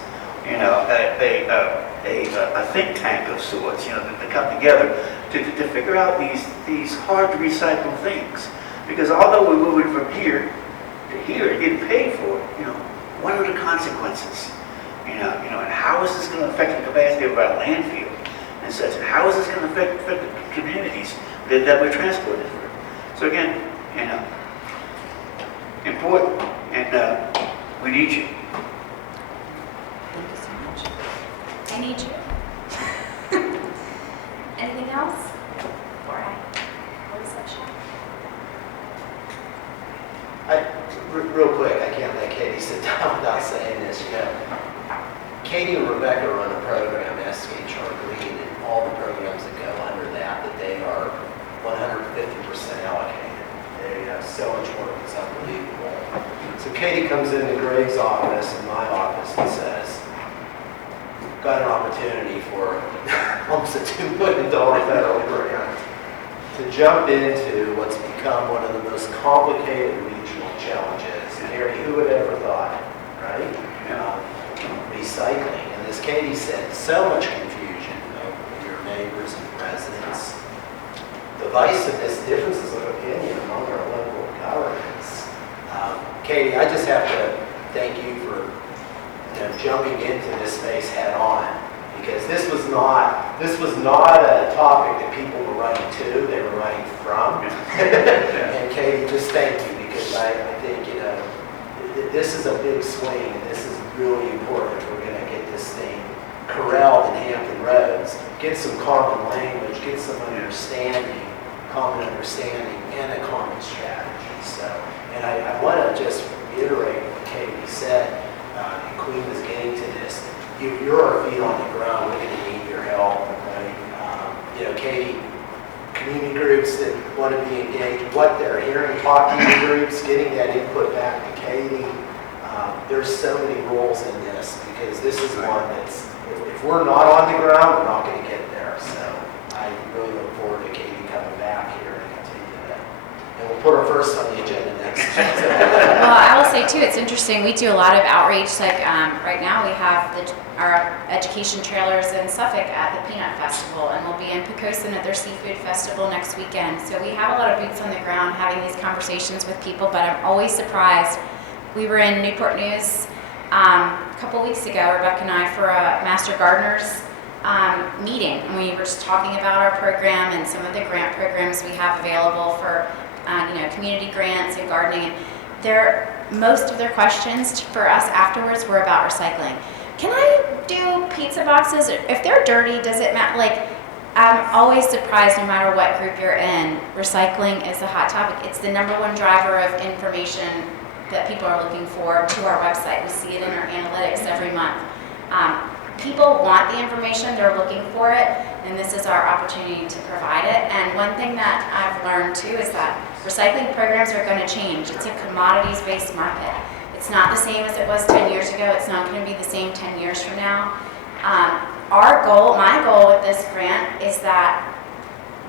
a think tank of sorts, to come together to figure out these hard to recycle things. Because although we're moving from here to here and getting paid for it, what are the consequences? And how is this going to affect the capacity of our landfill and such? And how is this going to affect the communities that we're transporting through? So again, important, and we need you. thank you so much. I need you. Anything else before I close section? Real quick, I can't let Katie sit down without saying this. Katie and Rebecca run a program, HR Green, and all the programs that go under that they are 150% allocated. They have so much work, it's unbelievable. So Katie comes into Greg's office and my office and says, got an opportunity for almost a $2 million federal grant to jump into what's become one of the most complicated regional challenges. Harry, who would ever thought, right? Recycling. And as Katie said, so much confusion with your neighbors and residents. Divisiveness, differences of opinion among our local governments. Katie, I just have to thank you for jumping into this space head on, because this was not a topic that people were running to, they were running from. And Katie, just thank you, because I think this is a big swing, and this is really important if we're going to get this thing corralled in Hampton Roads. get some common language, get some understanding, common understanding, and a common strategy. So, and I want to just reiterate what Katie said, and Queen was getting to this. You're our feet on the ground. We're going to need your help, right? Katie, community groups that want to be engaged, what they're hearing, talking to groups, getting that input back to Katie. There's so many roles in this because this is one that's, if we're not on the ground, we're not going to get there. So I really look forward to Katie coming back here and continue that. And we'll put her first on the agenda next. Well, I will say too, it's interesting. We do a lot of outreach. Like right now, we have our education trailers in Suffolk at the Peanut Festival, and we'll be in Poquoson at their seafood festival next weekend. So we have a lot of boots on the ground, having these conversations with people. But I'm always surprised. We were in Newport News a couple weeks ago, Rebecca and I, for a Master Gardeners meeting. And we were just talking about our program and some of the grant programs we have available for community grants and gardening. Most of their questions for us afterwards were about recycling. Can I do pizza boxes? If they're dirty, does it matter? Like, I'm always surprised, no matter what group you're in, recycling is a hot topic. It's the #1 driver of information that people are looking for to our website. We see it in our analytics every month. People want the information, they're looking for it, and this is our opportunity to provide it. And one thing that I've learned too is that recycling programs are going to change. It's a commodities-based market. It's not the same as it was 10 years ago. It's not going to be the same 10 years from now. My goal with this grant is that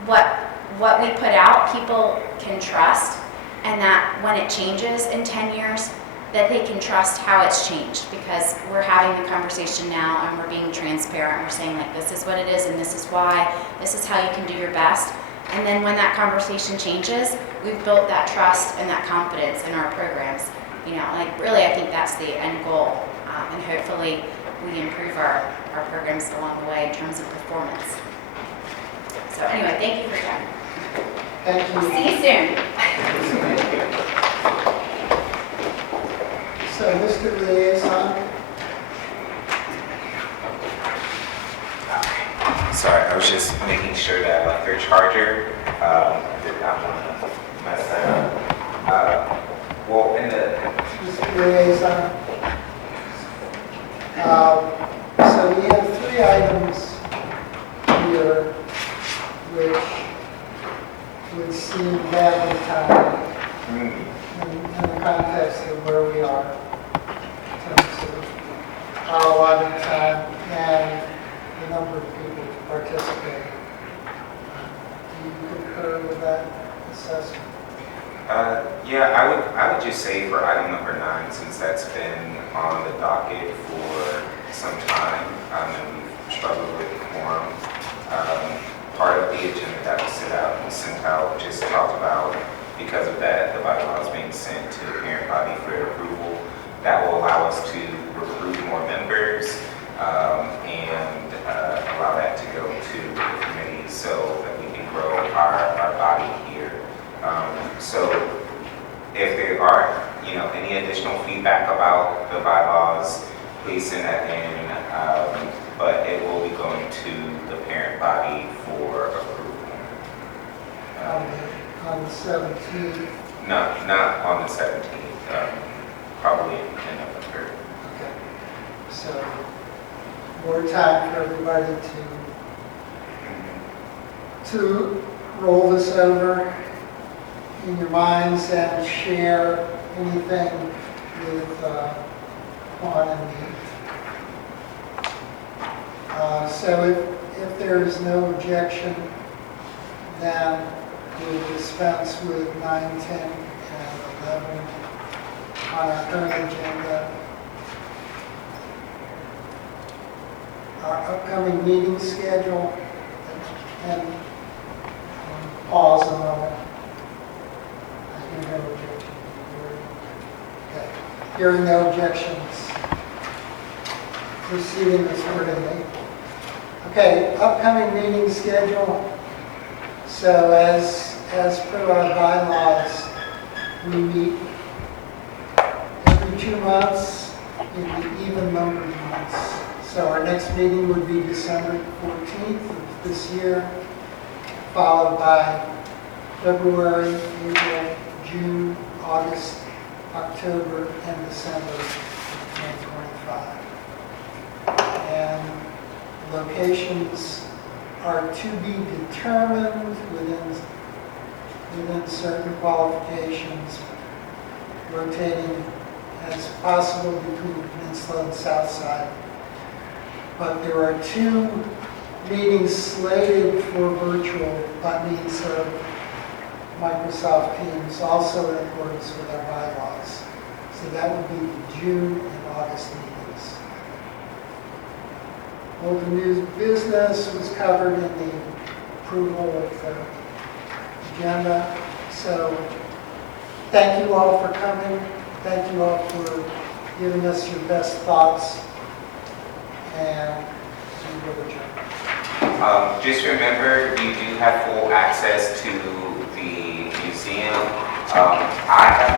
what we put out, people can trust, and that when it changes in 10 years, that they can trust how it's changed, because we're having the conversation now and we're being transparent. We're saying, like, this is what it is and this is why, this is how you can do your best. And then when that conversation changes, we've built that trust and that confidence in our programs. Really, I think that's the end goal. And hopefully we improve our programs along the way in terms of performance. So anyway, thank you for your time. Thank you. See you soon. So, Mr. Liaison, Sorry, I was just making sure that I left their charger. Did not want to mess that up. Mr. Liaison, so we have 3 items here which would seem badly timed in the context of where we are in terms of our allotted time and the number of people participating. Do you concur with that assessment? Yeah, I would just say for item number 9, since that's been on the docket for some time, and we've struggled with quorum, part of the agenda that was sent out just talked about, because of that, the bylaws being sent to the parent body for approval. That will allow us to recruit more members and allow that to go to the committee so that we can grow our body here. So if there are, any additional feedback about the bylaws, please send that in. But it will be going to the parent body for approval. On the 17th? Not on the 17th, probably in November. Okay. So, more time for everybody to roll this over in your minds and share anything with Juan and me. So if there is no objection, then we'll dispense with 9, 10, and 11 on our current agenda. Our upcoming meeting schedule, and pause a moment. I hear no objection. Okay. Hearing no objections, proceeding accordingly. Okay, upcoming meeting schedule. So as per our bylaws, we meet every 2 months in the even numbered months. So our next meeting would be December 14th of this year, followed by February, April, June, August, October, and December of 2025. And locations are to be determined within certain qualifications, rotating as possible between the Peninsula and South Side. But there are 2 meetings slated for virtual by means of Microsoft Teams, also in accordance with our bylaws. So that would be the June and August meetings. Old and new business was covered in the approval of the agenda. So thank you all for coming. Thank you all for giving us your best thoughts. And we will adjourn. Just remember, you do have full access to the museum. I have